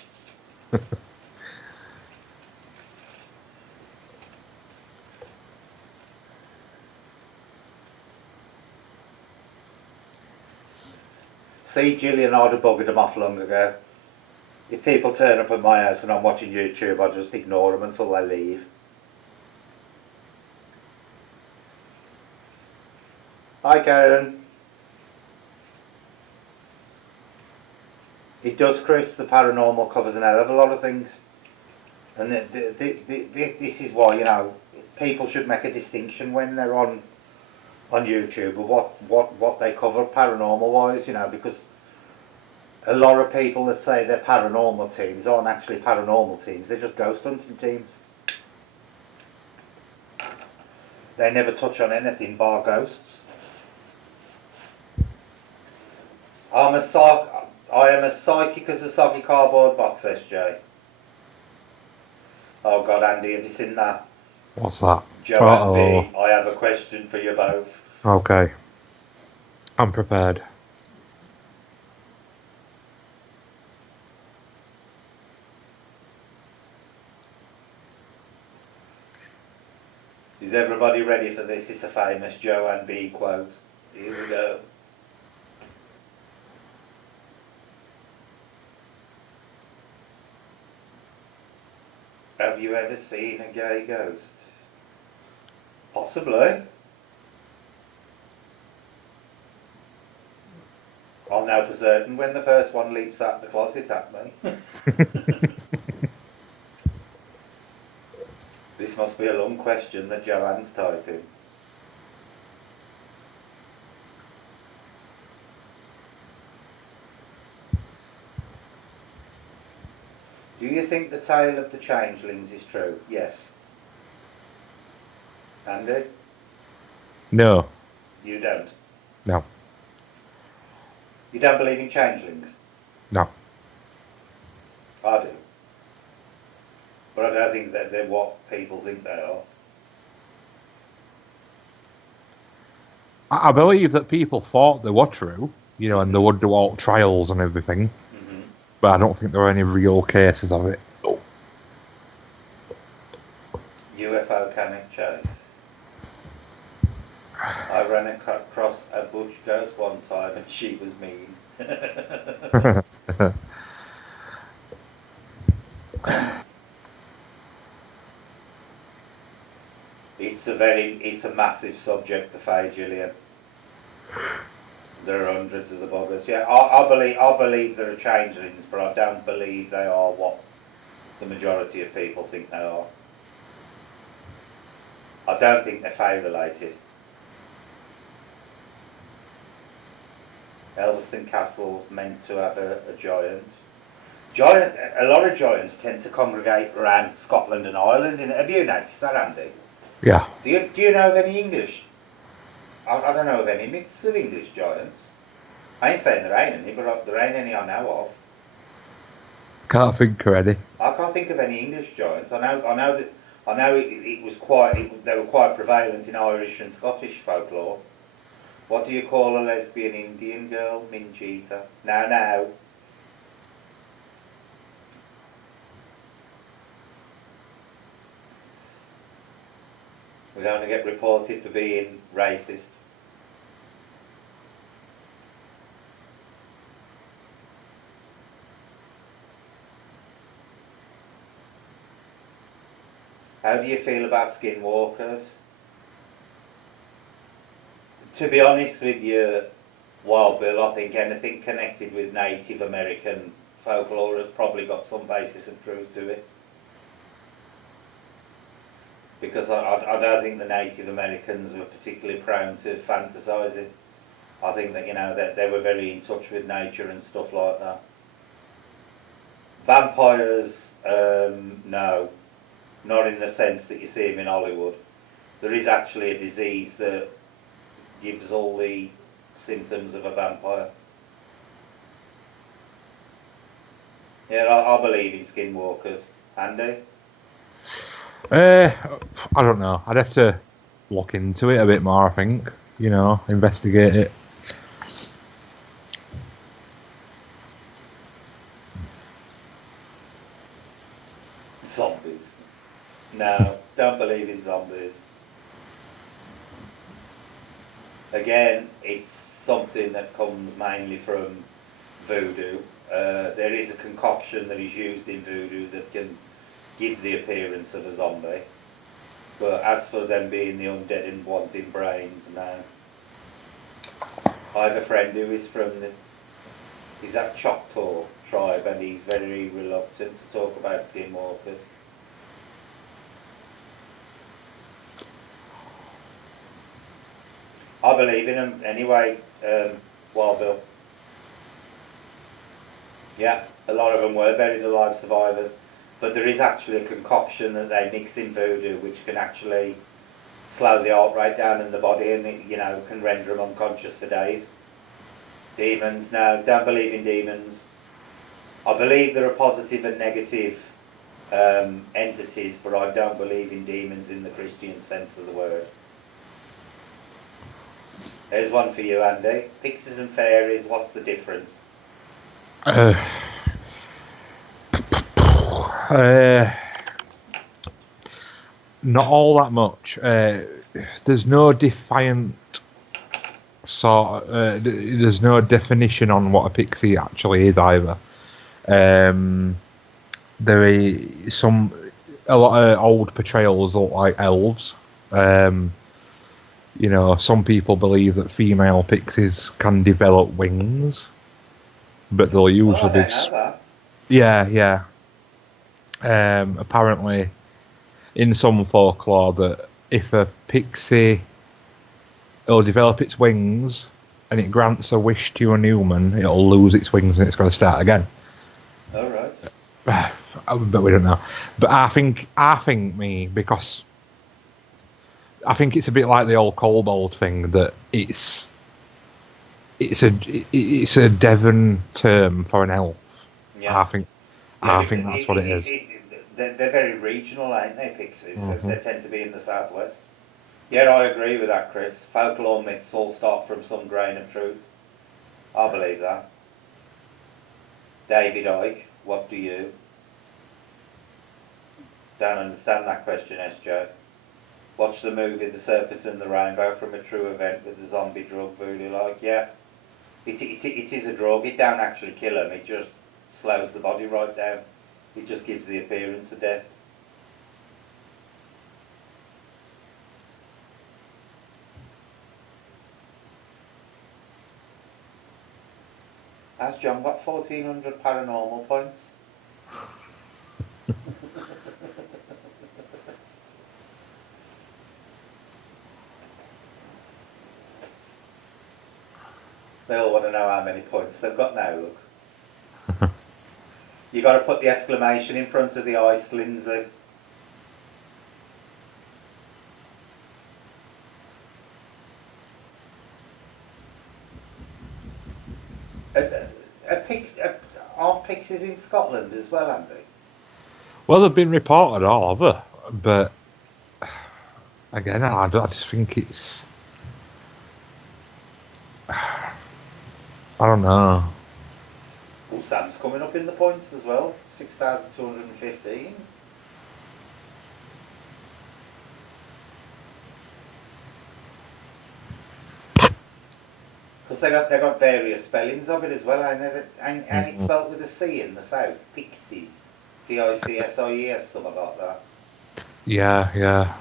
See, Julian, I'd have buggered them off long ago. If people turn up at my house and I'm watching YouTube, I just ignore them until they leave. Hi, Karen. It does, Chris. The paranormal covers an hell of a lot of things. And this is why, people should make a distinction when they're on YouTube of what they cover paranormal-wise, because a lot of people that say they're paranormal teams aren't actually paranormal teams, they're just ghost hunting teams. They never touch on anything bar ghosts. I am as psychic as a soggy cardboard box, SJ. Oh God, Andy, have you seen that? What's that? Joanne B, I have a question for you both. Okay. I'm prepared. Is everybody ready for this? It's a famous Joanne B quote. Here we go. Have you ever seen a gay ghost? Possibly. I'll know for certain when the first one leaps out the closet at me. This must be a long question that Joanne's typing. Do you think the tale of the changelings is true? Yes. Andy? No. You don't? No. You don't believe in changelings? No. I do. But I don't think that they're what people think they are. I believe that people thought they were true, and they would do all trials and everything. Mm-hmm. But I don't think there were any real cases of it. Oh. UFO Canic Chase. I ran across a bush ghost one time and she was mean. It's a massive subject, the Fae, Gillian. There are hundreds of the buggers. Yeah, I believe there are changelings, but I don't believe they are what the majority of people think they are. I don't think they're Fae related. Elveston Castle's meant to have a giant. A lot of giants tend to congregate around Scotland and Ireland. Have you noticed that, Andy? Yeah. Do you know of any English? I don't know of any myths of English giants. I ain't saying there ain't any, but there ain't any I know of. Can't think already. I can't think of any English giants. I know it was they were quite prevalent in Irish and Scottish folklore. What do you call a lesbian Indian girl? Minjita. Now. We don't want to get reported for being racist. How do you feel about skinwalkers? To be honest with you, Wild Bill, I think anything connected with Native American folklore has probably got some basis of truth to it. Because I don't think the Native Americans were particularly prone to fantasising. I think that, that they were very in touch with nature and stuff like that. Vampires, no. Not in the sense that you see them in Hollywood. There is actually a disease that gives all the symptoms of a vampire. Yeah, I believe in skinwalkers. Andy? I don't know. I'd have to look into it a bit more, I think. Investigate it. Zombies. No, don't believe in zombies. Again, it's something that comes mainly from voodoo. There is a concoction that is used in voodoo that can give the appearance of a zombie. But as for them being the undead and wanting brains, no. I have a friend who is he's that Choctaw tribe, and he's very reluctant to talk about skinwalkers. I believe in them anyway, Wild Bill. Yeah, a lot of them were buried alive survivors, but there is actually a concoction that they mix in voodoo which can actually slow the heart rate down in the body, and it, can render them unconscious for days. Demons, no, don't believe in demons. I believe there are positive and negative entities, but I don't believe in demons in the Christian sense of the word. There's one for you, Andy. Pixies and fairies, what's the difference? Not all that much. There's no defiant there's no definition on what a pixie actually is either. There is a lot of old portrayals look like elves. Some people believe that female pixies can develop wings, but they'll usually be. Yeah. Apparently, in some folklore, that if a pixie it'll develop its wings and it grants a wish to a human, it'll lose its wings and it's going to start again. All right. But we don't know. But I think because I think it's a bit like the old kobold thing, that it's a Devon term for an elf. Yeah. I think that's what it is. They're very regional, ain't they, pixies? Mm-hmm. They tend to be in the southwest. Yeah, I agree with that, Chris. Folklore myths all start from some grain of truth. I believe that. David Icke, what do you? Don't understand that question, SJ. Watch the movie The Serpent and the Rainbow from a true event with the zombie drug voodoo like. Yeah, it is a drug. It don't actually kill them. It just slows the body right down. It just gives the appearance of death. Has John got 1400 paranormal points? They all want to know how many points they've got now, look. You got to put the exclamation in front of the ice, Lindsay. Aren't pixies in Scotland as well, Andy? Well, they've been reported all over, but again, I just think it's. I don't know. Well, Sam's coming up in the points as well, 6,215. Because they got various spellings of it as well, and it's spelt with a C in the south. Pixies. Piccies, something like that. Yeah.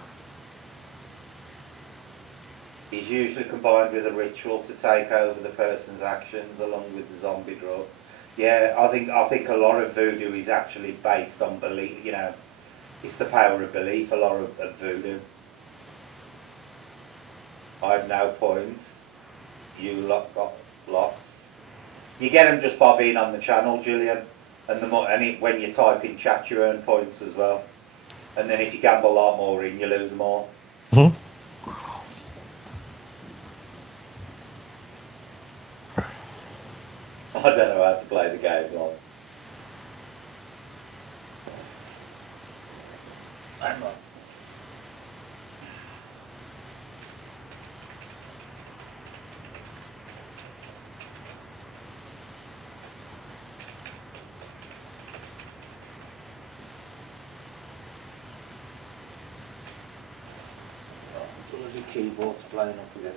Is usually combined with a ritual to take over the person's actions, along with the zombie drug. Yeah, I think a lot of voodoo is actually based on belief. You know, it's the power of belief. A lot of voodoo. I have no points. You lot got lots. You get them just by being on the channel, Gillian. And when you type in chat, you earn points as well. And then if you gamble a lot more in, you lose more. Mm-hmm. I don't know how to play the game, like. Hang on. The keyboard's playing up again.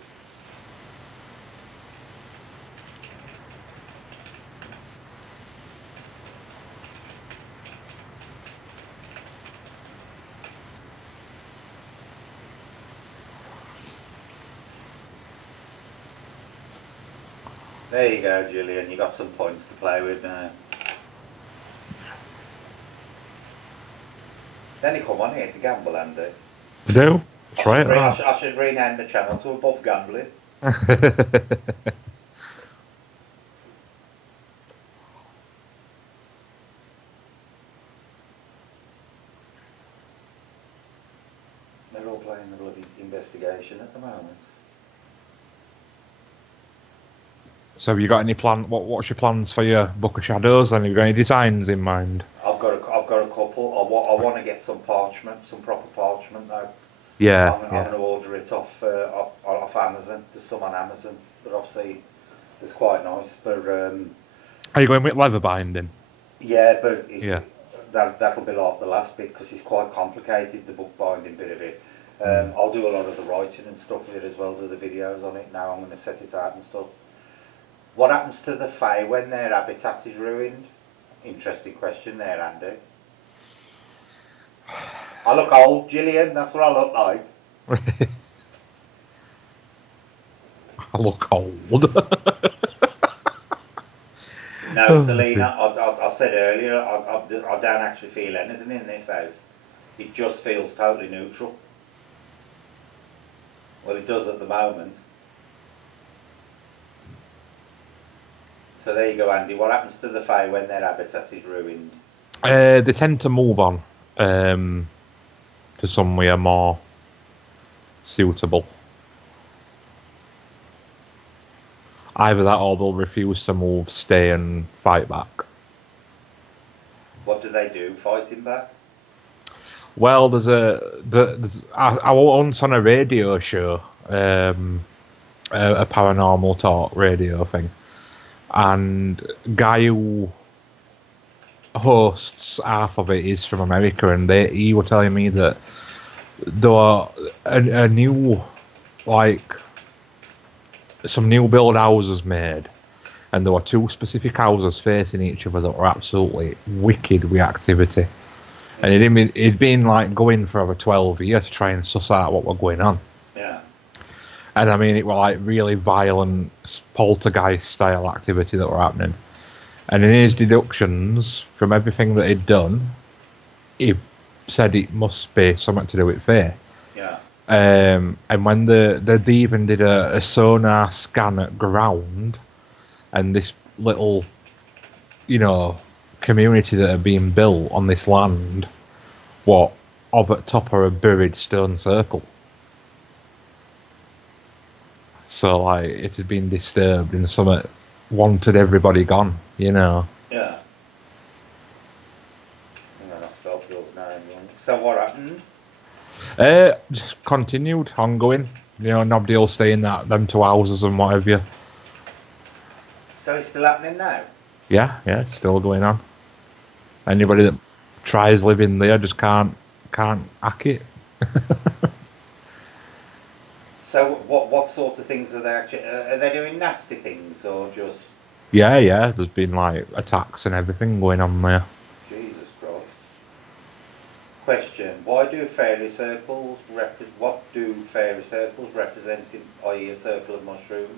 There you go, Julian. You got some points to play with now. Then you come on here to gamble, Andy. Do? That's right. I should rename the channel to Above Gambling. They're all playing the bloody investigation at the moment. So have you got any plan? What's your plans for your Book of Shadows? And have you got any designs in mind? I've got a couple. I want to get some parchment, some proper parchment though. Yeah. I'm going to order it off Amazon. There's some on Amazon that I've seen. It's quite nice, but Are you going with leather binding? yeah, but that'll be like the last bit because it's quite complicated, the book binding bit of it. I'll do a lot of the writing and stuff with it as well, do the videos on it. Now I'm going to set it out and stuff. What happens to the Fae when their habitat is ruined? Interesting question there, Andy. I look old, Gillian, that's what I look like. I look old. No, Selena, I said earlier, I don't actually feel anything in this house. It just feels totally neutral. Well, it does at the moment. So there you go, Andy. What happens to the Fae when their habitat is ruined? They tend to move on to somewhere more suitable. Either that or they'll refuse to move, stay and fight back. What do they do, fighting back? Well, I was once on a radio show, a paranormal talk radio thing, and guy who hosts half of it is from America, and he was telling me that there were a new, like, some new build houses made, and there were two specific houses facing each other that were absolutely wicked with activity. And it'd been like going for over 12 years to try and suss out what was going on. Yeah. And I mean, it were like really violent poltergeist style activity that were happening. And in his deductions from everything that he'd done, he said it must be something to do with Faye. Yeah. And when they even did a sonar scan at ground, and this little, community that had been built on this land, what of at top of a buried stone circle. So like it had been disturbed and something wanted everybody gone, Yeah. And then I spelled your name wrong. So what happened? Just continued, ongoing. Nobody will stay in them 2 houses and what have you. So it's still happening now? Yeah, it's still going on. Anybody that tries living there just can't hack it. So what sort of things are they actually? Are they doing nasty things or just? Yeah. There's been like attacks and everything going on there. Jesus Christ. Question: Why do fairy circles what do fairy circles represent, i.e., a circle of mushrooms?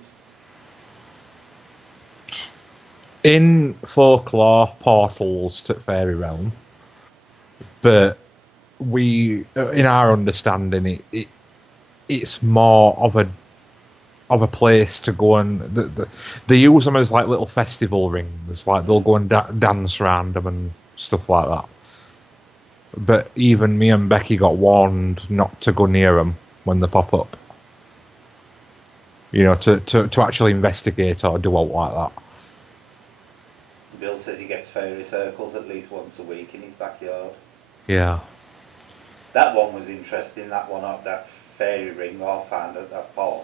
In folklore, portals to fairy realm, but we, in our understanding, it's more of a place to go and they use them as like little festival rings. Like they'll go and dance around them and stuff like that. But even me and Becky got warned not to go near them when they pop up. To actually investigate or do out like that. Bill says he gets fairy circles at least once a week in his backyard. Yeah. That one was interesting. That one up that fairy ring I found at that park.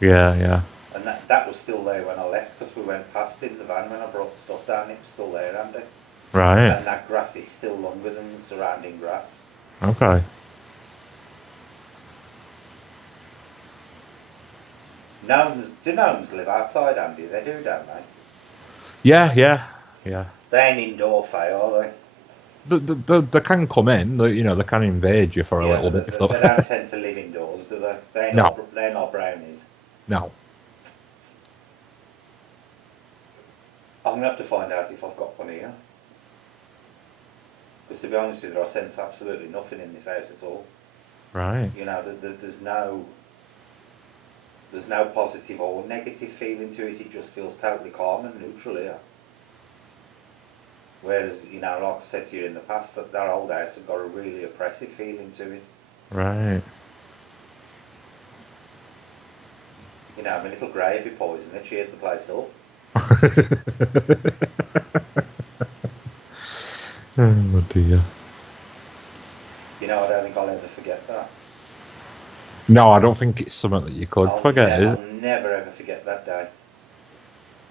Yeah. And that was still there when I left because we went past in the van when I brought the stuff down. It was still there, Andy. Right. And that grass is still longer than the surrounding grass. Okay. Do gnomes live outside, Andy? They do, don't they? Yeah. They ain't indoor fae, are they? They can come in. They can invade you for a Yeah, little but bit. they don't tend to live indoors, do they? No. They're not brownies. No. I'm going to have to find out if I've got one here. Because to be honest with you, I sense absolutely nothing in this house at all. Right. There's no positive or negative feeling to it. It just feels totally calm and neutral here. Whereas, like I said to you in the past, that old house has got a really oppressive feeling to it. Right. My little gravy poison that cheered the place up. Oh dear. I don't think I'll ever forget that. No, I don't think it's something that you could forget, is I'll it? never ever forget that day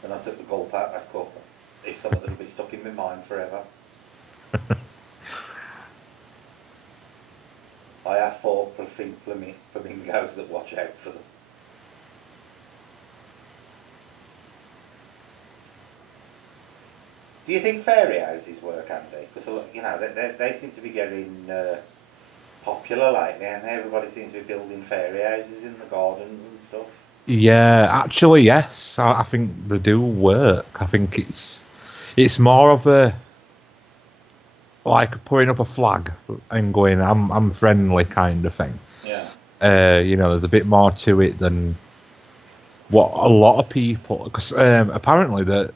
when I took the gulp out of that cup. It's something that'll be stuck in my mind forever. I have 4 flamingos that watch out for them. Do you think fairy houses work, Andy? Because they seem to be getting popular lately, and everybody seems to be building fairy houses in the gardens and stuff. Yeah, actually, yes. I think they do work. I think it's more of a like putting up a flag and going, I'm friendly" kind of thing. Yeah. There's a bit more to it than what a lot of people. Because apparently the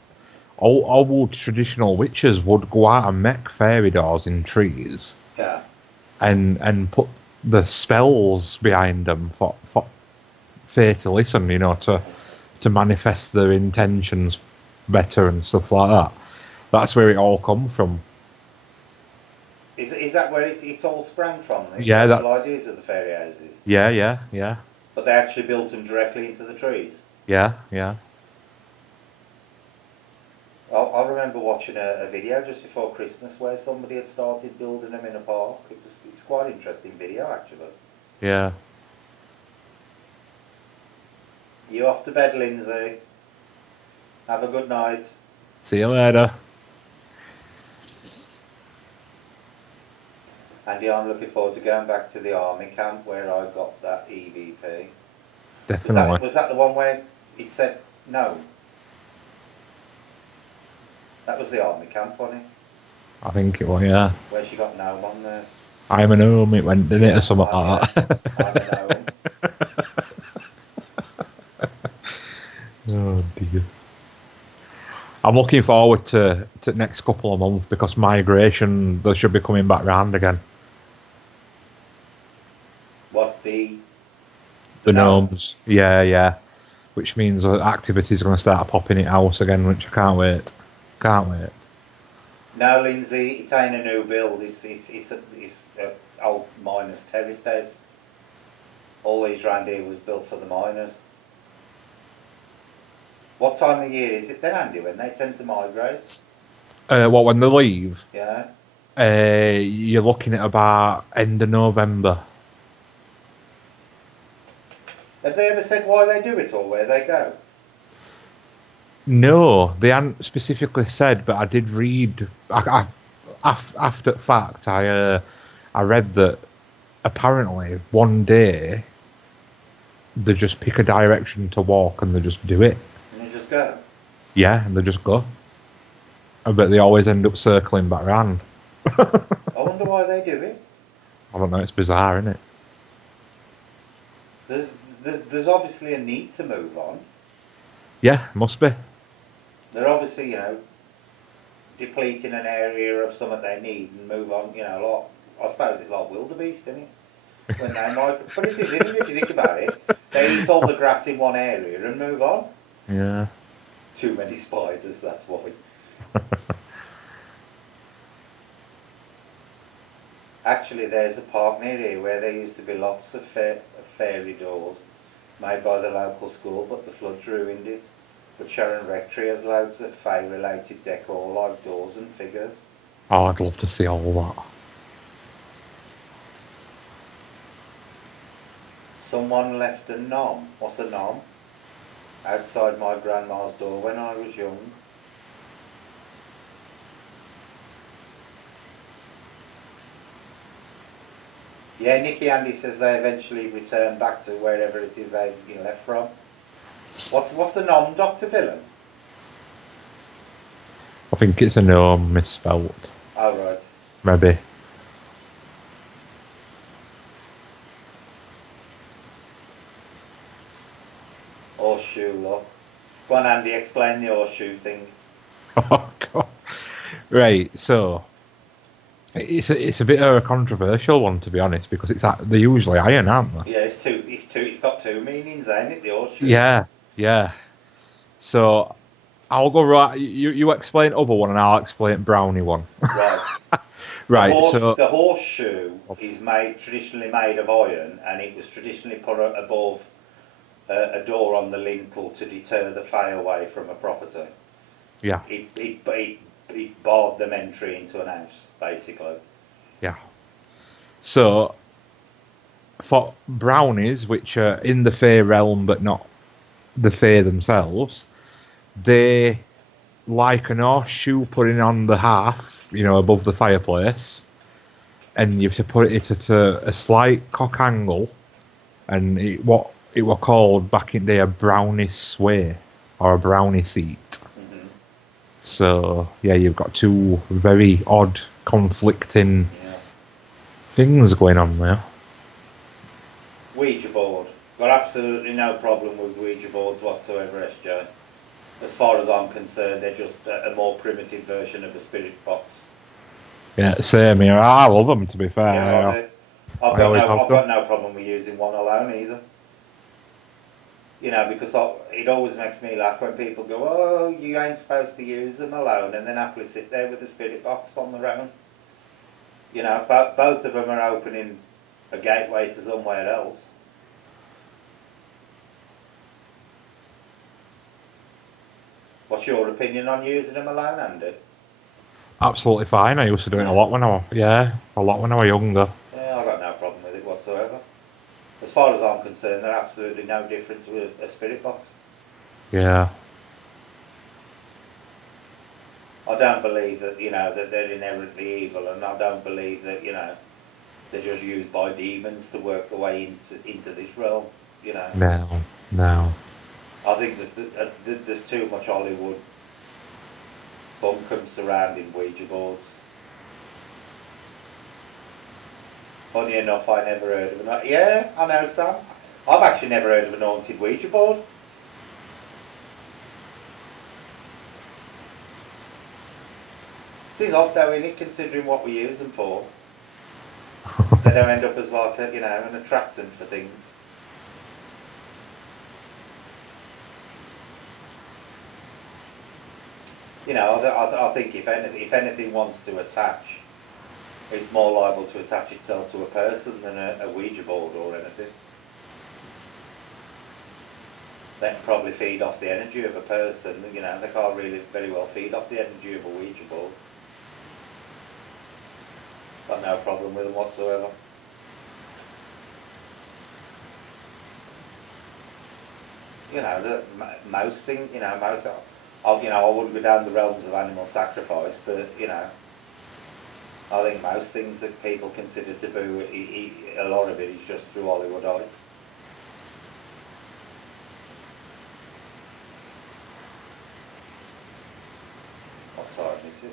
old traditional witches would go out and make fairy doors in trees. Yeah. And put the spells behind them for fair to listen, to manifest their intentions better and stuff like that. That's where it all come from. Is that where it's all sprang from? The Yeah, original ideas of the fairy houses. yeah. But they actually built them directly into the trees. Yeah. I remember watching a video just before Christmas where somebody had started building them in a park. It's quite an interesting video, actually. Yeah. You off to bed, Lindsay? Have a good night. See you later. Andy, I'm looking forward to going back to the army camp where I got that EVP. Definitely. Was that the one where it said no? That was the army camp, wasn't it? I think it was, yeah. Where she got gnome on there. I'm a gnome, it went, didn't it, or something Yeah. like that. I'm a gnome. Oh dear. I'm looking forward to next couple of months because migration, they should be coming back round again. What the The gnome? gnomes. Yeah, yeah. Which means activities are going to start popping in house again, which I can't wait. Can't wait. No, Lindsay, it ain't a new build. It's a old miners' terrace house. All these round here was built for the miners. What time of year is it then, Andy, when they tend to migrate? What, when they leave? Yeah. You're looking at about end of November. Have they ever said why they do it or where they go? No, they hadn't specifically said, but I did read. After the fact, I read that apparently one day they just pick a direction to walk and they just do it. And they just go. Yeah, and they just go. I bet they always end up circling back round. I wonder why they do it. I don't know, it's bizarre, isn't it? There's obviously a need to move on. Yeah, must be. They're obviously, depleting an area of something they need and move on, I suppose it's like wildebeest, isn't it? When they might, but it is, isn't it, if you think about it? They eat all the grass in one area and move on. Yeah. Too many spiders, that's why. Actually, there's a park near here where there used to be lots of fairy doors made by the local school, but the floods ruined it. But Sharon Rectory has loads of fae-related decor like doors and figures. Oh, I'd love to see all that. Someone left a nom. What's a nom? Outside my grandma's door when I was young. Yeah, Nicky Andy says they eventually return back to wherever it is they've been left from. What's the nom, Dr. Villain? I think it's a gnome misspelt. Oh, right. Maybe. Horseshoe, look. Go on, Andy, explain the horseshoe thing. Oh, God. Right, so it's a bit of a controversial one, to be honest, because they're usually iron, aren't they? Yeah, it's got two meanings, ain't it? The horseshoe. Yeah, yeah. So I'll go right. You explain other one, and I'll explain brownie one. Right. Right. The horseshoe is traditionally made of iron, and it was traditionally put above a door on the lintel to deter the fae away from a property. Yeah. It barred them entry into an house, basically. Yeah. So for brownies, which are in the fae realm but not the fae themselves, they like an horseshoe putting on the hearth, above the fireplace, and you have to put it at a slight cock angle, and what it were called back in the day a brownie sway or a brownie seat. Mm-hmm. So yeah, you've got two very odd, conflicting things going on there. Ouija board. Got absolutely no problem with Ouija boards whatsoever, SJ. As far as I'm concerned, they're just a more primitive version of a spirit box. Yeah, same here. I love them, to be fair. Yeah, I do. I always have I've them. got no problem with using one alone either. Because it always makes me laugh when people go, "Oh, you ain't supposed to use them alone," and then happily sit there with the spirit box on their own. Both of them are opening a gateway to somewhere else. What's your opinion on using them alone, Andy? Absolutely fine. I used to do it a lot when I was younger. Yeah, I've got no problem with it whatsoever. As far as I'm concerned, they're absolutely no different to a spirit box. Yeah. I don't believe that, that they're inherently evil, and I don't believe that, they're just used by demons to work their way into this realm, No. I think there's too much Hollywood buncombe surrounding Ouija boards. Funny enough, I never heard of an... Yeah, I know, Sam. I've actually never heard of an haunted Ouija board. It's odd though, innit, considering what we use them for. They don't end up as like a, an attractant for things. I think if anything wants to attach, it's more liable to attach itself to a person than a Ouija board or anything. They can probably feed off the energy of a person, they can't really very well feed off the energy of a Ouija board. Got no problem with them whatsoever. Most things, I wouldn't go down the realms of animal sacrifice, but, I think most things that people consider taboo, a lot of it is just through Hollywood eyes. What time is it?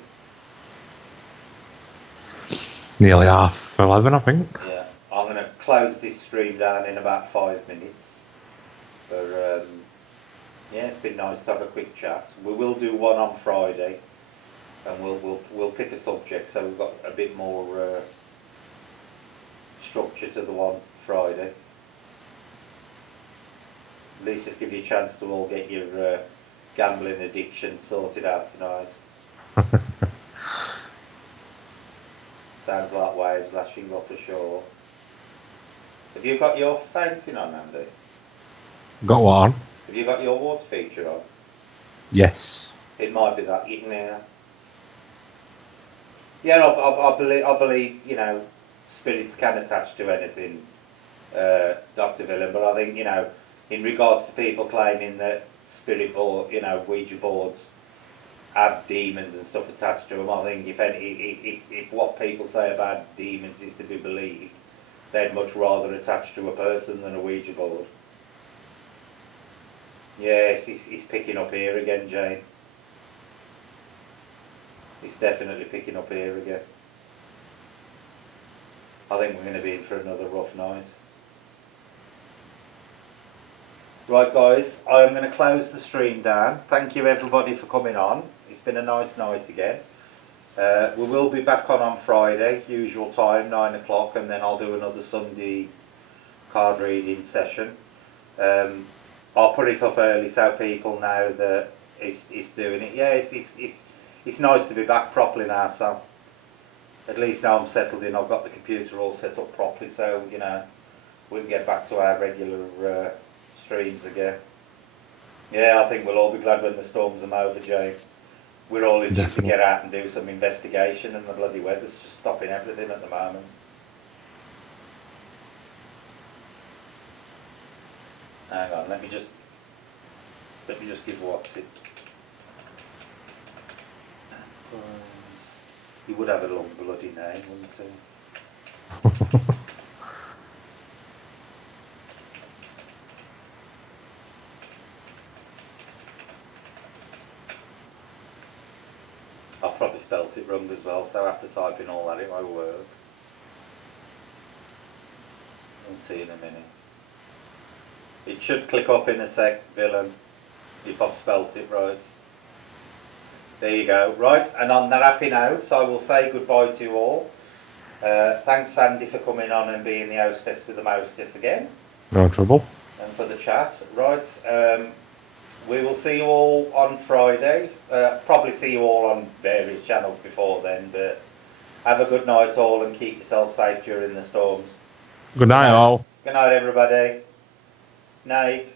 Nearly 11:30, I think. Yeah, I'm going to close this stream down in about 5 minutes. But, yeah, it's been nice to have a quick chat. We will do one on Friday, and we'll pick a subject so we've got a bit more structure to the one Friday. At least just give you a chance to all get your gambling addiction sorted out tonight. Sounds like waves lashing off the shore. Have you got your fountain on, Andy? Got what on? Have you got your water feature on? Yes. It might be that, Yeah, I believe, spirits can attach to anything, Dr. Villan, but I think, in regards to people claiming that spirit board, Ouija boards have demons and stuff attached to them, I think if what people say about demons is to be believed, they'd much rather attach to a person than a Ouija board. Yes, he's picking up here again, Jane. He's definitely picking up here again. I think we're going to be in for another rough night. Right guys, I'm going to close the stream down. Thank you everybody for coming on. It's been a nice night again. We will be back on Friday, usual time, 9 o'clock, and then I'll do another Sunday card reading session. I'll put it up early so people know that it's doing it. Yeah, it's nice to be back properly now, Sam. At least now I'm settled in, I've got the computer all set up properly, so, we can get back to our regular streams again. Yeah, I think we'll all be glad when the storms are over, Jay. We're all itching to get out and do some investigation, and the bloody weather's just stopping everything at the moment. Hang on, let me just give what's it. He would have a long bloody name, wouldn't he? I've probably spelt it wrong as well, so after typing all that it won't work. We'll see in a minute. It should click up in a sec, Villain, if I've spelt it right. There you go. Right, and on that happy note, I will say goodbye to you all. Thanks, Sandy, for coming on and being the hostess with the mostess again. No trouble. And for the chat. Right, we will see you all on Friday. Probably see you all on various channels before then, but have a good night all and keep yourself safe during the storms. Good night, all. Good night, everybody. Night.